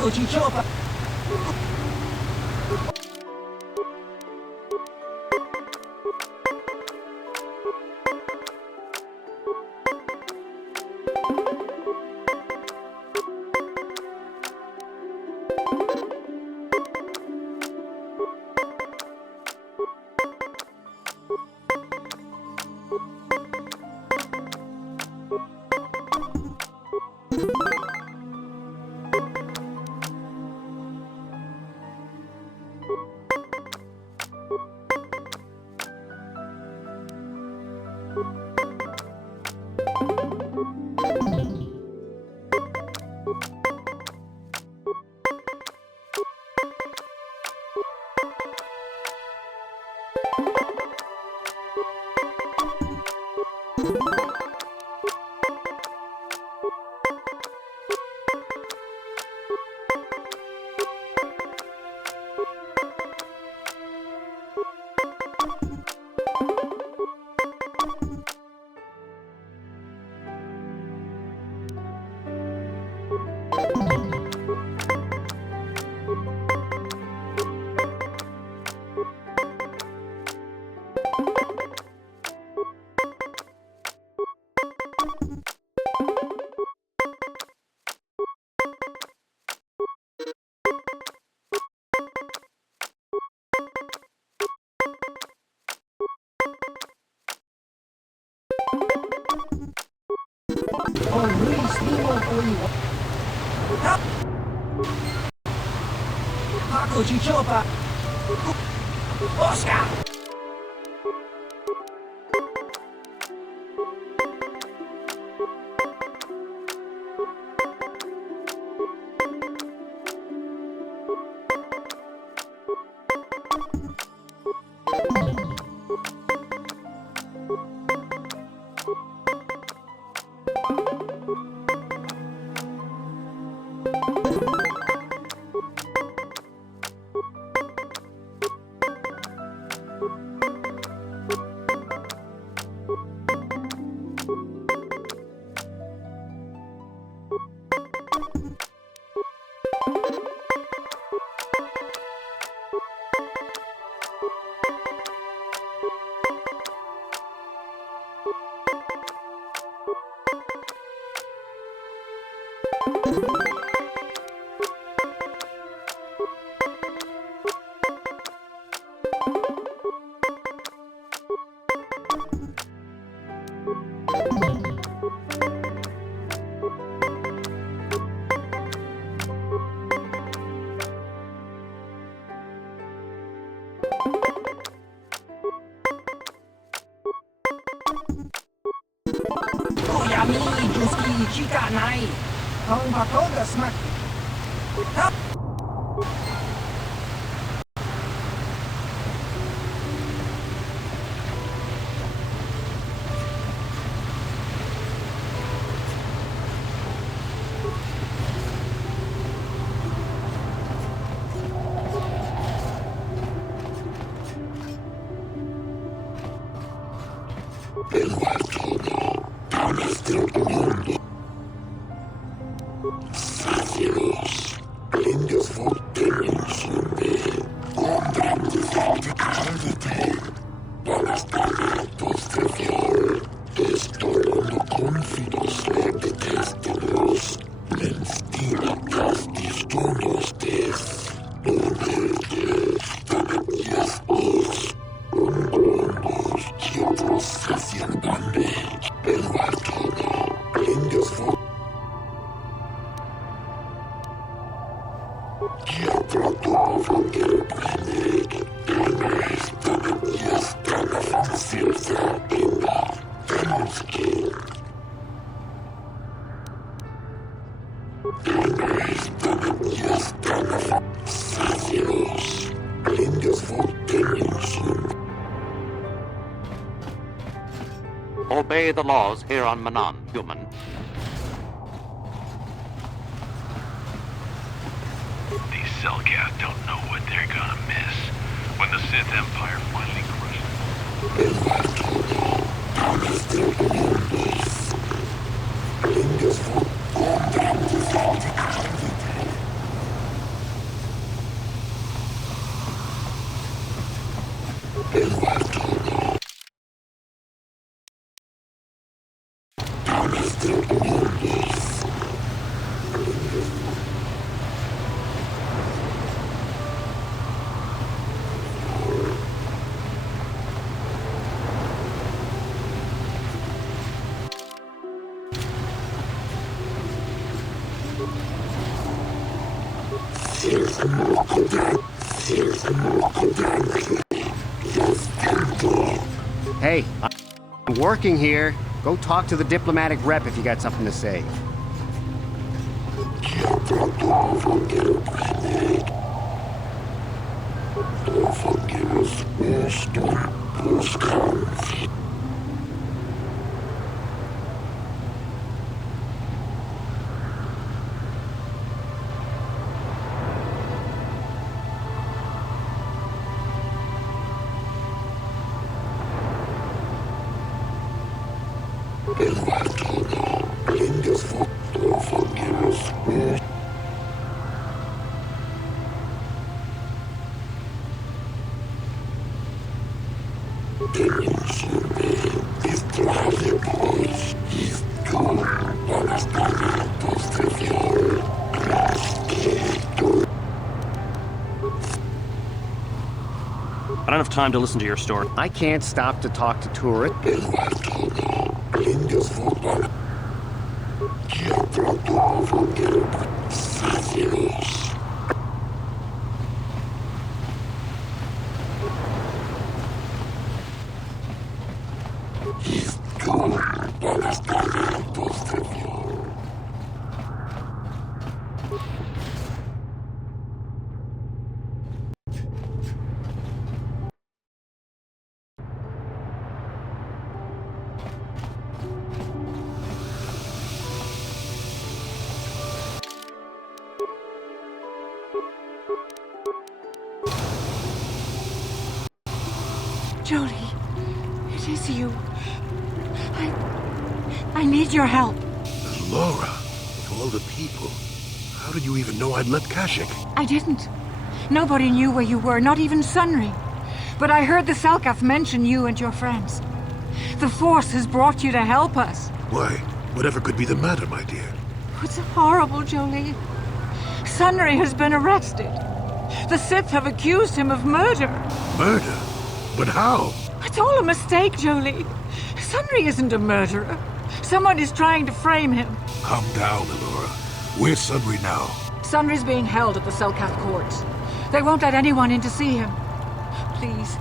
Paco Chichopa. Oh, Luis Limo Oliva. Paco Chichopa. Oscar. Yami, Juski, Chica, Nai. Ang Batoga Smack. Linda obey the laws here on Manan, human. These Selkath don't know what they're gonna miss when the Sith Empire finally Hey, I'm working here. Go talk to the diplomatic rep if you got something to say. I don't have time to listen to your story. I can't stop to talk to tourists. Jodie, it is you. I need your help. Laura, of all the people, how did you even know I'd left Kashyyyk? I didn't. Nobody knew where you were, not even Sunry. But I heard the Selkath mention you and your friends. The Force has brought you to help us. Why? Whatever could be the matter, my dear? It's horrible, Jolie. Sunry has been arrested. The Sith have accused him of murder. Murder? But how? It's all a mistake, Jolie. Sunry isn't a murderer. Someone is trying to frame him. Calm down, Elora. Where's Sunry now? Sunry's being held at the Selkath courts. They won't let anyone in to see him. Please,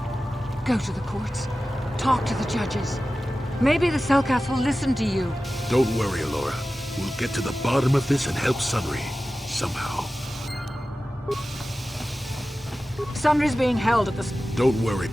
go to the courts. Talk to the judges. Maybe the Selkath will listen to you. Don't worry, Elora. We'll get to the bottom of this and help Sunry. Somehow. Sunry's being held at the... Don't worry.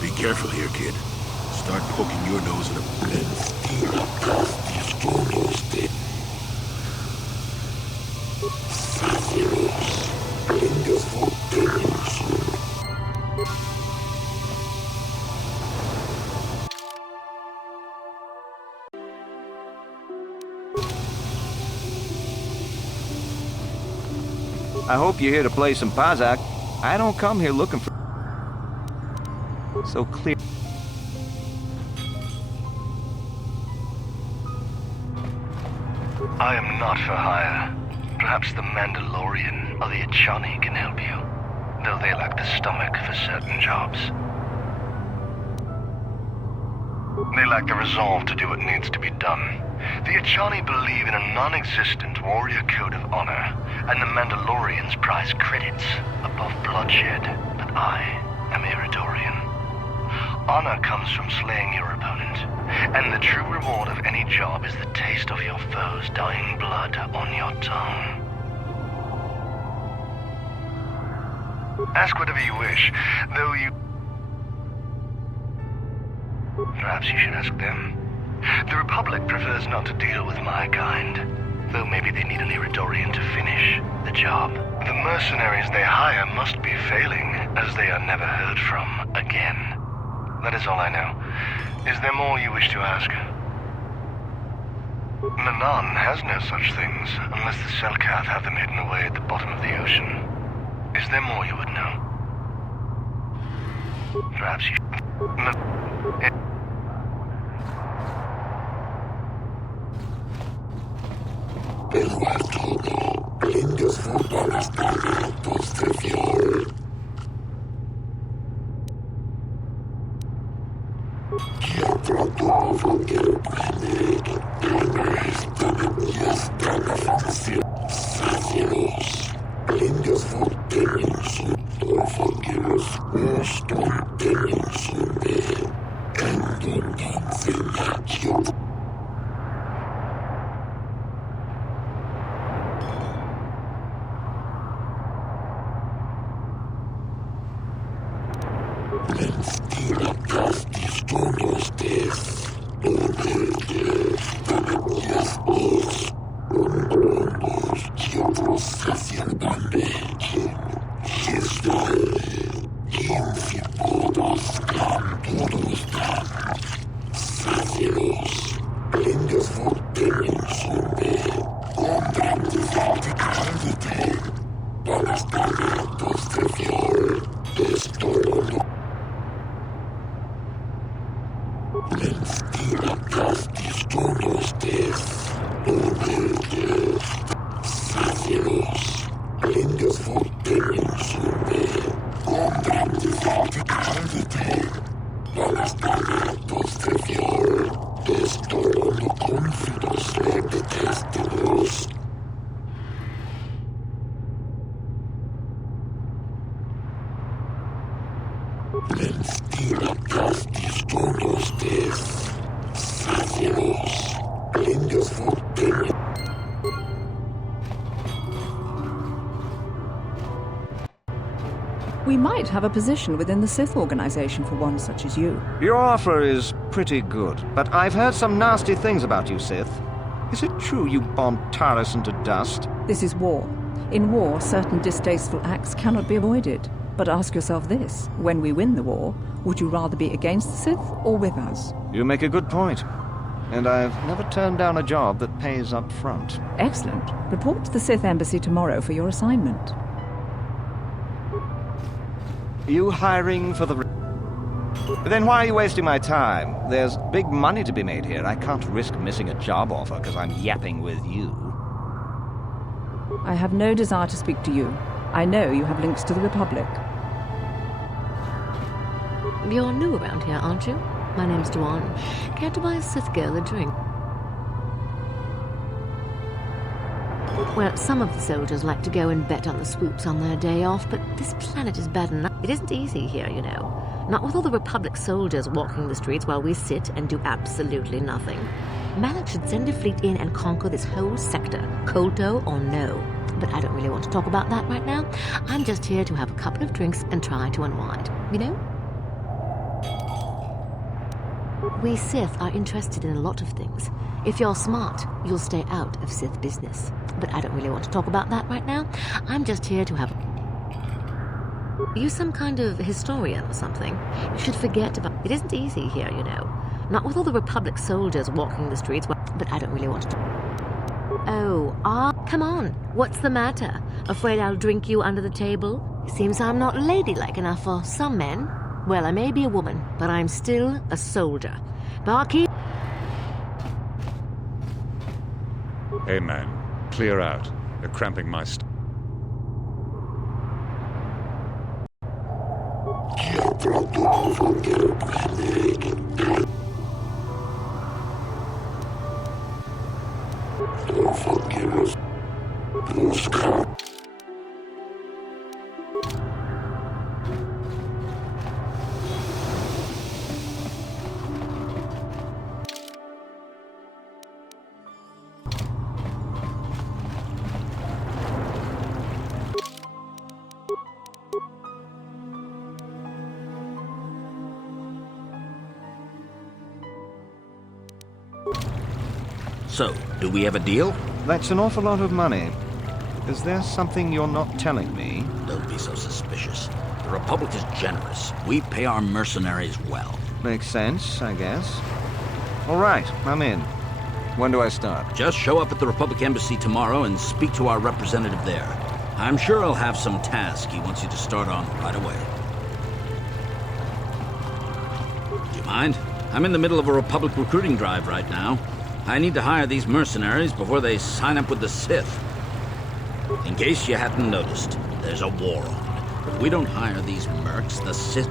Be careful here, kid. Start poking your nose in a... I hope you're here to play some Pazak. I don't come here looking for... So clear... I am not for hire. Perhaps the Mandalorian or the Achani can help you, though they lack the stomach for certain jobs. They lack the resolve to do what needs to be done. The Achani believe in a non-existent warrior code of honor, and the Mandalorians prize credits above bloodshed, but I am Iridorian. Honor comes from slaying your opponent, and the true reward of any job is the taste of your foe's dying blood on your tongue. Ask whatever you wish, though you... Perhaps you should ask them. The Republic prefers not to deal with my kind, though maybe they need an Iridorian to finish the job. The mercenaries they hire must be failing, as they are never heard from again. That is all I know. Is there more you wish to ask? Manan has no such things, unless the Selkath have them hidden away at the bottom of the ocean. Is there more you would know? Perhaps you... We might have a position within the Sith organization for one such as you. Your offer is pretty good, but I've heard some nasty things about you, Sith. Is it true you bombed Taris into dust? This is war. In war, certain distasteful acts cannot be avoided. But ask yourself this, when we win the war, would you rather be against the Sith or with us? You make a good point. And I've never turned down a job that pays up front. Excellent. Report to the Sith Embassy tomorrow for your assignment. You hiring for the... Then why are you wasting my time? There's big money to be made here. I can't risk missing a job offer because I'm yapping with you. I have no desire to speak to you. I know you have links to the Republic. You're new around here, aren't you? My name's Duan. Care to buy a Sith girl a drink? Well, some of the soldiers like to go and bet on the swoops on their day off, but this planet is bad enough. It isn't easy here, you know. Not with all the Republic soldiers walking the streets while we sit and do absolutely nothing. Malak should send a fleet in and conquer this whole sector, Kolto or no. But I don't really want to talk about that right now. I'm just here to have a couple of drinks and try to unwind, you know? We Sith are interested in a lot of things. If you're smart, you'll stay out of Sith business. But I don't really want to talk about that right now. I'm just here to have... Are you some kind of historian or something? You should forget about... It isn't easy here, you know. Not with all the Republic soldiers walking the streets, but I don't really want to talk... Come on. What's the matter? Afraid I'll drink you under the table? Seems I'm not ladylike enough for some men. Well, I may be a woman, but I'm still a soldier. Barkeep. Hey, man. Clear out. They're cramping my So, do we have a deal? That's an awful lot of money. Is there something you're not telling me? Don't be so suspicious. The Republic is generous. We pay our mercenaries well. Makes sense, I guess. All right, I'm in. When do I start? Just show up at the Republic Embassy tomorrow and speak to our representative there. I'm sure he'll have some task he wants you to start on right away. Do you mind? I'm in the middle of a Republic recruiting drive right now. I need to hire these mercenaries before they sign up with the Sith. In case you hadn't noticed, there's a war on. If we don't hire these mercs, the Sith...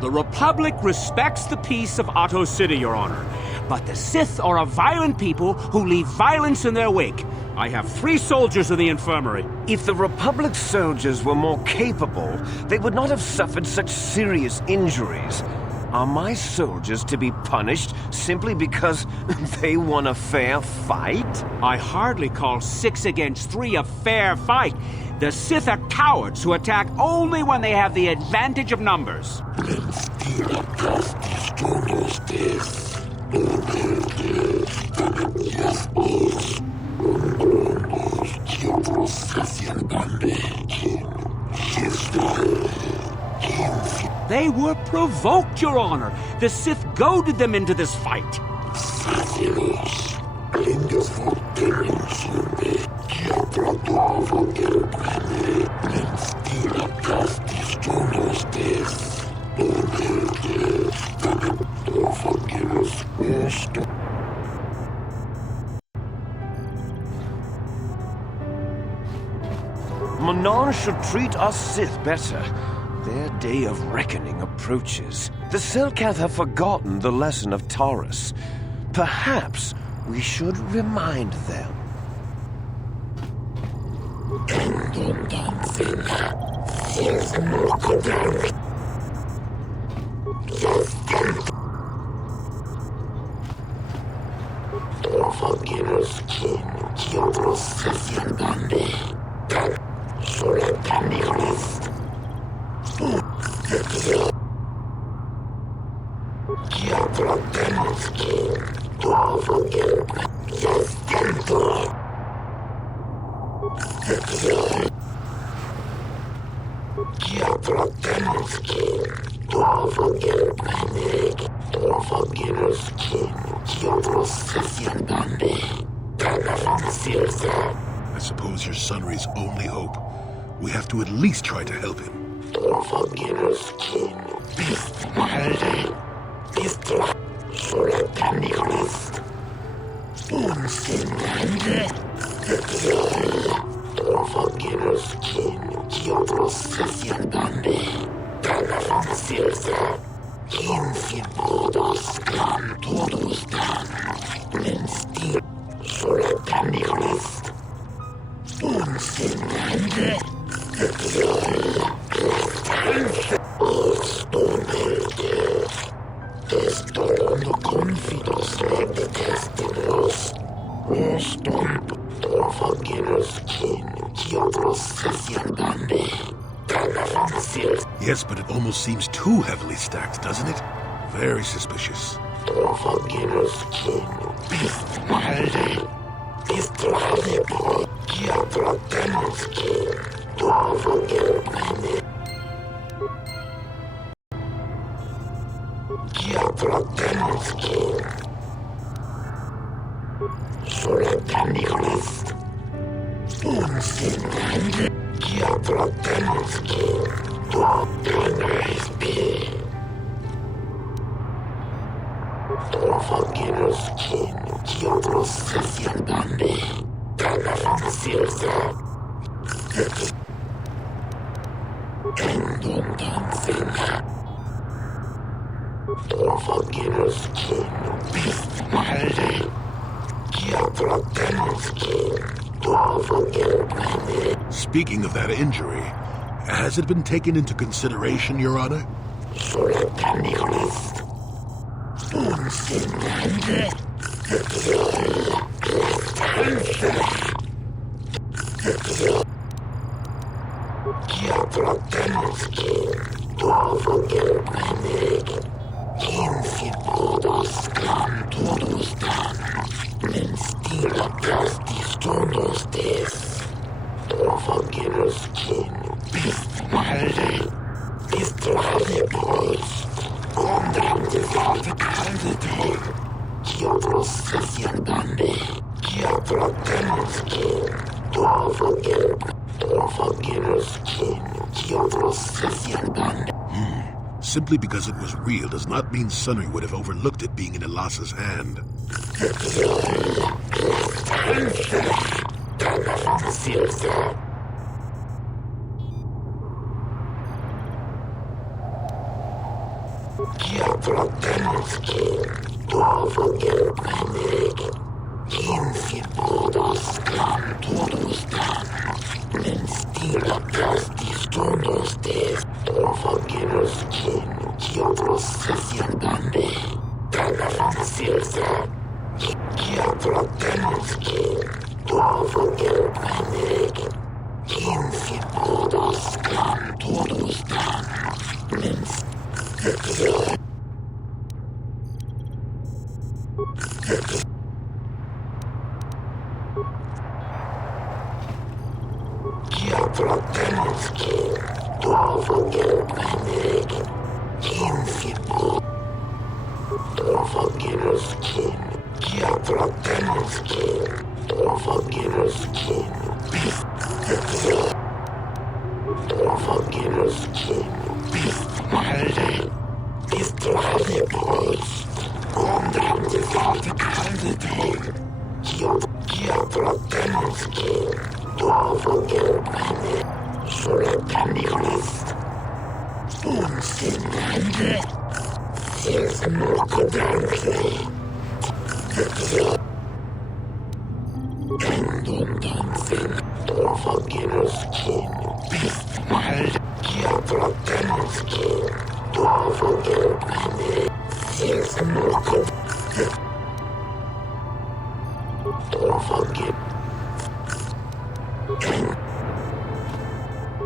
The Republic respects the peace of Otto City, Your Honor. But the Sith are a violent people who leave violence in their wake. I have 3 soldiers in the infirmary. If the Republic soldiers were more capable, they would not have suffered such serious injuries. Are my soldiers to be punished simply because they won a fair fight? I hardly call 6 against 3 a fair fight. The Sith are cowards who attack only when they have the advantage of numbers. They were provoked, Your Honor. The Sith goaded them into this fight. Manon should treat us Sith better. Their day of reckoning approaches. The Selkath have forgotten the lesson of Taurus. Perhaps we should remind them. I suppose you're Sunry's only hope. We have to at least try to help him. Yes, but it almost seems too heavily stacked, doesn't it? Very suspicious. Speaking of that injury, has it been taken into consideration, Your Honor? Simply because it was real does not mean Sunry would have overlooked it being in Elas's hand.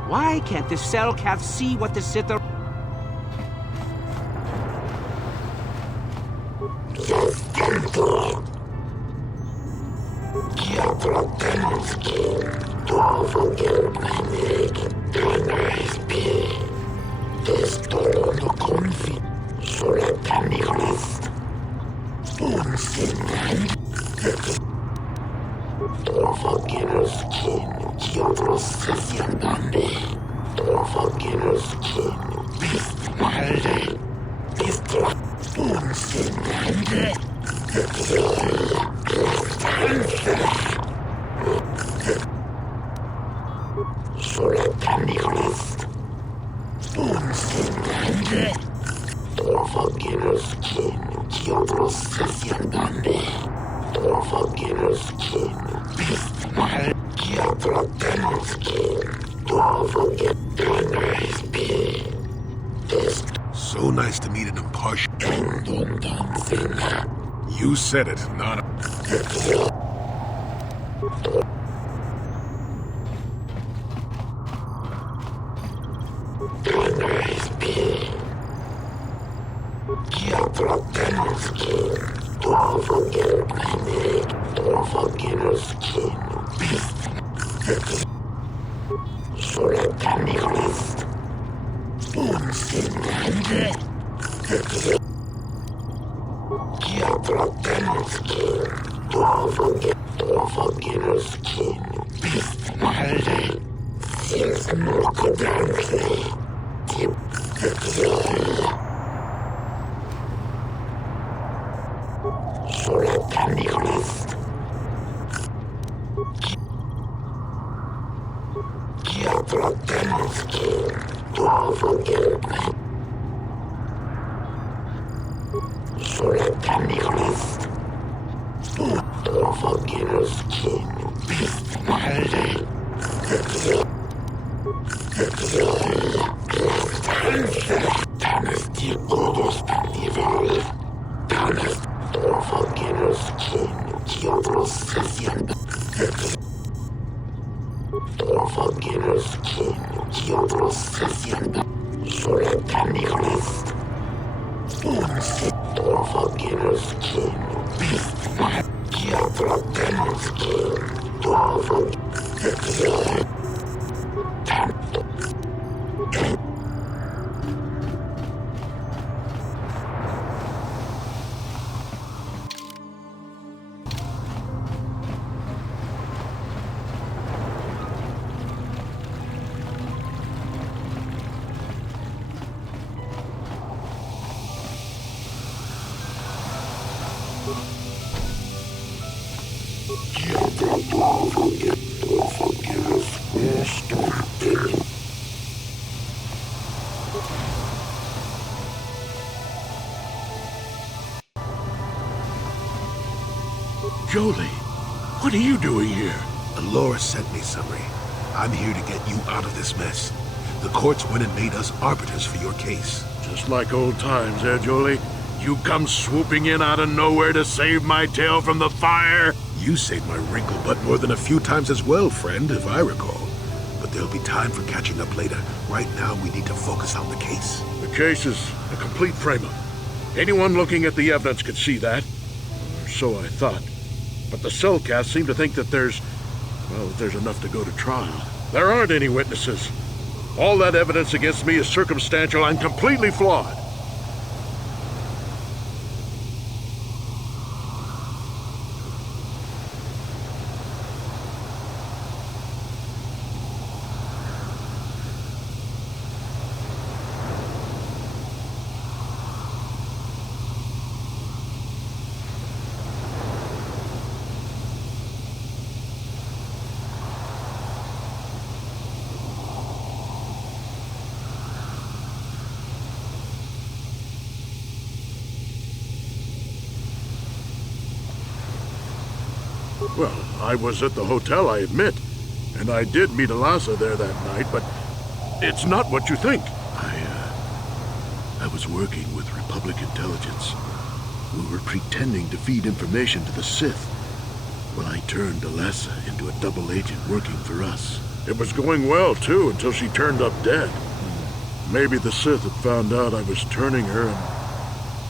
Why can't the Selkath see what the Sith are... So nice to meet an impartial. You said it, not a... Jolie, what are you doing here? Alora sent me, Summary. I'm here to get you out of this mess. The courts went and made us arbiters for your case. Just like old times, eh, Jolie? You come swooping in out of nowhere to save my tail from the fire? You saved my wrinkle butt more than a few times as well, friend, if I recall. But there'll be time for catching up later. Right now, we need to focus on the case. The case is a complete frame-up. Anyone looking at the evidence could see that. Or so I thought. But the Cellcasts seem to think that there's enough to go to trial. There aren't any witnesses. All that evidence against me is circumstantial and completely flawed. Well, I was at the hotel, I admit. And I did meet Eliza there that night, but it's not what you think. I was working with Republic Intelligence. We were pretending to feed information to the Sith. When I turned Eliza into a double agent working for us. It was going well, too, until she turned up dead. Maybe the Sith had found out I was turning her and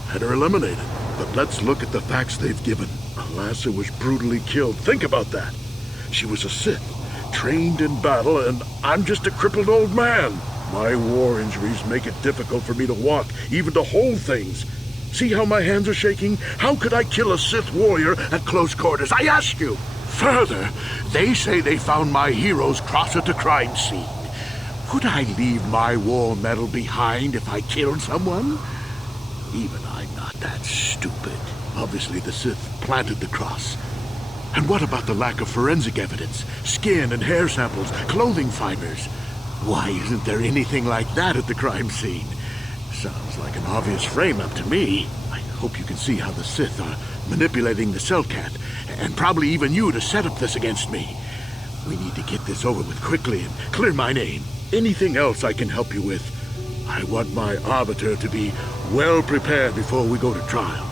had her eliminated. But let's look at the facts they've given. Eliza was brutally killed. Think about that. She was a Sith, trained in battle, and I'm just a crippled old man. My war injuries make it difficult for me to walk, even to hold things. See how my hands are shaking? How could I kill a Sith warrior at close quarters? I ask you. Further, they say they found my heroes cross at the crime scene. Would I leave my war medal behind if I killed someone? Even I'm not that stupid. Obviously, the Sith planted the cross. And what about the lack of forensic evidence? Skin and hair samples, clothing fibers. Why isn't there anything like that at the crime scene? Sounds like an obvious frame-up to me. I hope you can see how the Sith are manipulating the Cellcat, and probably even you to set up this against me. We need to get this over with quickly and clear my name. Anything else I can help you with? I want my arbiter to be well prepared before we go to trial.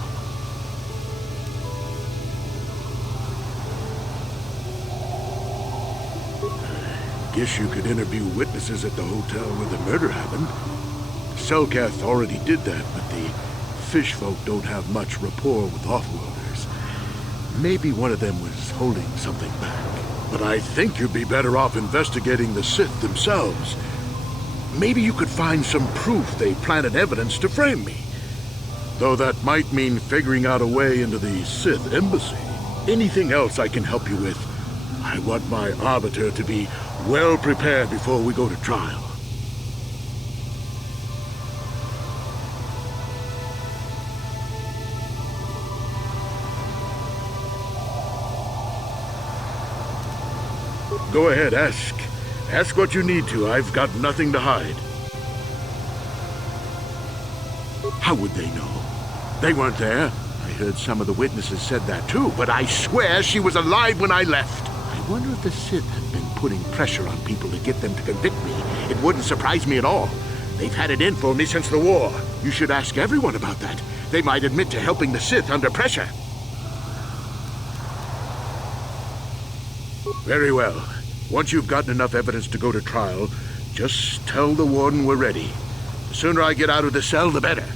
Guess you could interview witnesses at the hotel where the murder happened. Selkath already did that, but the fish folk don't have much rapport with offworlders. Maybe one of them was holding something back. But I think you'd be better off investigating the Sith themselves. Maybe you could find some proof they planted evidence to frame me. Though that might mean figuring out a way into the Sith embassy. Anything else I can help you with? I want my arbiter to be well prepared before we go to trial. Go ahead, ask. Ask what you need to. I've got nothing to hide. How would they know? They weren't there. I heard some of the witnesses said that too, but I swear she was alive when I left. I wonder if the Sith have been putting pressure on people to get them to convict me. It wouldn't surprise me at all. They've had it in for me since the war. You should ask everyone about that. They might admit to helping the Sith under pressure. Very well. Once you've gotten enough evidence to go to trial, just tell the warden we're ready. The sooner I get out of the cell, the better.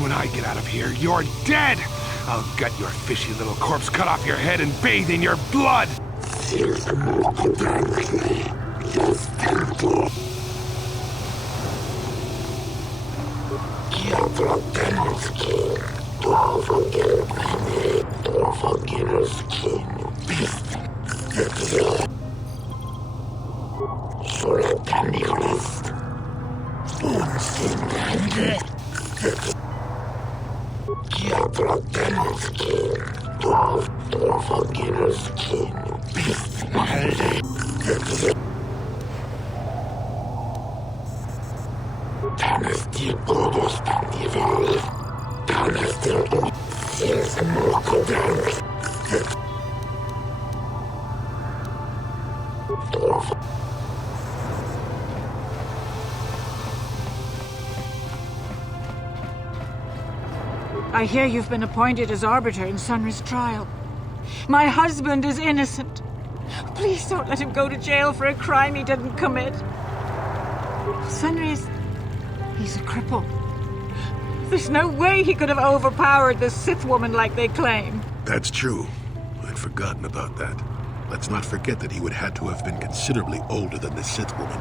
When I get out of here, you're dead! I'll gut your fishy little corpse, cut off your head, and bathe in your blood! I hear you've been appointed as arbiter in Sunry's trial. My husband is innocent. Please don't let him go to jail for a crime he didn't commit. He's a cripple. There's no way he could have overpowered the Sith woman like they claim. That's true. I'd forgotten about that. Let's not forget that he would have to have been considerably older than the Sith woman.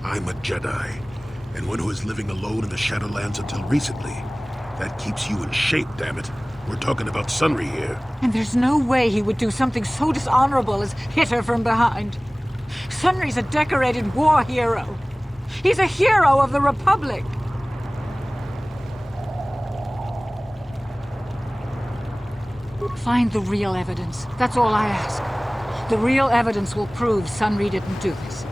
I'm a Jedi, and one who is living alone in the Shadowlands until recently. That keeps you in shape, damn it. We're talking about Sunry here. And there's no way he would do something so dishonorable as hit her from behind. Sunry's a decorated war hero. He's a hero of the Republic. Find the real evidence. That's all I ask. The real evidence will prove Sunry didn't do this.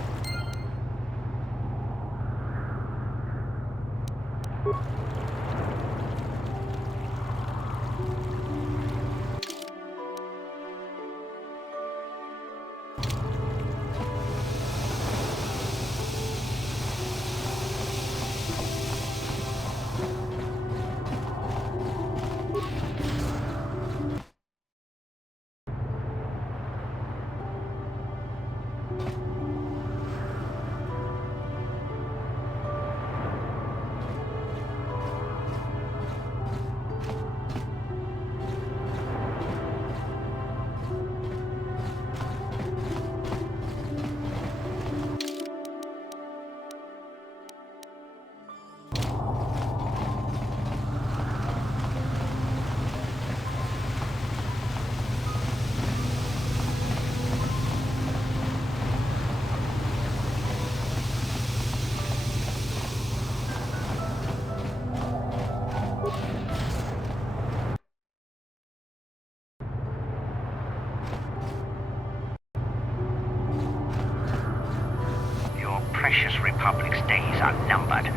precious Republic's days are numbered. It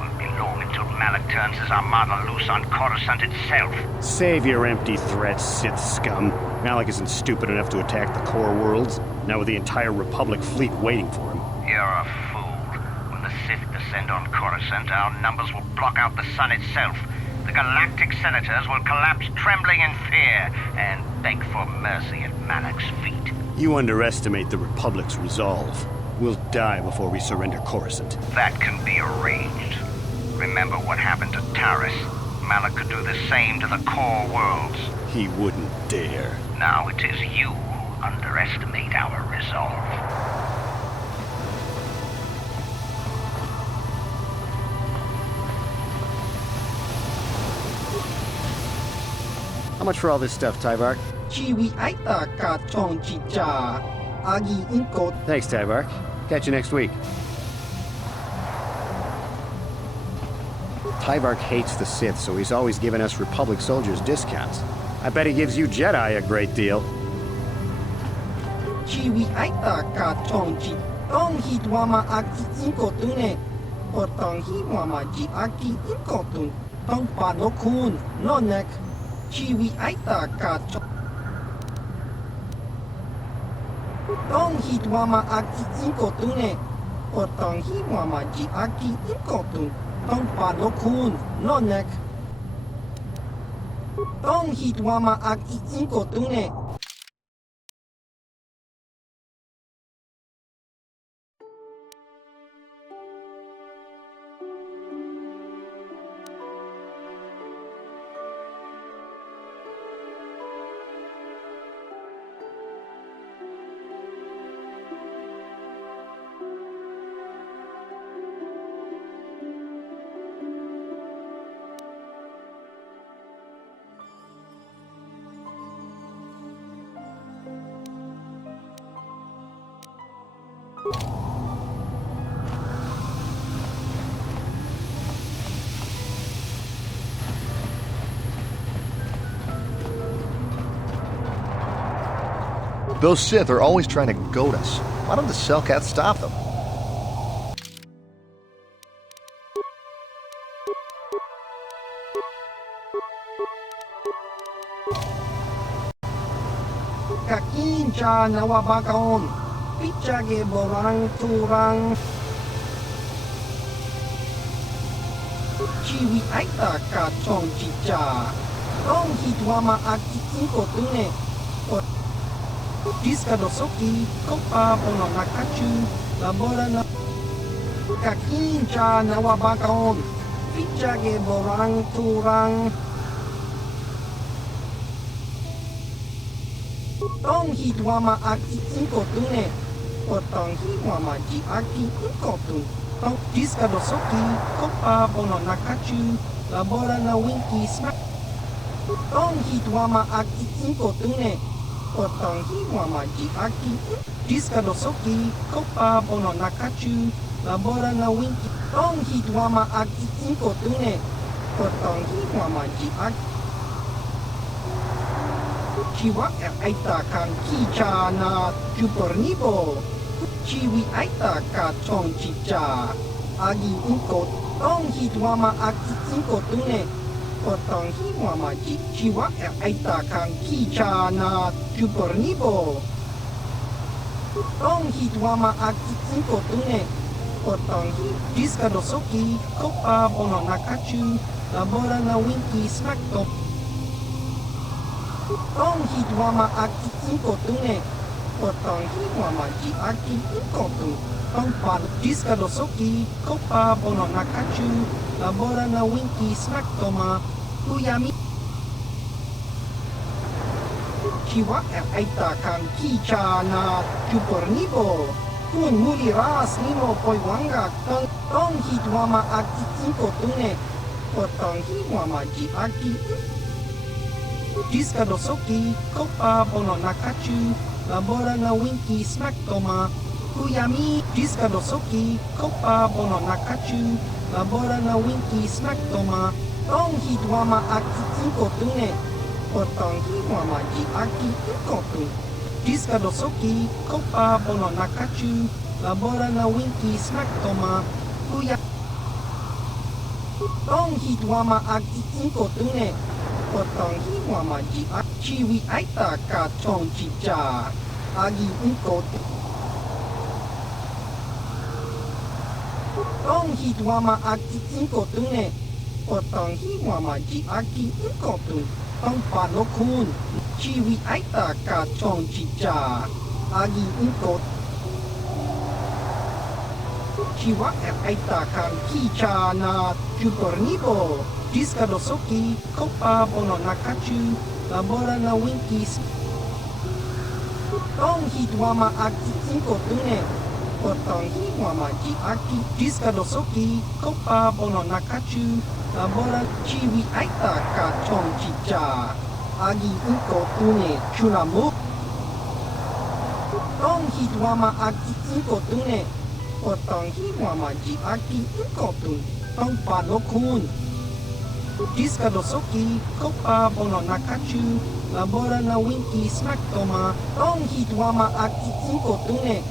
won't be long until Malik turns his armada loose on Coruscant itself. Save your empty threats, Sith scum. Malik isn't stupid enough to attack the core worlds, now with the entire Republic fleet waiting for him. You're a fool. When the Sith descend on Coruscant, our numbers will block out the sun itself. The galactic senators will collapse trembling in fear and beg for mercy at Malik's feet. You underestimate the Republic's resolve. We'll die before we surrender Coruscant. That can be arranged. Remember what happened to Taris. Malik could do the same to the core worlds. He wouldn't dare. Now it is you who underestimate our resolve. How much for all this stuff, Tyvark? Chiwi aita ka chong chicha. Agi inko. Thanks, Tyvark. Catch you next week. Tyvark hates the Sith, so he's always giving us Republic soldiers discounts. I bet he gives you Jedi a great deal. Chiwi aita ka chong chi. Tong hit wama aki inko tune. O tong hi wama ji aki inko tun. Tong pa no kun. No nek. Chiwi aita ka chong. Tong hit wama aki inko tune. O tong hi wama ji aki inko tun. Tong pa no kun. No nek. Tong hit wama aki inko tune. Those Sith are always trying to goad us. Why don't the Selkath stop them? Kakincha nawabakaon. Pichage borang turang. Chiwi aita ka chong chicha. Tong hitwama aki inko tune. Diska dosoki, kopa pono nakachu, labora na kakincha nawabakaon, pichage borang turang. Tong hitwama aki inko tune, otong hitwama ji aki inko tun. Tong diska dosoki, kopa pono nakachu, labora na winky smack. Tong hitwama aki inko tune. Otong hiwama ji aki diska dosoki kopa bono nakachu labora na winki tong hitwama aki inko tune otong hiwama ji aki chiwa aita kan kicha na jupornibo chiwi aita ka chong chicha agi inko tong hitwama aki inko tune Otong hiwama ji chiwa aita kan kicha na jupornibo. Tong hitwama aki inko tune. Otong hi diska dosoki kopa bono nakachu labora na winky smack top. Tong hitwama aki inko tune. Otong hiwama ji aki inko tune. Tong pan diska dosoki kopa bono nakachu labora na winky smack toma uyami chiwa aita kan kicha na jupornibo kun muli ras nimo poiwanga tong hitwama aki inko tune otong hiwama ji aki diska dosoki kopa bono nakachu labora na winky smack toma uyami diska dosoki kopa bono nakachu labora na winky smack toma tong hitwama aki inko tune otong hiwama ji aki inko tune diska dosoki kopa bono nakachu labora na winki smack toma, kuya. Tong hitwama agi inko tune, potong hiwama ji chiwi aita ka chong chicha, agi inko. Tong hitwama agi inko tune, potong hiwama ji agi inko tune, tong panokun, chiwi aita ka chong chicha, agi inko. Chiwa aita kan kicha na jupornibo, diska dosoki, kopa bono nakachu, labora na winkis. Tong hitwama aki inko tune, potong hitwama ji aki, diska dosoki, kopa bono nakachu, labora chiwi aita ka chong chicha, agi inko tune chunamu. Tong hitwama aki inko tune, potong hiwama ji aki inkotun, tong panokun. Diska dosoki, kopa bono nakachu, labora na winki smack toma, tong hitwama aki inkotune,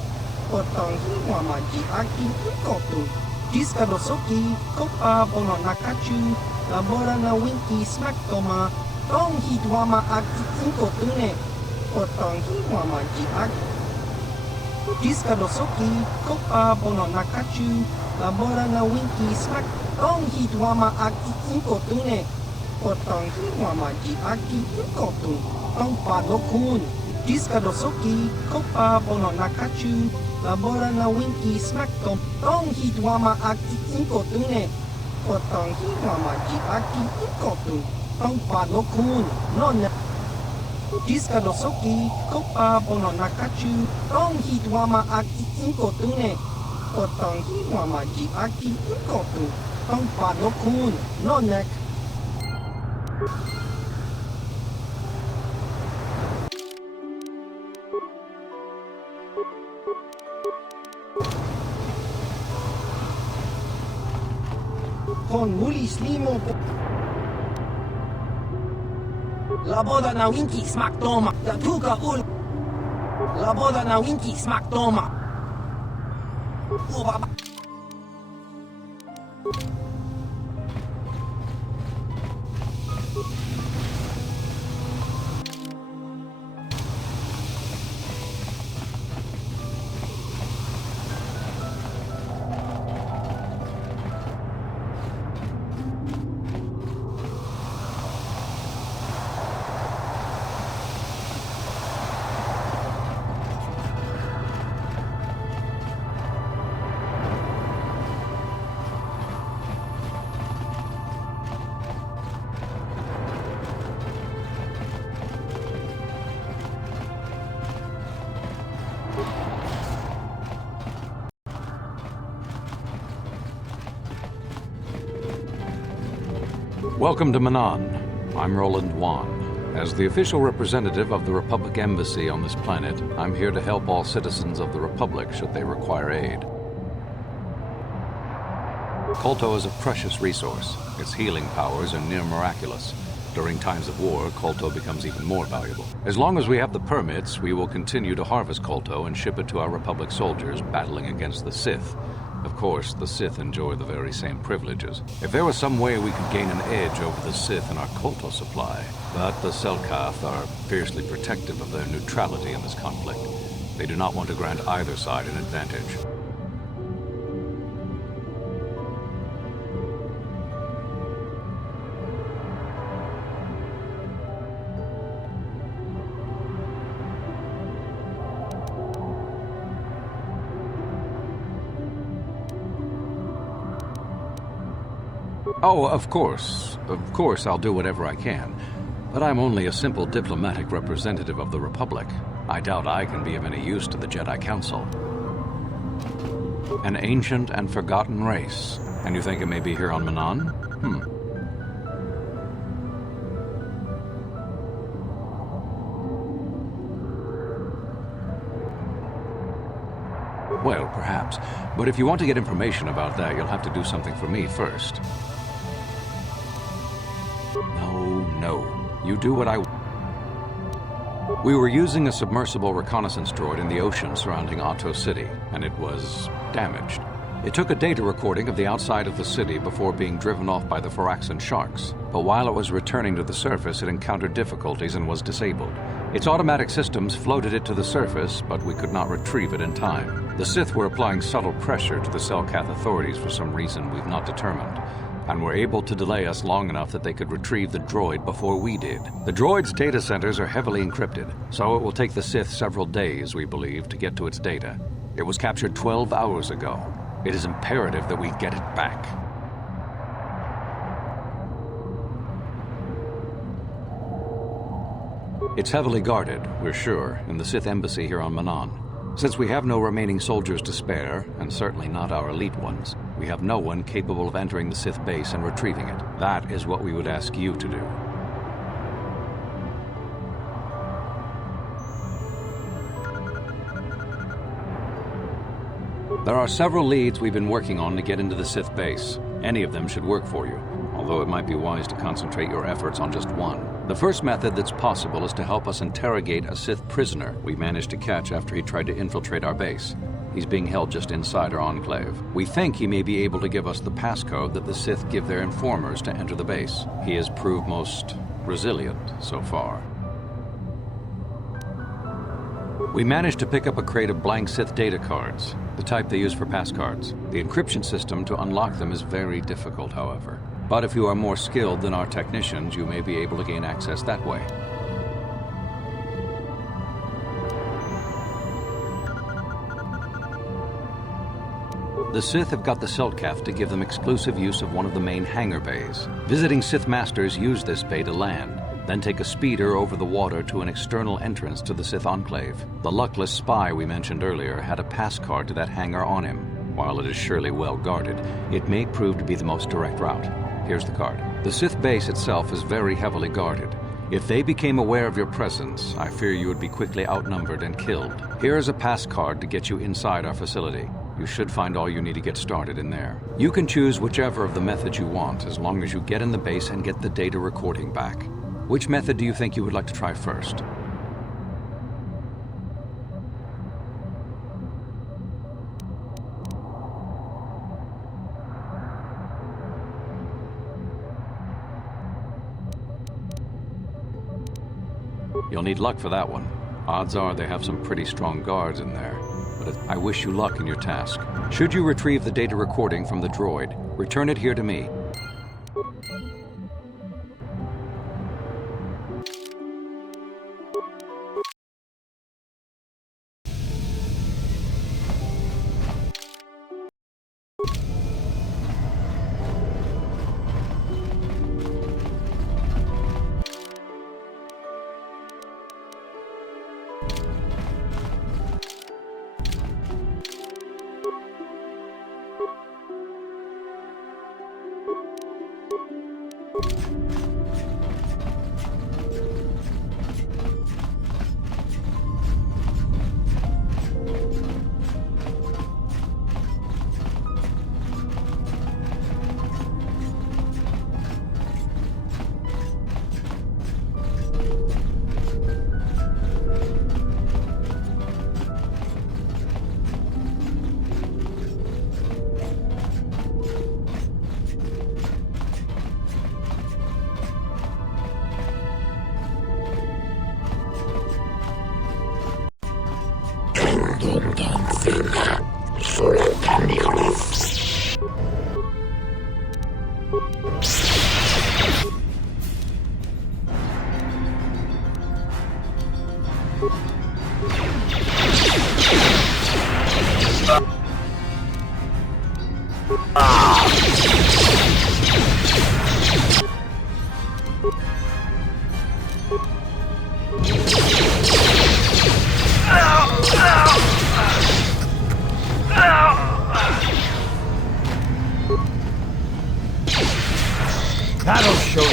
potong hiwama ji aki inkotun. Diska dosoki, kopa bono nakachu, labora na winki smack toma, tong hitwama aki inkotune, potong hiwama ji aki. Diska dosoki, kopa bono nakachu, labora na winki smack, tong hitwama aki inko tune, potong hitwama ji aki inko tun, tong panokun. Diska dosoki, kopa bono nakachu, labora na winki smack tong hitwama aki inko tune, potong hitwama ji aki inko tun, tong panokun, non. Diska dosoki, kopa bono nakachu, tong hitwama aki inko tune, potong hitwama ji aki inko tun, tong panokun, nonek. Kon mulis limo po. Laboda na winki smack toma, da tuka ul. Laboda na winki smack toma. Ubaba. Welcome to Manan. I'm Roland Wan. As the official representative of the Republic Embassy on this planet, I'm here to help all citizens of the Republic should they require aid. Kolto is a precious resource. Its healing powers are near miraculous. During times of war, Kolto becomes even more valuable. As long as we have the permits, we will continue to harvest Kolto and ship it to our Republic soldiers battling against the Sith. Of course, the Sith enjoy the very same privileges. If there was some way we could gain an edge over the Sith in our Kolto supply, but the Selkath are fiercely protective of their neutrality in this conflict. They do not want to grant either side an advantage. Oh, of course. Of course I'll do whatever I can. But I'm only a simple diplomatic representative of the Republic. I doubt I can be of any use to the Jedi Council. An ancient and forgotten race. And you think it may be here on Manan? Well, perhaps. But if you want to get information about that, you'll have to do something for me first. No. You do what I... We were using a submersible reconnaissance droid in the ocean surrounding Otto City, and it was damaged. It took a data recording of the outside of the city before being driven off by the Phyraxan sharks, but while it was returning to the surface, it encountered difficulties and was disabled. Its automatic systems floated it to the surface, but we could not retrieve it in time. The Sith were applying subtle pressure to the Selkath authorities for some reason we've not determined, and were able to delay us long enough that they could retrieve the droid before we did. The droid's data centers are heavily encrypted, so it will take the Sith several days, we believe, to get to its data. It was captured 12 hours ago. It is imperative that we get it back. It's heavily guarded, we're sure, in the Sith embassy here on Manon. Since we have no remaining soldiers to spare, and certainly not our elite ones, we have no one capable of entering the Sith base and retrieving it. That is what we would ask you to do. There are several leads we've been working on to get into the Sith base. Any of them should work for you, although it might be wise to concentrate your efforts on just one. The first method that's possible is to help us interrogate a Sith prisoner we managed to catch after he tried to infiltrate our base. He's being held just inside our enclave. We think he may be able to give us the passcode that the Sith give their informers to enter the base. He has proved most resilient so far. We managed to pick up a crate of blank Sith data cards, the type they use for passcards. The encryption system to unlock them is very difficult, however. But if you are more skilled than our technicians, you may be able to gain access that way. The Sith have got the Selkath to give them exclusive use of one of the main hangar bays. Visiting Sith Masters use this bay to land, then take a speeder over the water to an external entrance to the Sith Enclave. The luckless spy we mentioned earlier had a pass card to that hangar on him. While it is surely well guarded, it may prove to be the most direct route. Here's the card. The Sith base itself is very heavily guarded. If they became aware of your presence, I fear you would be quickly outnumbered and killed. Here is a pass card to get you inside our facility. You should find all you need to get started in there. You can choose whichever of the methods you want, as long as you get in the base and get the data recording back. Which method do you think you would like to try first? You'll need luck for that one. Odds are they have some pretty strong guards in there. But I wish you luck in your task. Should you retrieve the data recording from the droid, return it here to me. That'll show you.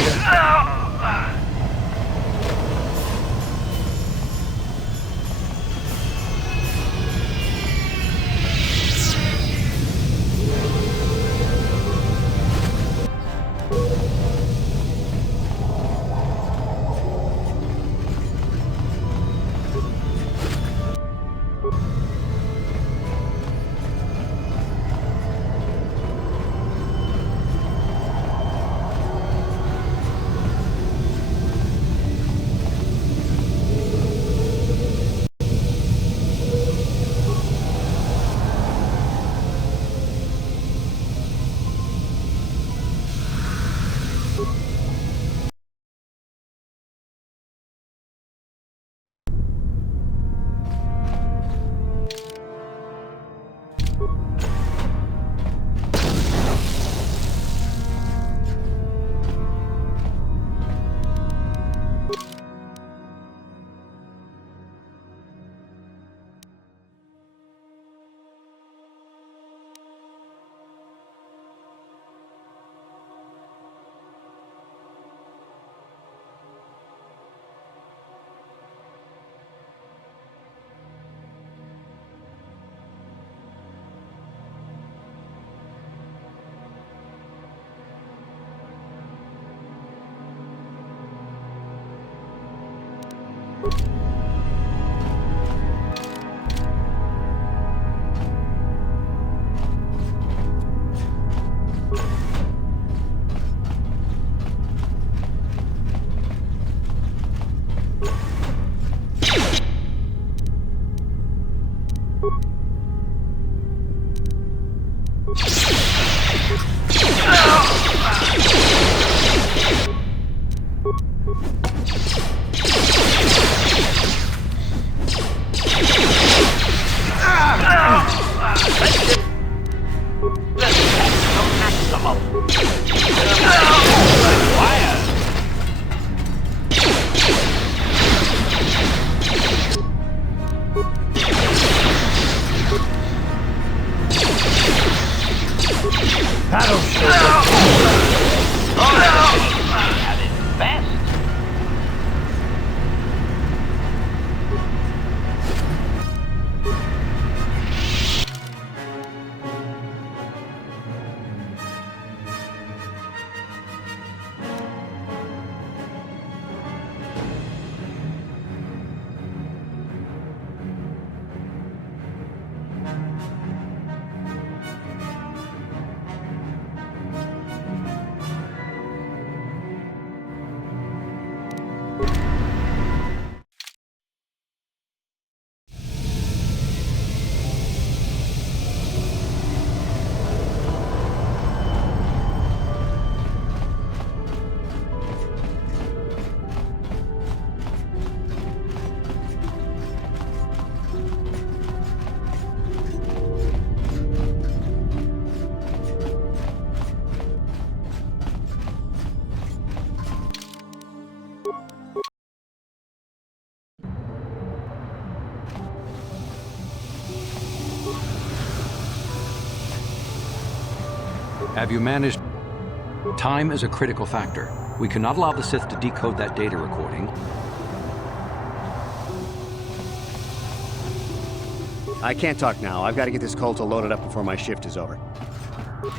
Have you managed? Time is a critical factor. We cannot allow the Sith to decode that data recording. I can't talk now. I've got to get this Kolto loaded up before my shift is over.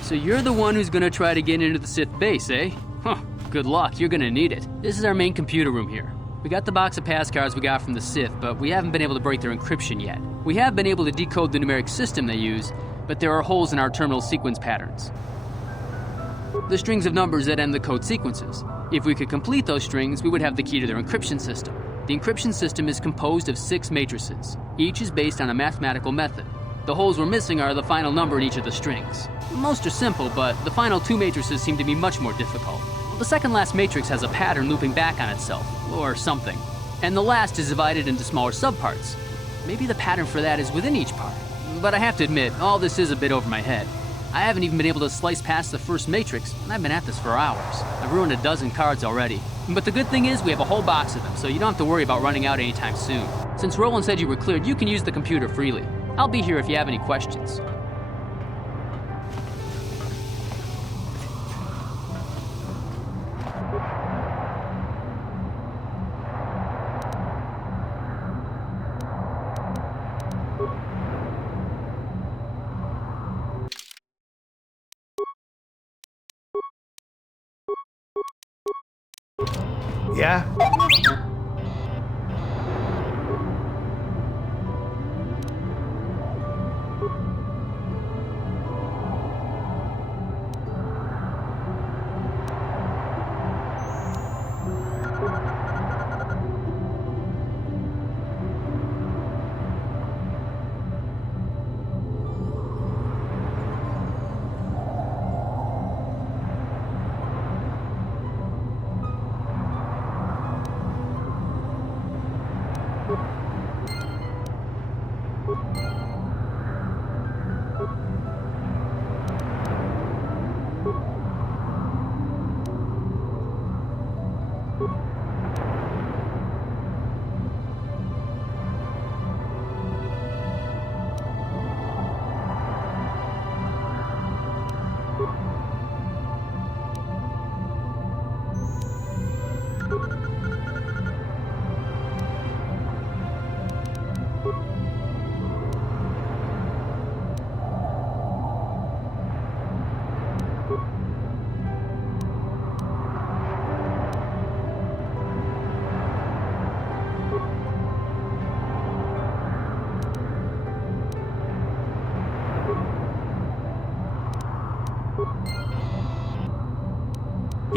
So you're the one who's gonna try to get into the Sith base, eh? Huh, good luck, you're gonna need it. This is our main computer room here. We got the box of pass cards we got from the Sith, but we haven't been able to break their encryption yet. We have been able to decode the numeric system they use, but there are holes in our terminal sequence patterns. The strings of numbers that end the code sequences. If we could complete those strings, we would have the key to their encryption system. The encryption system is composed of 6 matrices. Each is based on a mathematical method. The holes we're missing are the final number in each of the strings. Most are simple, but the final 2 matrices seem to be much more difficult. The second last matrix has a pattern looping back on itself, or something. And the last is divided into smaller subparts. Maybe the pattern for that is within each part. But I have to admit, all this is a bit over my head. I haven't even been able to slice past the first matrix, and I've been at this for hours. I've ruined a dozen cards already. But the good thing is we have a whole box of them, so you don't have to worry about running out anytime soon. Since Roland said you were cleared, you can use the computer freely. I'll be here if you have any questions. Yeah?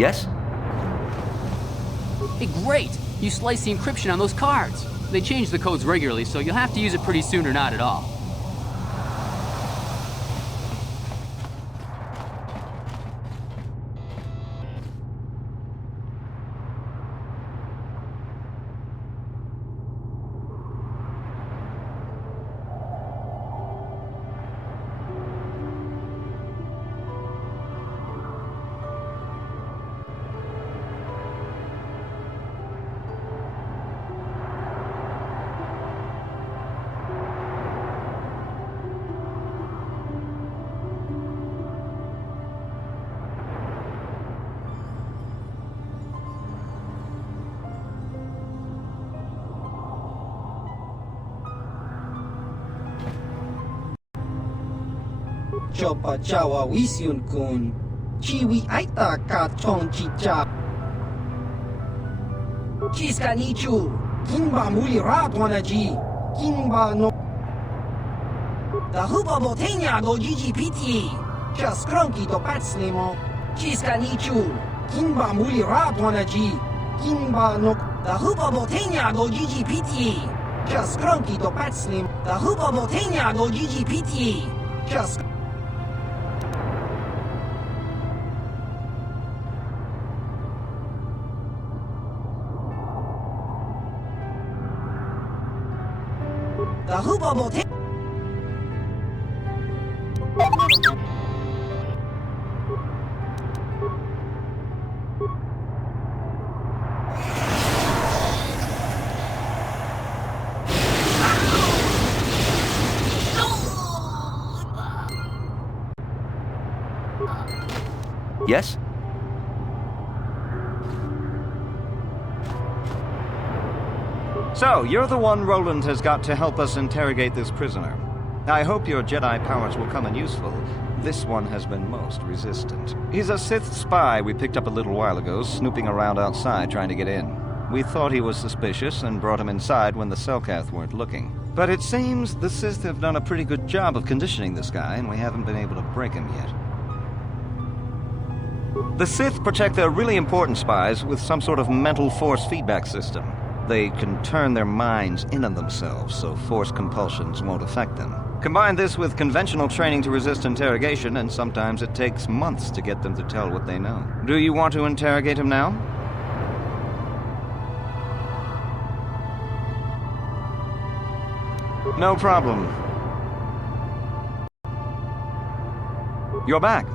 Yes? Hey, great! You sliced the encryption on those cards. They change the codes regularly, so you'll have to use it pretty soon or not at all. Chopa chawa wisyun kun. Chiwi aita ka chong chicha. Chiska nichu. Kimba muli ratwanaji. Kimba no. Da huba botenya do GGPT. Just cronky to patslimo. Chiska nichu. Kimba muli ratwanaji. Kimba no. Da huba botenya do GGPT. Just cronky to patslim. Da huba botenya do GGPT. Just. The Hoopa Motel. Yes? So, you're the one Roland has got to help us interrogate this prisoner. I hope your Jedi powers will come in useful. This one has been most resistant. He's a Sith spy we picked up a little while ago, snooping around outside trying to get in. We thought he was suspicious and brought him inside when the Selkath weren't looking. But it seems the Sith have done a pretty good job of conditioning this guy, and we haven't been able to break him yet. The Sith protect their really important spies with some sort of mental force feedback system. They can turn their minds in on themselves, so force compulsions won't affect them. Combine this with conventional training to resist interrogation, and sometimes it takes months to get them to tell what they know. Do you want to interrogate him now? No problem. You're back.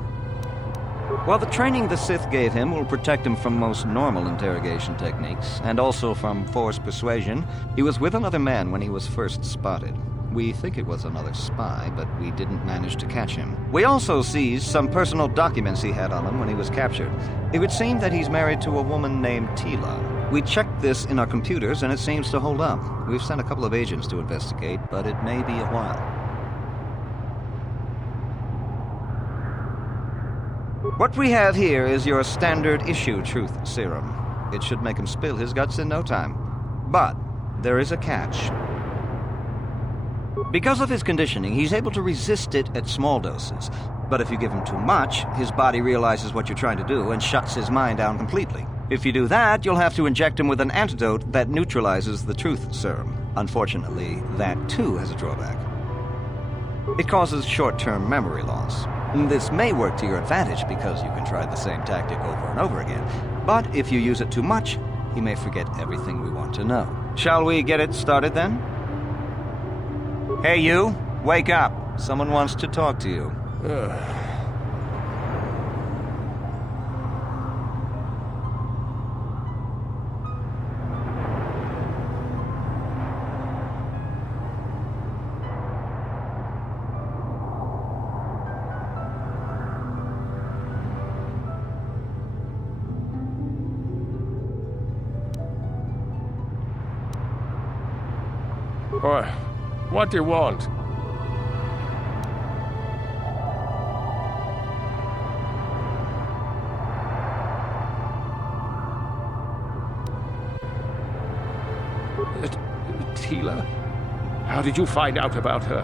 Well, the training the Sith gave him will protect him from most normal interrogation techniques, and also from forced persuasion. He was with another man when he was first spotted. We think it was another spy, but we didn't manage to catch him. We also seized some personal documents he had on him when he was captured. It would seem that he's married to a woman named Tila. We checked this in our computers, and it seems to hold up. We've sent a couple of agents to investigate, but it may be a while. What we have here is your standard issue truth serum. It should make him spill his guts in no time. But there is a catch. Because of his conditioning, he's able to resist it at small doses. But if you give him too much, his body realizes what you're trying to do and shuts his mind down completely. If you do that, you'll have to inject him with an antidote that neutralizes the truth serum. Unfortunately, that too has a drawback. It causes short-term memory loss. This may work to your advantage because you can try the same tactic over and over again. But if you use it too much, he may forget everything we want to know. Shall we get it started then? Hey you, wake up. Someone wants to talk to you. What do you want? Tila? How did you find out about her?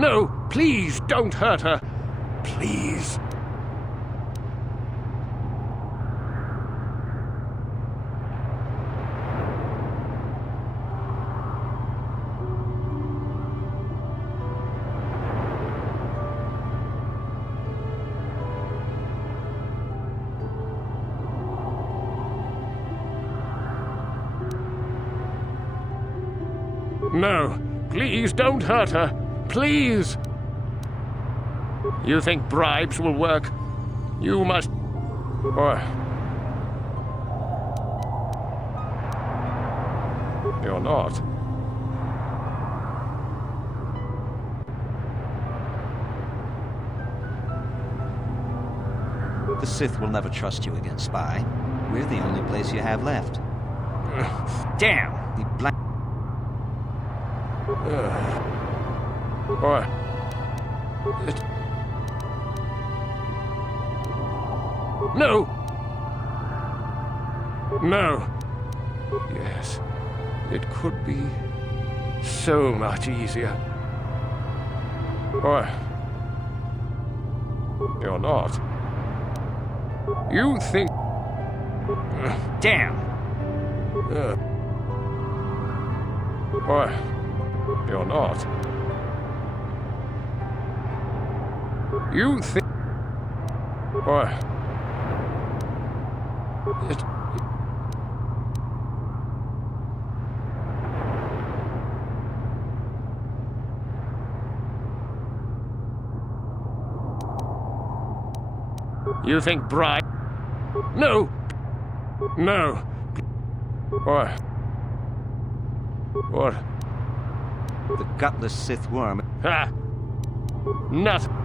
No, please don't hurt her. Please. No, please don't hurt her. Please. You think bribes will work? You must... Or... You're not. The Sith will never trust you again, Spy. We're the only place you have left. Damn! The black... Or... No! No! Yes, it could be so much easier. Or... You're not. You think... Damn! Or... You're not. You think... Or... You think bribe... No! No! Or... The gutless Sith worm... Ha! Nothing.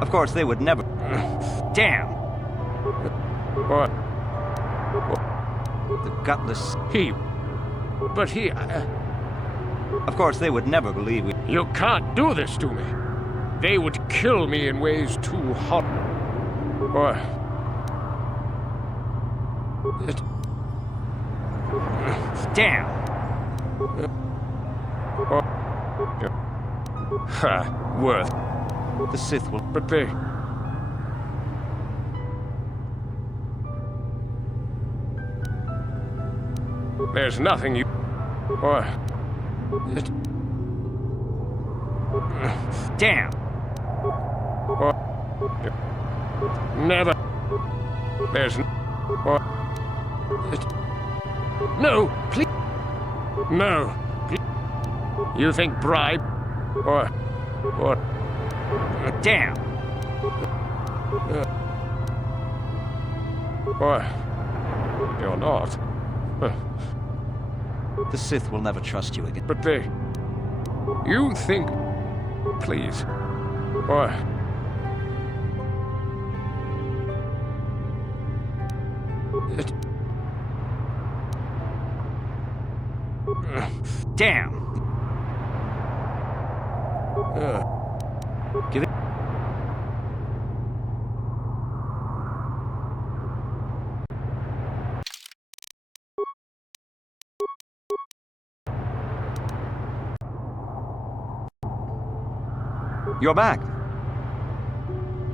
Of course, they would never... Damn! Or... The gutless... He... But he... Of course, they would never believe we... You can't do this to me. They would kill me in ways too hot. Or... Damn! Or... Ha! Worth. The Sith will... But they... There's nothing you... Or... Damn! Or... Never... There's... Or... No! Please... No! Please. You think bribe... Or... Damn! Or... You're not. The Sith will never trust you again. But they... You think... Please. Or... Damn! Give it... You're back.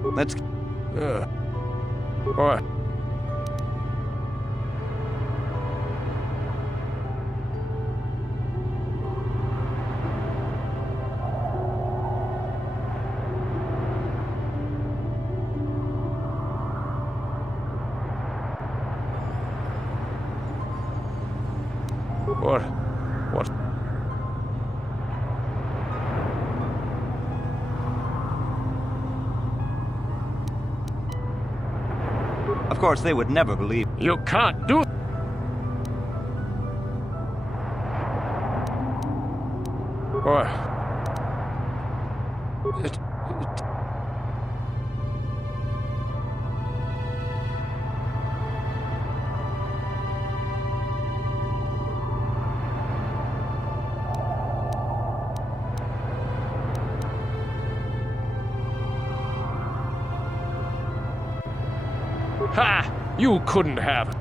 Let's... Or... What? Of course, they would never believe... You can't do... Or... Ha! You couldn't have it.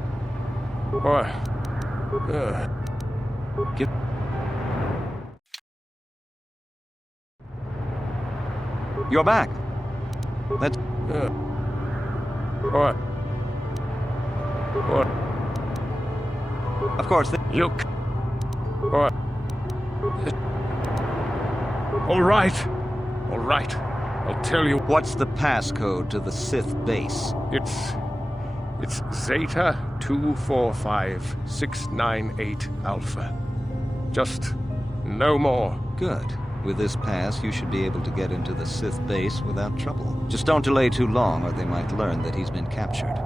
Or... Get... You're back. Let's... What? What? Of course, You... What? All right. All right. I'll tell you. What's the passcode to the Sith base? It's Zeta 245698 Alpha. Just no more. Good. With this pass, you should be able to get into the Sith base without trouble. Just don't delay too long, or they might learn that he's been captured.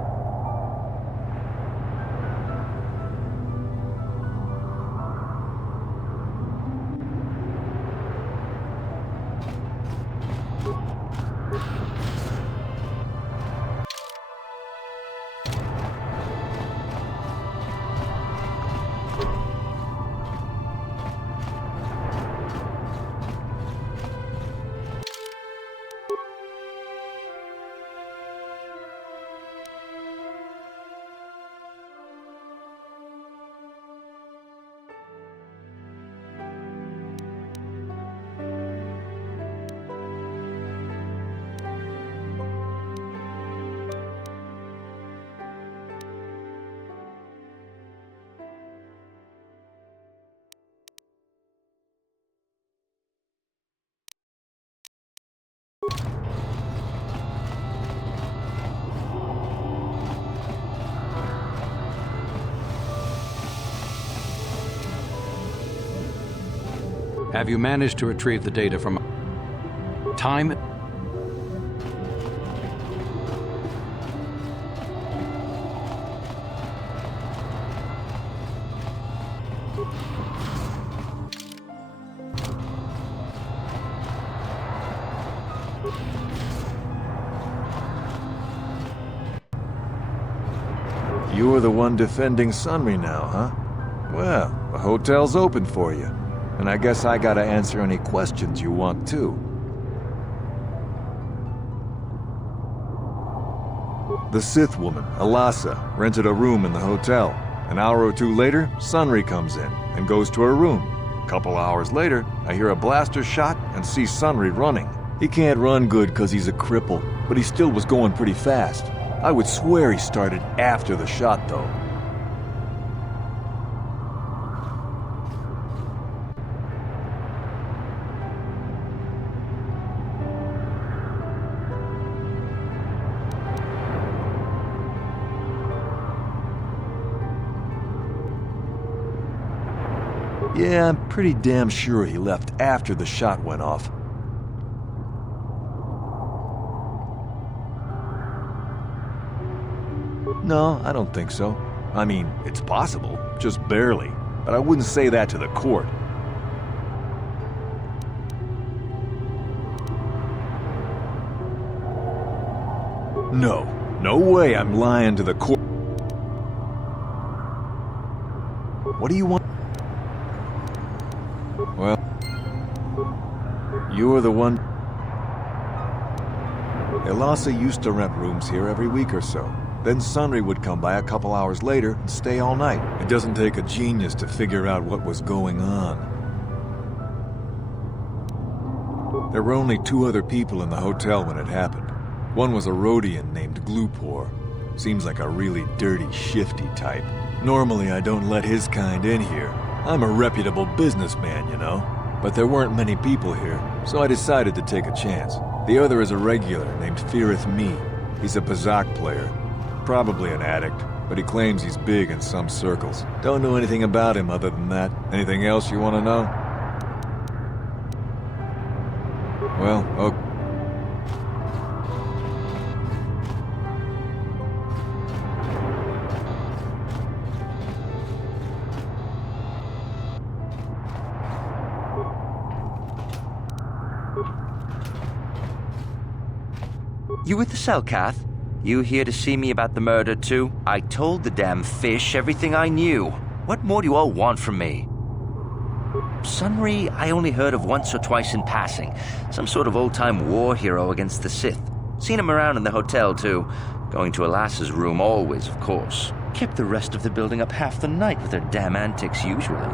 Have you managed to retrieve the data from time? You were the one defending Sunry now, huh? Well, the hotel's open for you. And I guess I gotta answer any questions you want, too. The Sith woman, Alasa, rented a room in the hotel. An hour or two later, Sunry comes in and goes to her room. A couple hours later, I hear a blaster shot and see Sunry running. He can't run good because he's a cripple, but he still was going pretty fast. I would swear he started after the shot, though. Yeah, I'm pretty damn sure he left after the shot went off. No, I don't think so. I mean, it's possible, just barely. But I wouldn't say that to the court. No way I'm lying to the court. What do you want? Well, you were the one... Alasa used to rent rooms here every week or so. Then Sunry would come by a couple hours later and stay all night. It doesn't take a genius to figure out what was going on. There were only 2 other people in the hotel when it happened. One was a Rhodian named Glupor. Seems like a really dirty, shifty type. Normally I don't let his kind in here. I'm a reputable businessman, you know. But there weren't many people here, so I decided to take a chance. The other is a regular named Firith Me. He's a Pazak player. Probably an addict, but he claims he's big in some circles. Don't know anything about him other than that. Anything else you want to know? Well, okay. You with the Selkath? You here to see me about the murder, too? I told the damn fish everything I knew. What more do you all want from me? Sunry, I only heard of once or twice in passing. Some sort of old-time war hero against the Sith. Seen him around in the hotel, too. Going to Alasa's room always, of course. Kept the rest of the building up half the night with their damn antics, usually.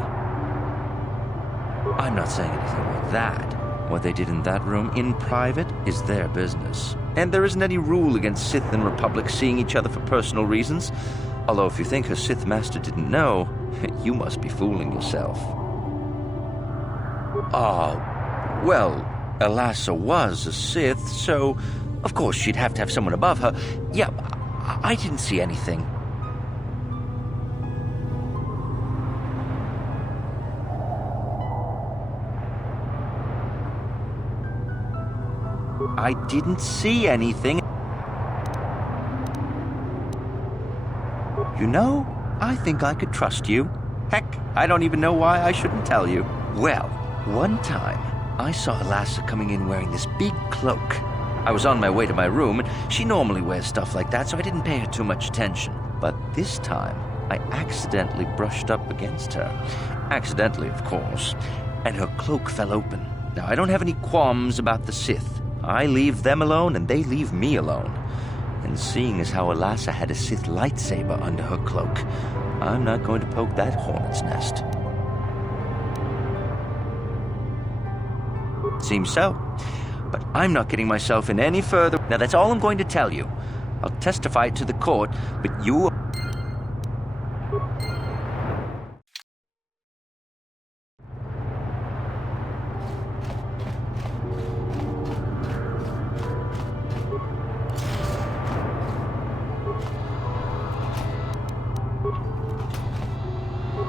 I'm not saying anything like that. What they did in that room in private is their business. And there isn't any rule against Sith and Republic seeing each other for personal reasons. Although if you think her Sith master didn't know, you must be fooling yourself. Well, Elassa was a Sith, so of course she'd have to have someone above her. Yeah, I didn't see anything. I didn't see anything. You know, I think I could trust you. Heck, I don't even know why I shouldn't tell you. Well, one time, I saw Elassa coming in wearing this big cloak. I was on my way to my room, and she normally wears stuff like that, so I didn't pay her too much attention. But this time, I accidentally brushed up against her. Accidentally, of course. And her cloak fell open. Now, I don't have any qualms about the Sith. I leave them alone, and they leave me alone. And seeing as how Elassa had a Sith lightsaber under her cloak, I'm not going to poke that hornet's nest. Seems so. But I'm not getting myself in any further. Now, that's all I'm going to tell you. I'll testify it to the court, but you...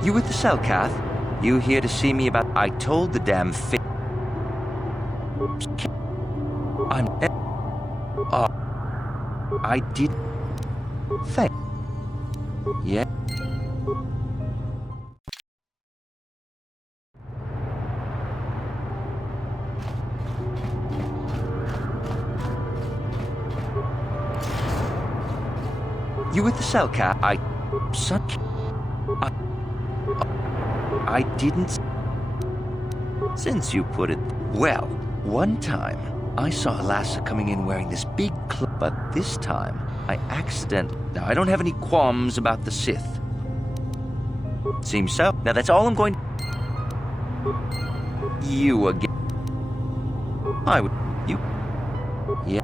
You with the Selkath? You here to see me about... I told the damn fi... I did... Thank... Yeah? You with the Selkath? I didn't... Since you put it... Well, one time, I saw Elassa coming in wearing this big cloak, but this time, I accidentally... Now, I don't have any qualms about the Sith. Seems so. Now, that's all I'm going... You again... I would... You... Yeah.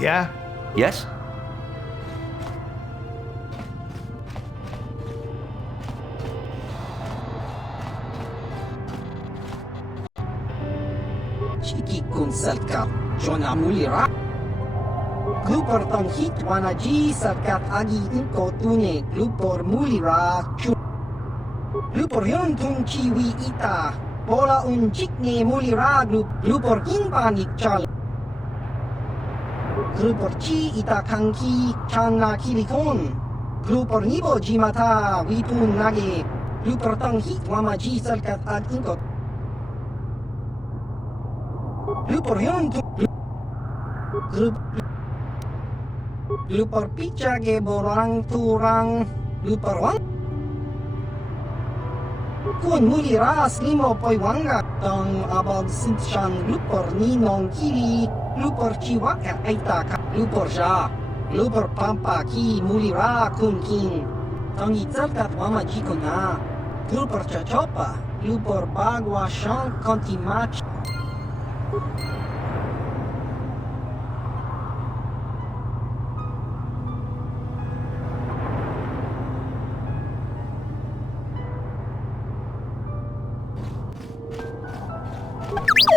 Yeah? Yes? Chiki kun Selkath Jona Mulira. Glupor tong hit wanaji Selkath agi inko tune glupor Mulira chun. Glupor yon tung chiwi ita. Pola un chikne Mulira glupor inpanik chal. Glupor chi ita kanki chana kilikon. Glupor nibo jimata wipun nage. Glupor tong hit wamaji Selkath ag inko. Glupor yon Glupor picha ge borang turang Glupor wang Kun muli ras limo poi wanga Tong abog sinshan Glupor ninong kili Glupor chiwaka aita ka Glupor ja Glupor pampa ki muli ra kun kin Tong itzalkat wama jiko na Glupor chachopa Glupor bagwa shang konti mach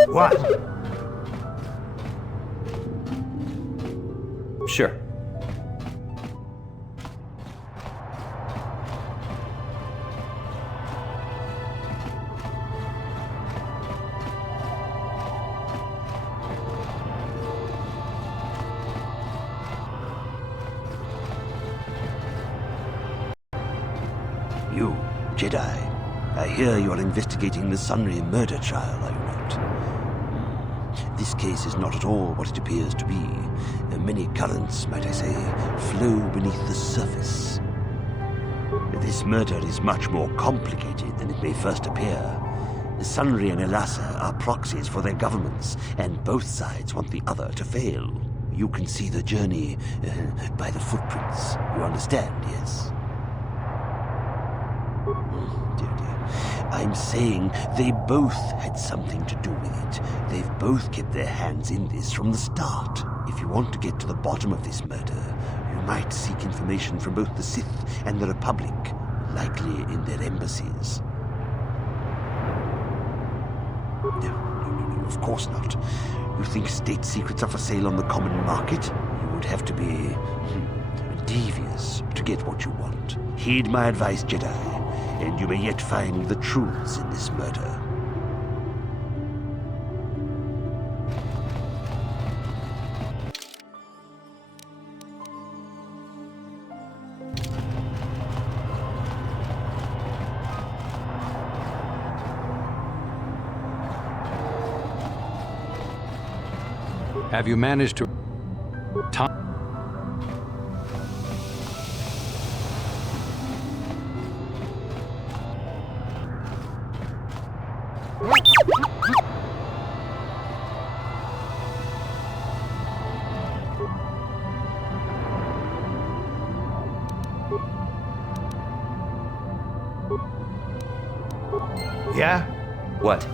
What? Sure. You, Jedi. I hear you're investigating the Sunry murder trial, are you not? This case is not at all what it appears to be. Many currents, might I say, flow beneath the surface. This murder is much more complicated than it may first appear. Sunri and Elasa are proxies for their governments, and both sides want the other to fail. You can see the journey by the footprints. You understand, yes? Dear, dear. I'm saying they both had something to do with it. They've both kept their hands in this from the start. If you want to get to the bottom of this murder, you might seek information from both the Sith and the Republic, likely in their embassies. No, of course not. You think state secrets are for sale on the common market? You would have to be devious to get what you want. Heed my advice, Jedi, and you may yet find the truths in this murder. Have you managed to... Yeah? What?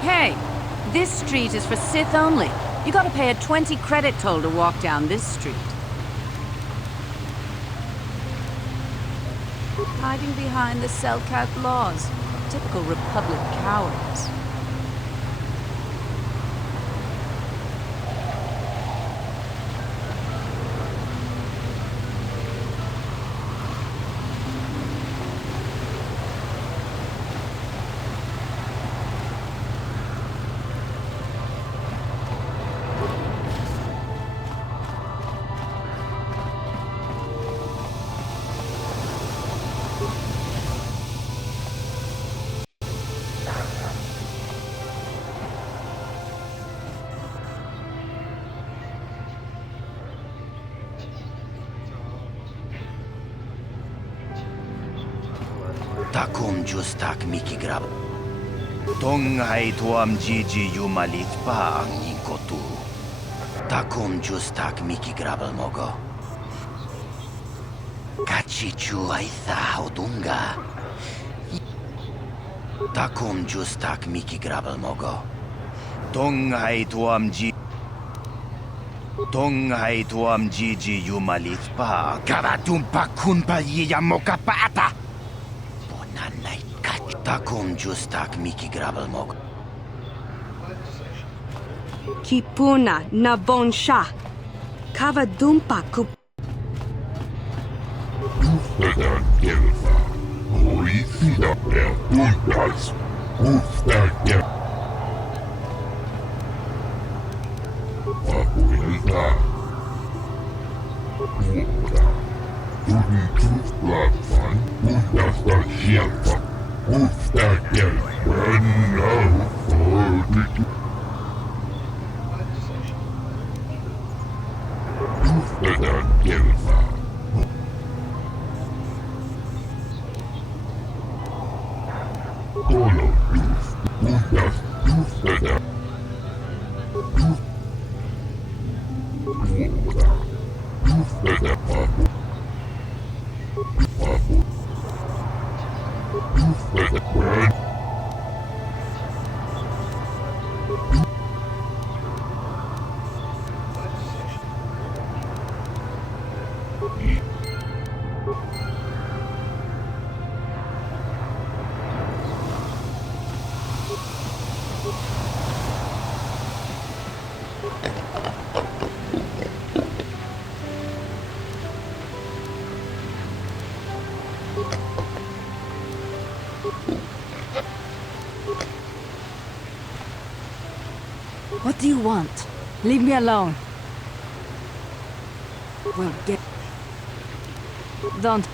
Hey, this street is for Sith only. You gotta pay a 20 credit toll to walk down this street. Hiding behind the Selkat laws. Typical Republic cowards. Takum justak miki grab. Tong hai tuam gigi yumalit pa ang nikotu. Takum justak miki grabal mogo. Kachichu aitha odunga. Takum justak miki grabal mogo. Tong hai tuam Tongai tuam Gigi Yumalitpa, Kavatumpa Kunpa Yamokapata. Bonanai Takum Justak Miki Gravelmok. Kipuna na bonsha. Kavadumpa kup. What do you want? Leave me alone. Well, get... Don't...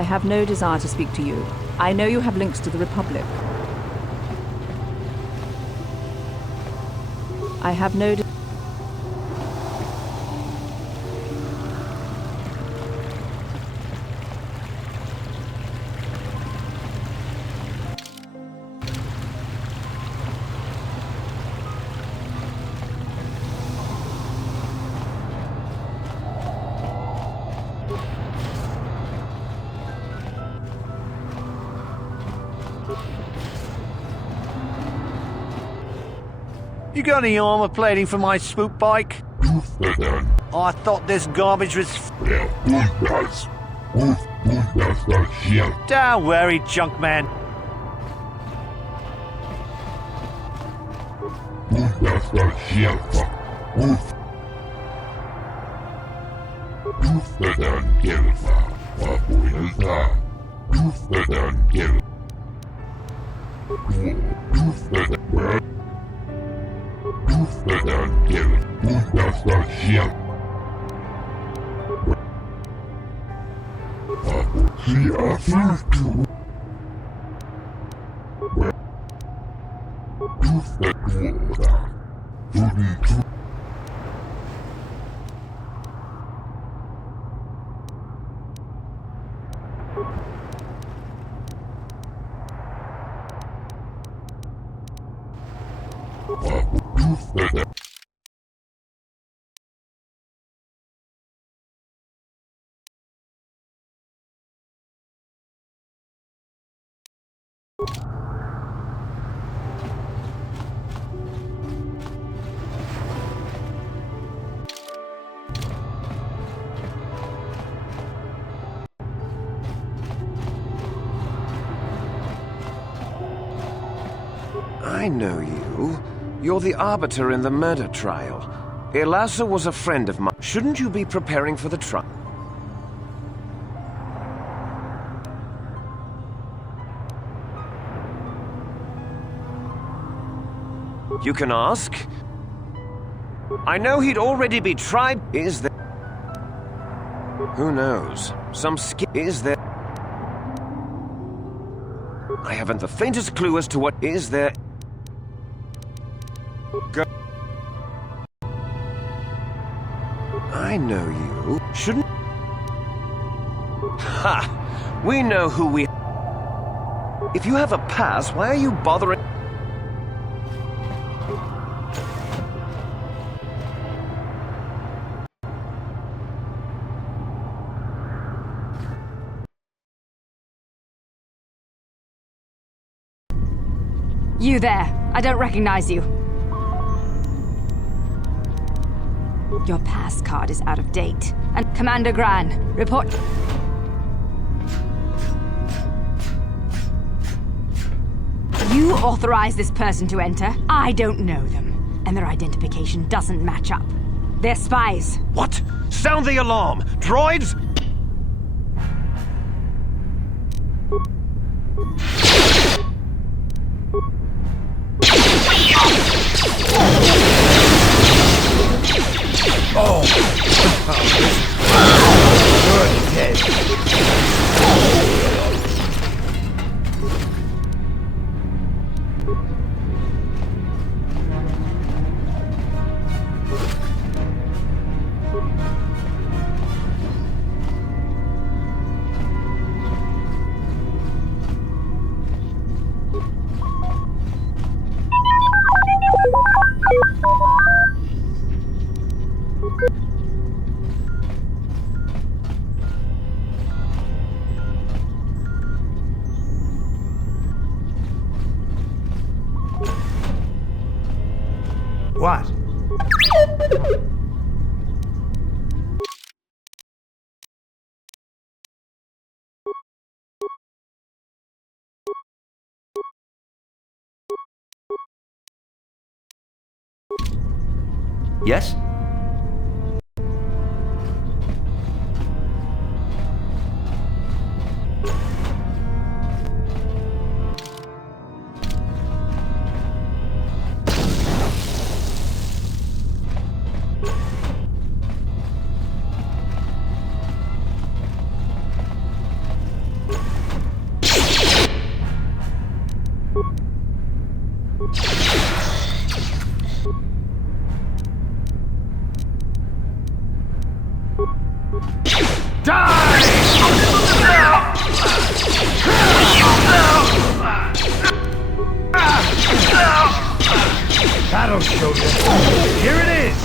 I have no desire to speak to you. I know you have links to the Republic. I have no You got any armor plating for my swoop bike? I thought this garbage was... Don't worry, Junkman. I know you. You're the arbiter in the murder trial. Elasa was a friend of mine. Shouldn't you be preparing for the trial? You can ask. I know he'd already be tried. Is there... Who knows? Some is there... I haven't the faintest clue as to what is there... Go... I know you. Shouldn't... Ha! We know who we... If you have a pass, why are you bothering... You there. I don't recognize you. Your pass card is out of date. And Commander Gran, report... You authorized this person to enter. I don't know them. And their identification doesn't match up. They're spies. What? Sound the alarm! Droids! Oh! Good dead. What? Yes? That'll show you. Here it is.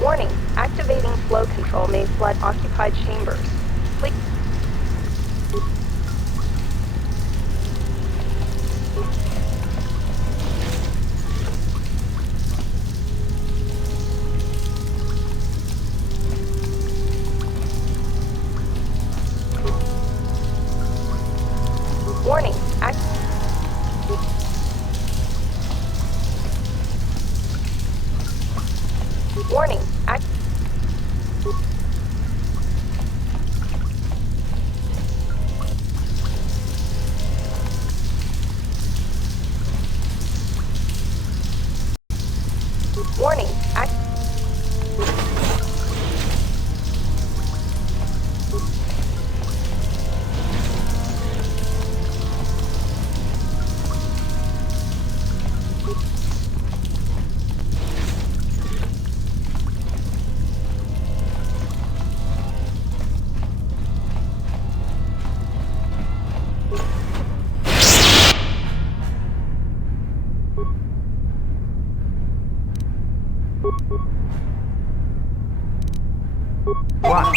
Warning, activating flow control may flood occupied chambers. Please. Warning, Warning, Warning, What?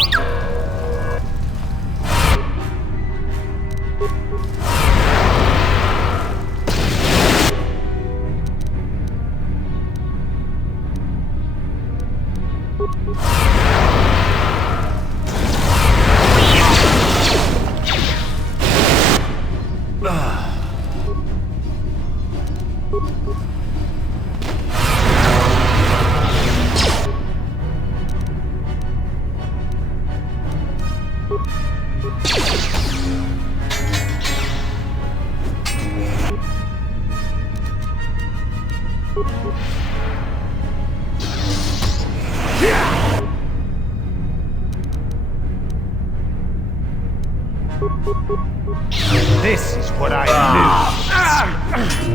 This is what I knew.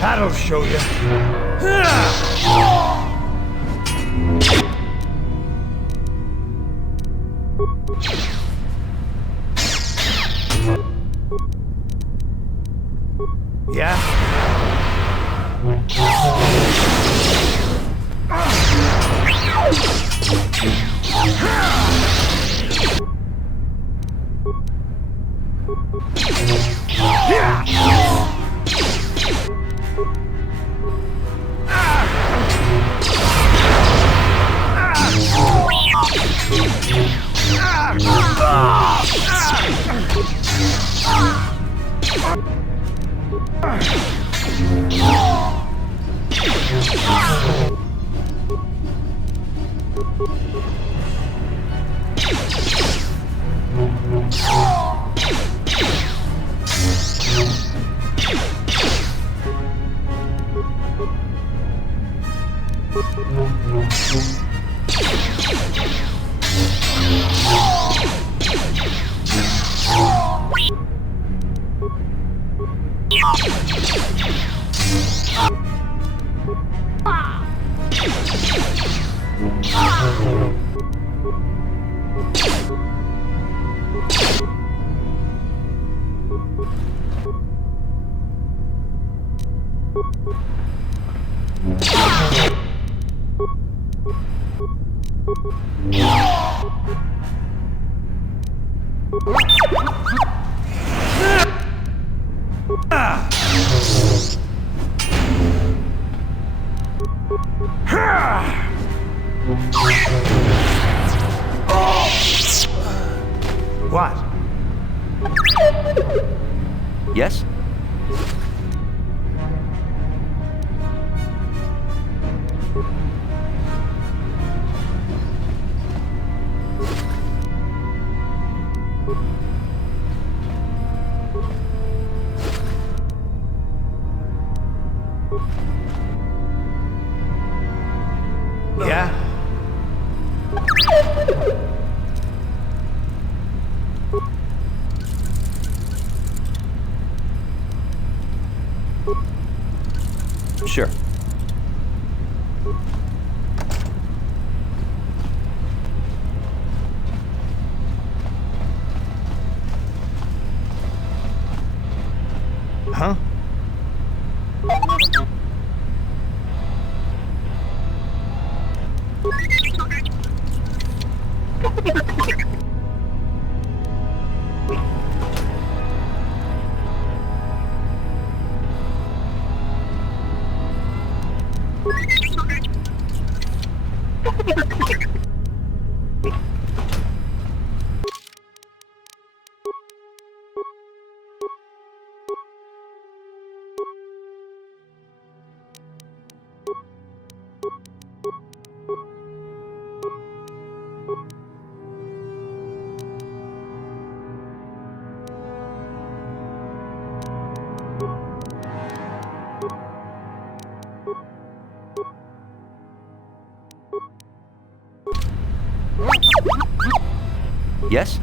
That'll show you. Yeah? What? Yes? Yeah? Sure. Huh? Yes?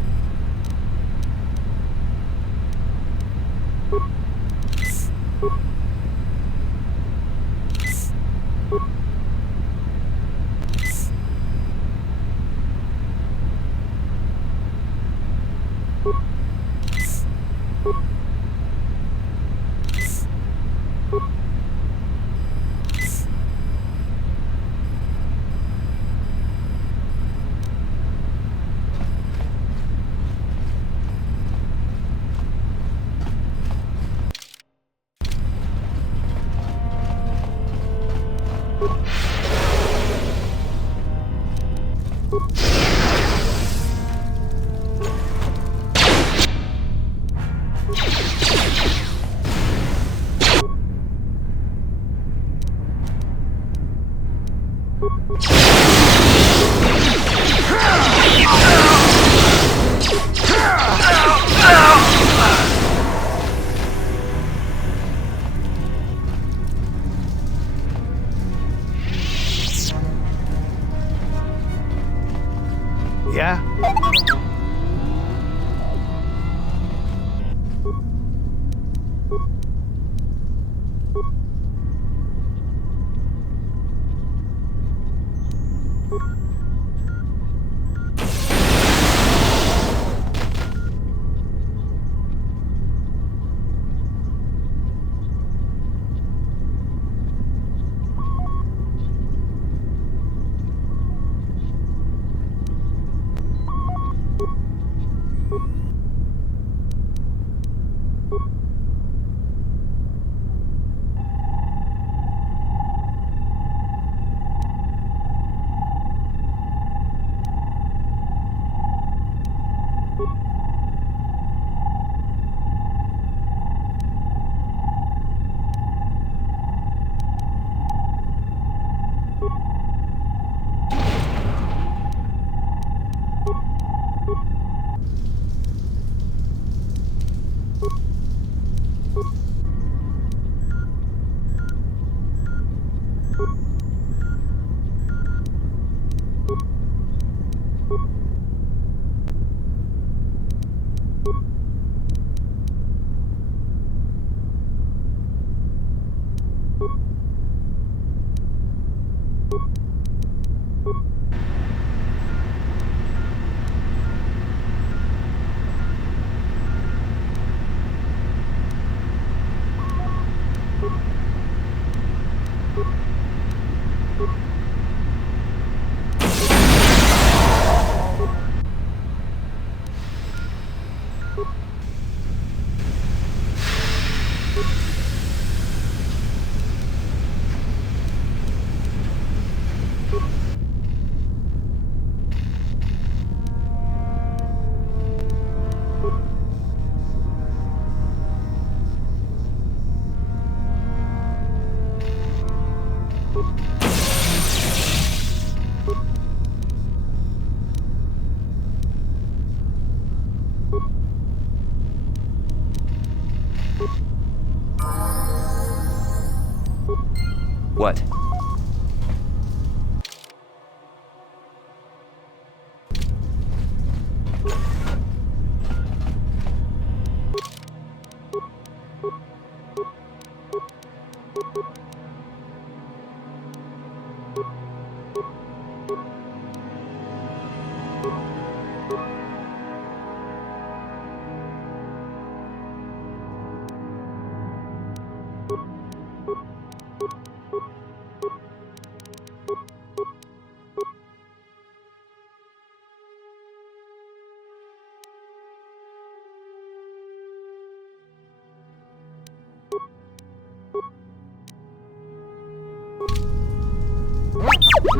Yeah?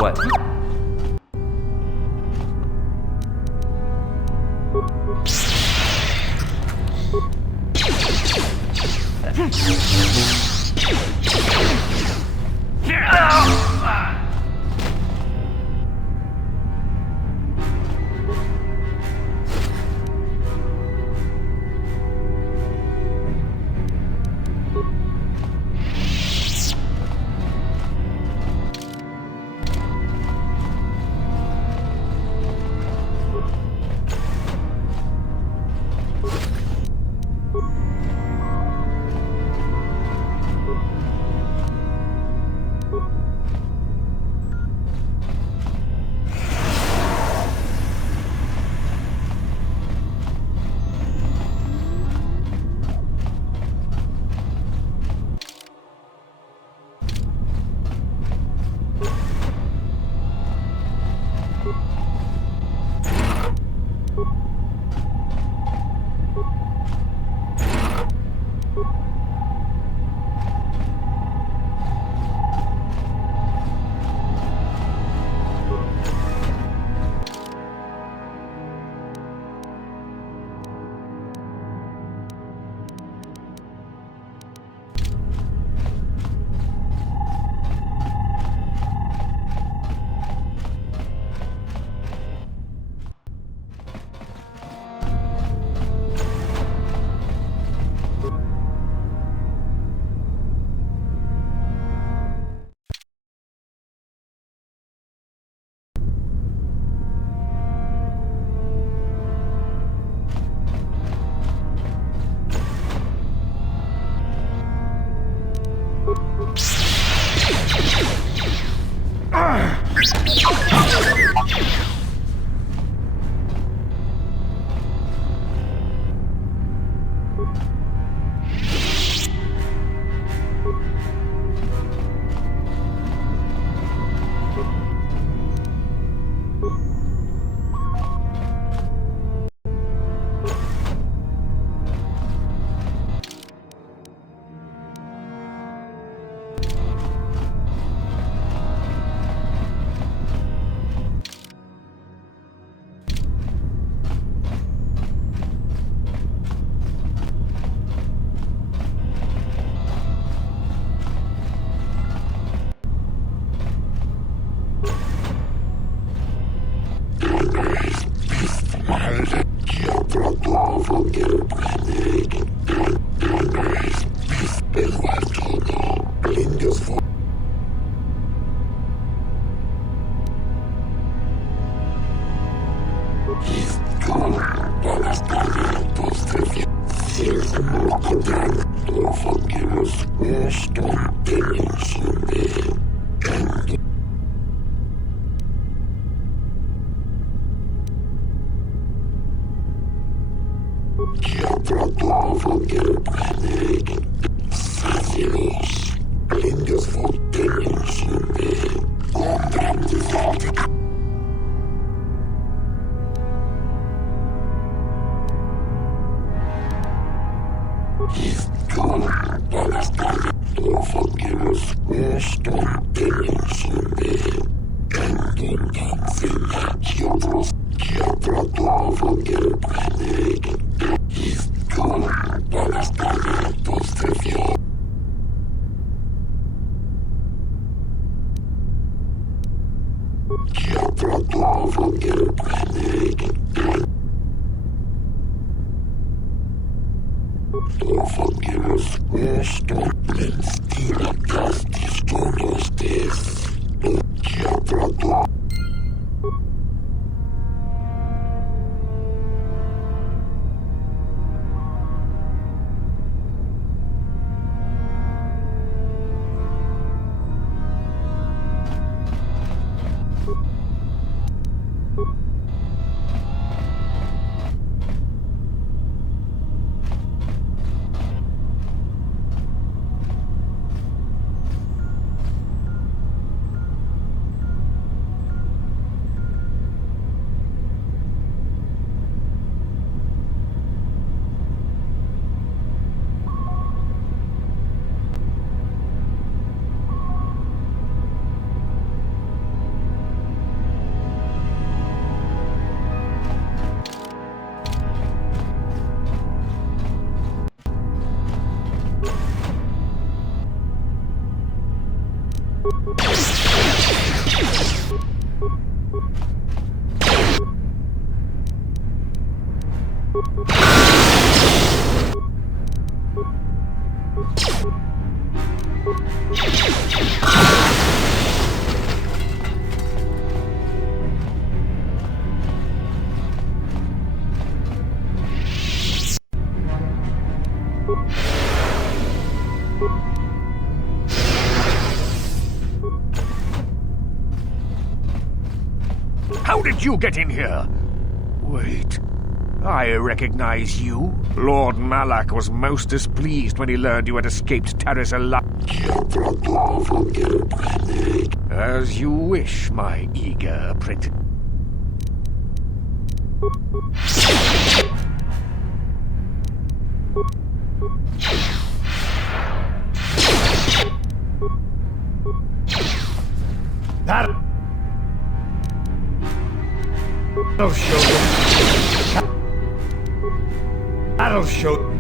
What? How did you get in here? Wait. I recognize you. Lord Malak was most displeased when he learned you had escaped Terrace alive. As you wish, my eager apprentice. That'll show you. That'll show.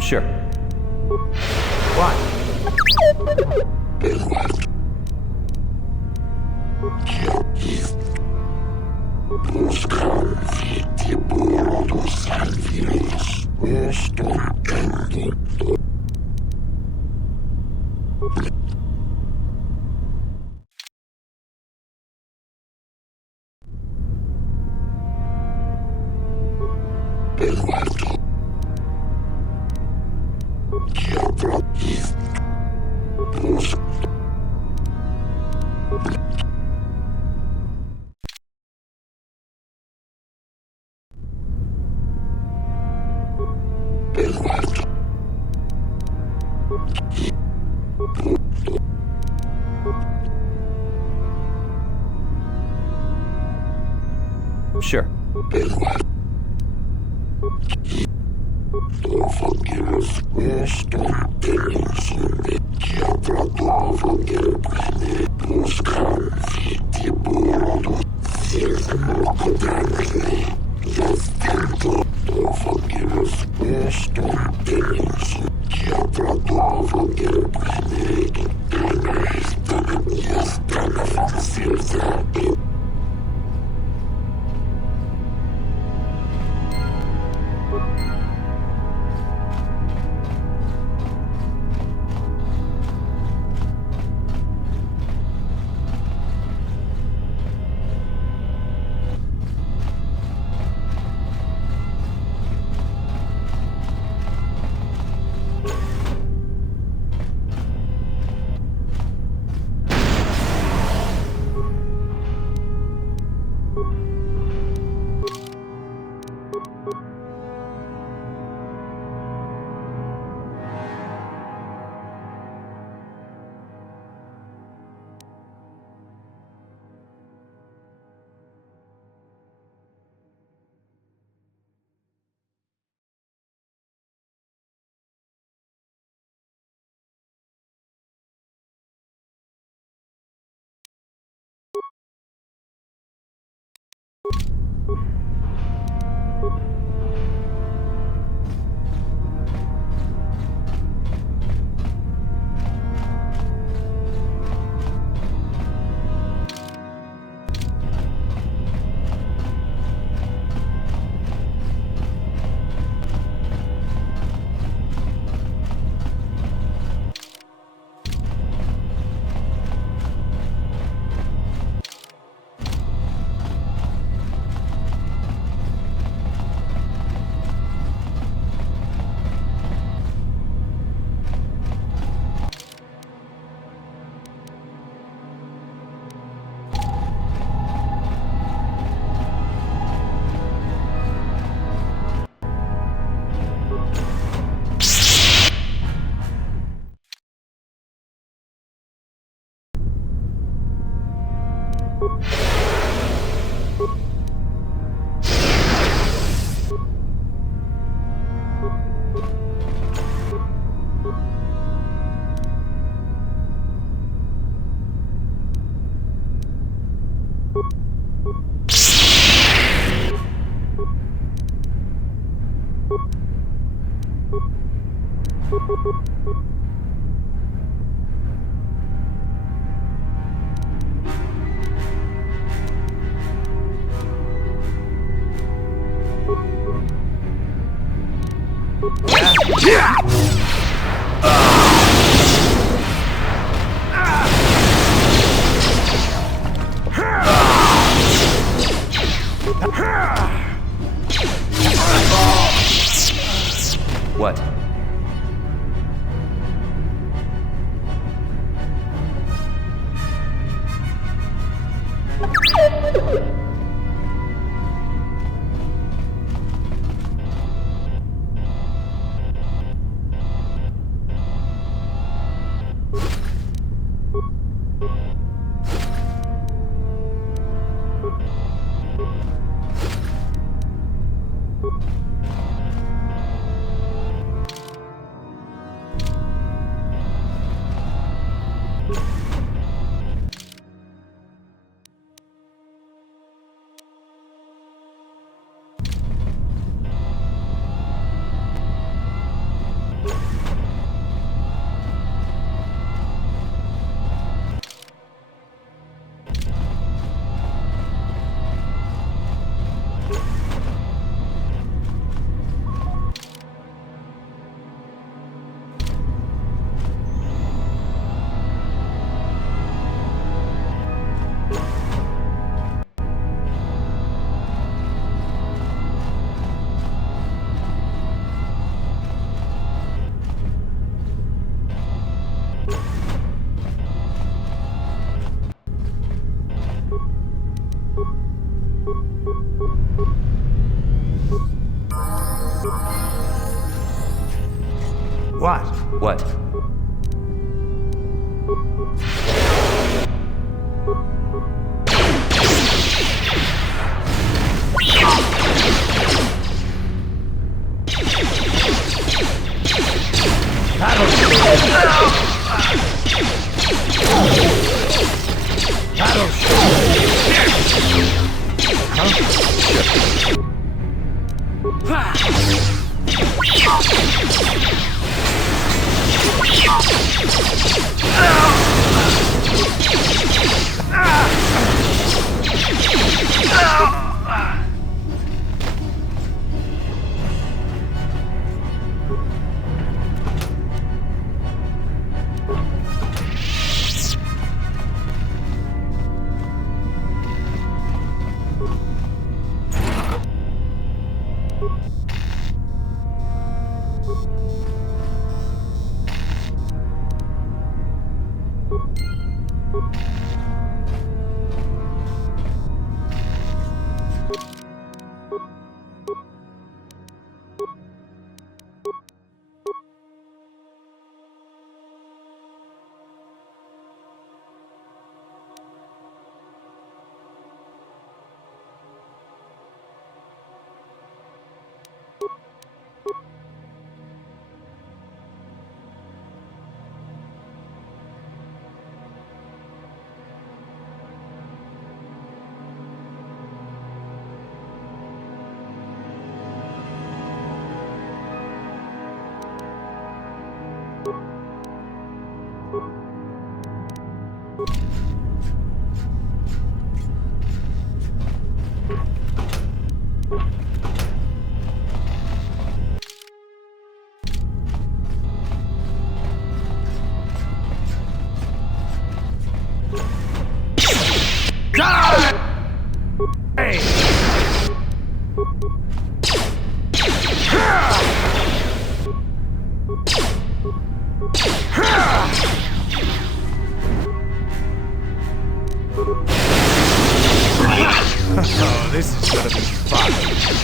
Sure. What? Sure. What? What? What? Oh, this is gonna be fun.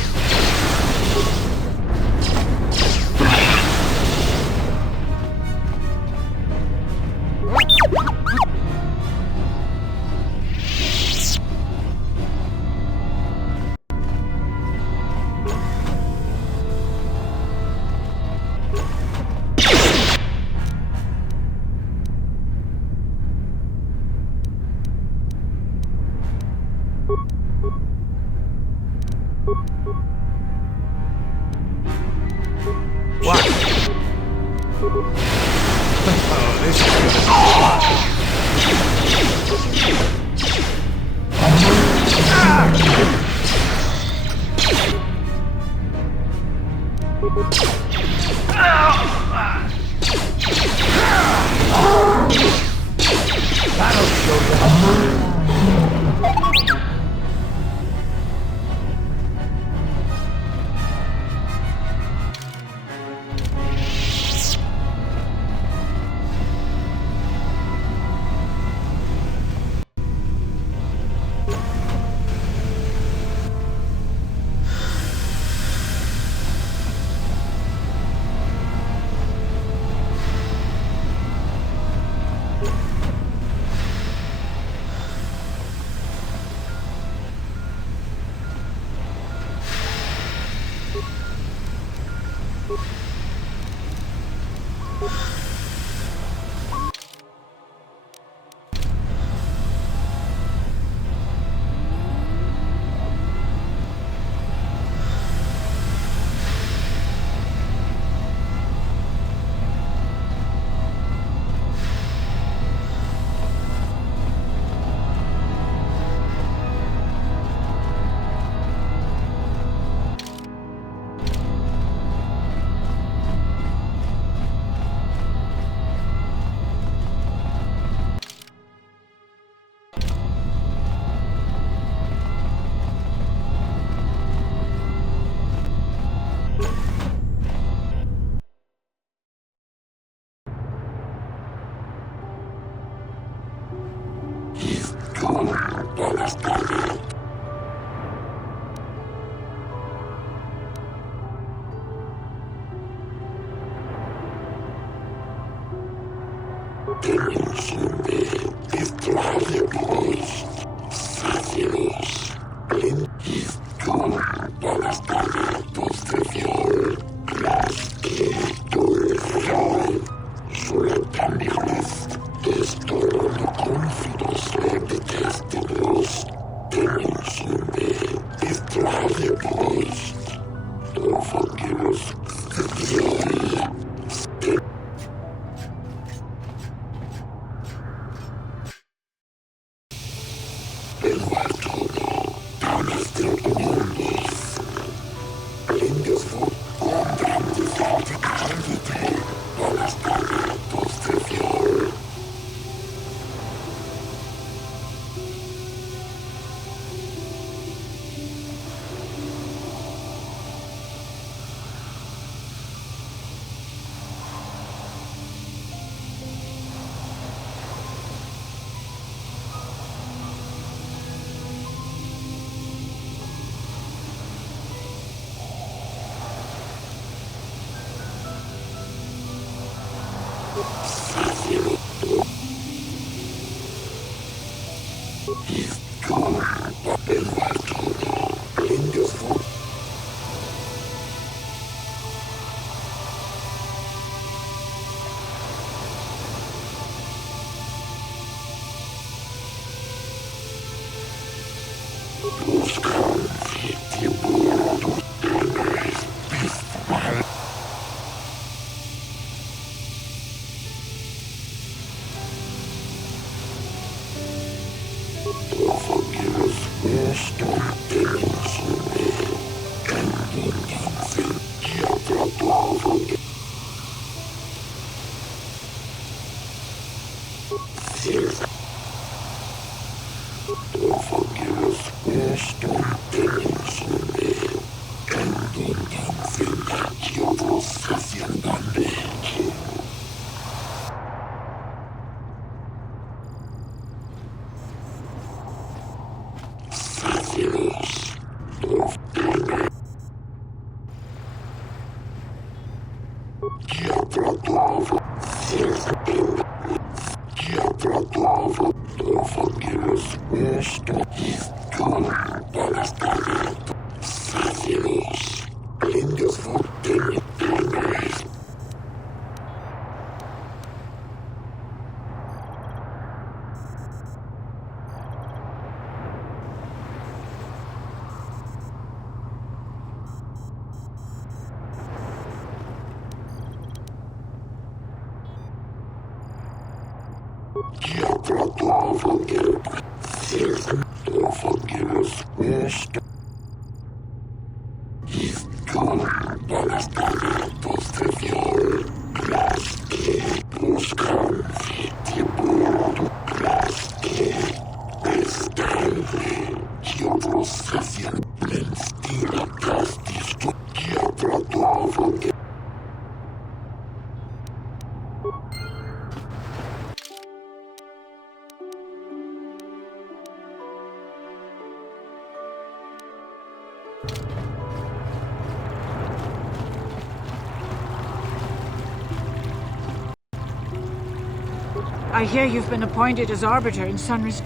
I hear you've been appointed as arbiter in Sunrise.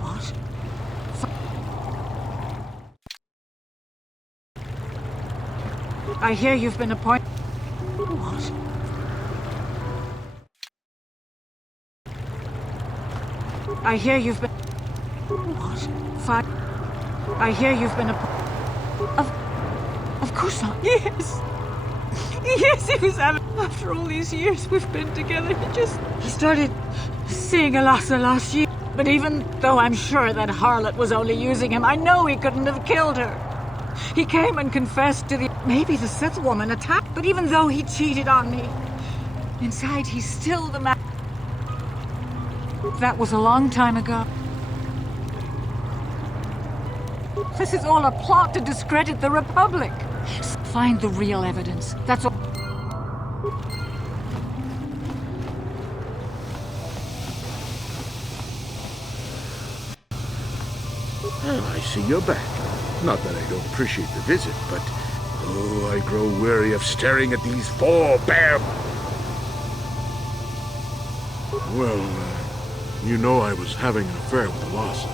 What? I hear you've been appointed. What? I hear you've been. What? I hear you've been appointed. Of course not. Yes. Yes, he was having. After all these years we've been together, he started seeing Alasa last year. But even though I'm sure that harlot was only using him, I know he couldn't have killed her. He came and confessed to the... Maybe the Sith woman attacked, but even though he cheated on me, inside he's still the man. That was a long time ago. This is all a plot to discredit the Republic. Find the real evidence. That's all. Well, I see you're back. Not that I don't appreciate the visit, but... Oh, I grow weary of staring at these four bare... Well, you know I was having an affair with Alasa.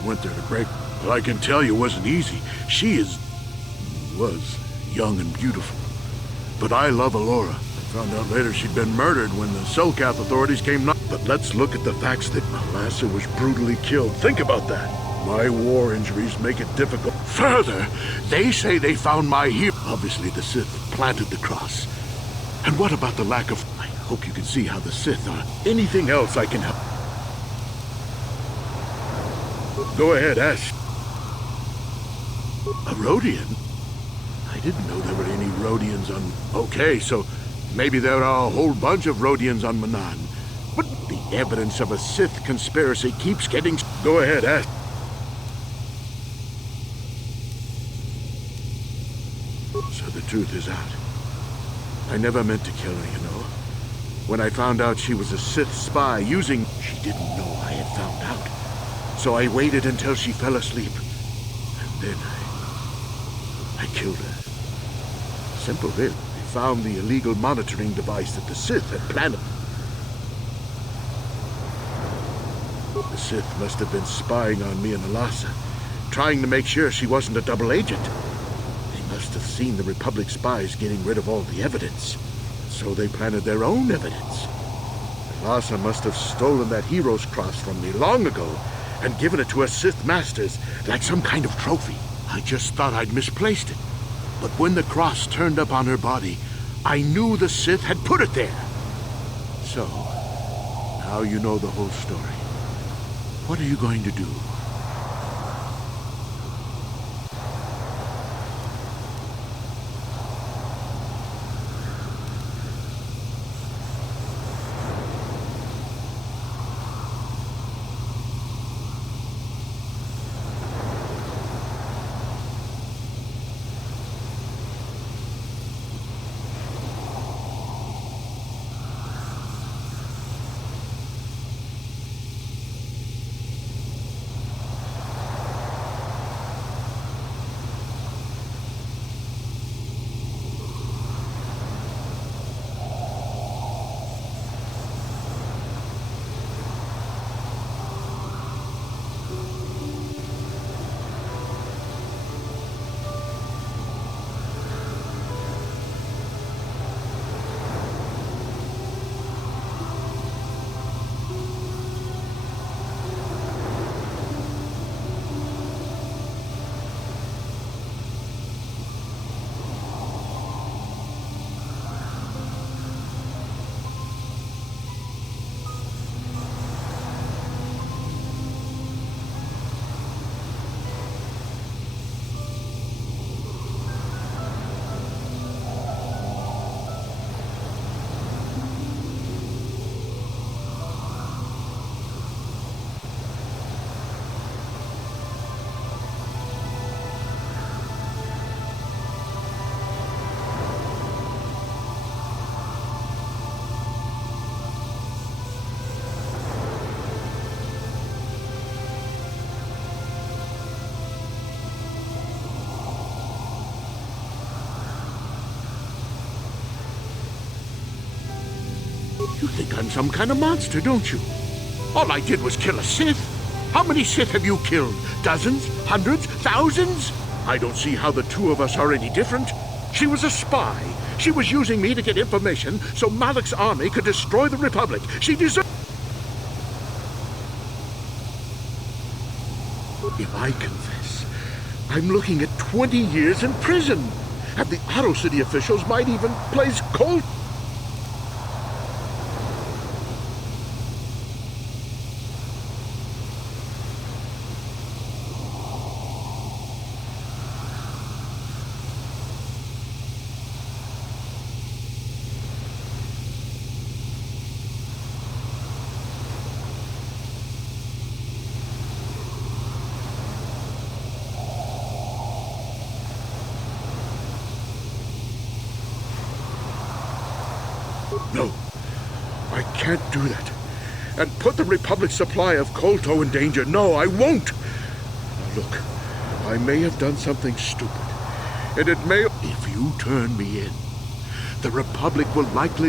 I went there to break... But I can tell you it wasn't easy. She was young and beautiful. But I love Alora. I found out later she'd been murdered when the Selkath authorities came knocking. But let's look at the facts that Alasa was brutally killed. Think about that. My war injuries make it difficult. Further, they say they found my hero. Obviously, the Sith planted the cross. And what about the lack of... I hope you can see how the Sith are. Anything else I can help? Go ahead, ask. A Rodian? I didn't know there were any Rodians on... Okay, so maybe there are a whole bunch of Rodians on Manan. But the evidence of a Sith conspiracy keeps getting... Go ahead, ask. So the truth is out. I never meant to kill her, you know. When I found out she was a Sith spy using... She didn't know I had found out. So I waited until she fell asleep. And then I killed her. Simple, really. They found the illegal monitoring device that the Sith had planted. The Sith must have been spying on me and Alasa, trying to make sure she wasn't a double agent. They must have seen the Republic spies getting rid of all the evidence, so they planted their own evidence. Alasa must have stolen that hero's cross from me long ago and given it to her Sith masters like some kind of trophy. I just thought I'd misplaced it. But when the cross turned up on her body, I knew the Sith had put it there. So, now you know the whole story. What are you going to do? You think I'm some kind of monster, don't you? All I did was kill a Sith. How many Sith have you killed? Dozens? Hundreds? Thousands? I don't see how the two of us are any different. She was a spy. She was using me to get information so Malak's army could destroy the Republic. She deserved... If I confess, I'm looking at 20 years in prison. And the Otto City officials might even place cold... No, I can't do that. And put the Republic's supply of Kolto in danger. No, I won't. Look, I may have done something stupid. And it may... If you turn me in, the Republic will likely...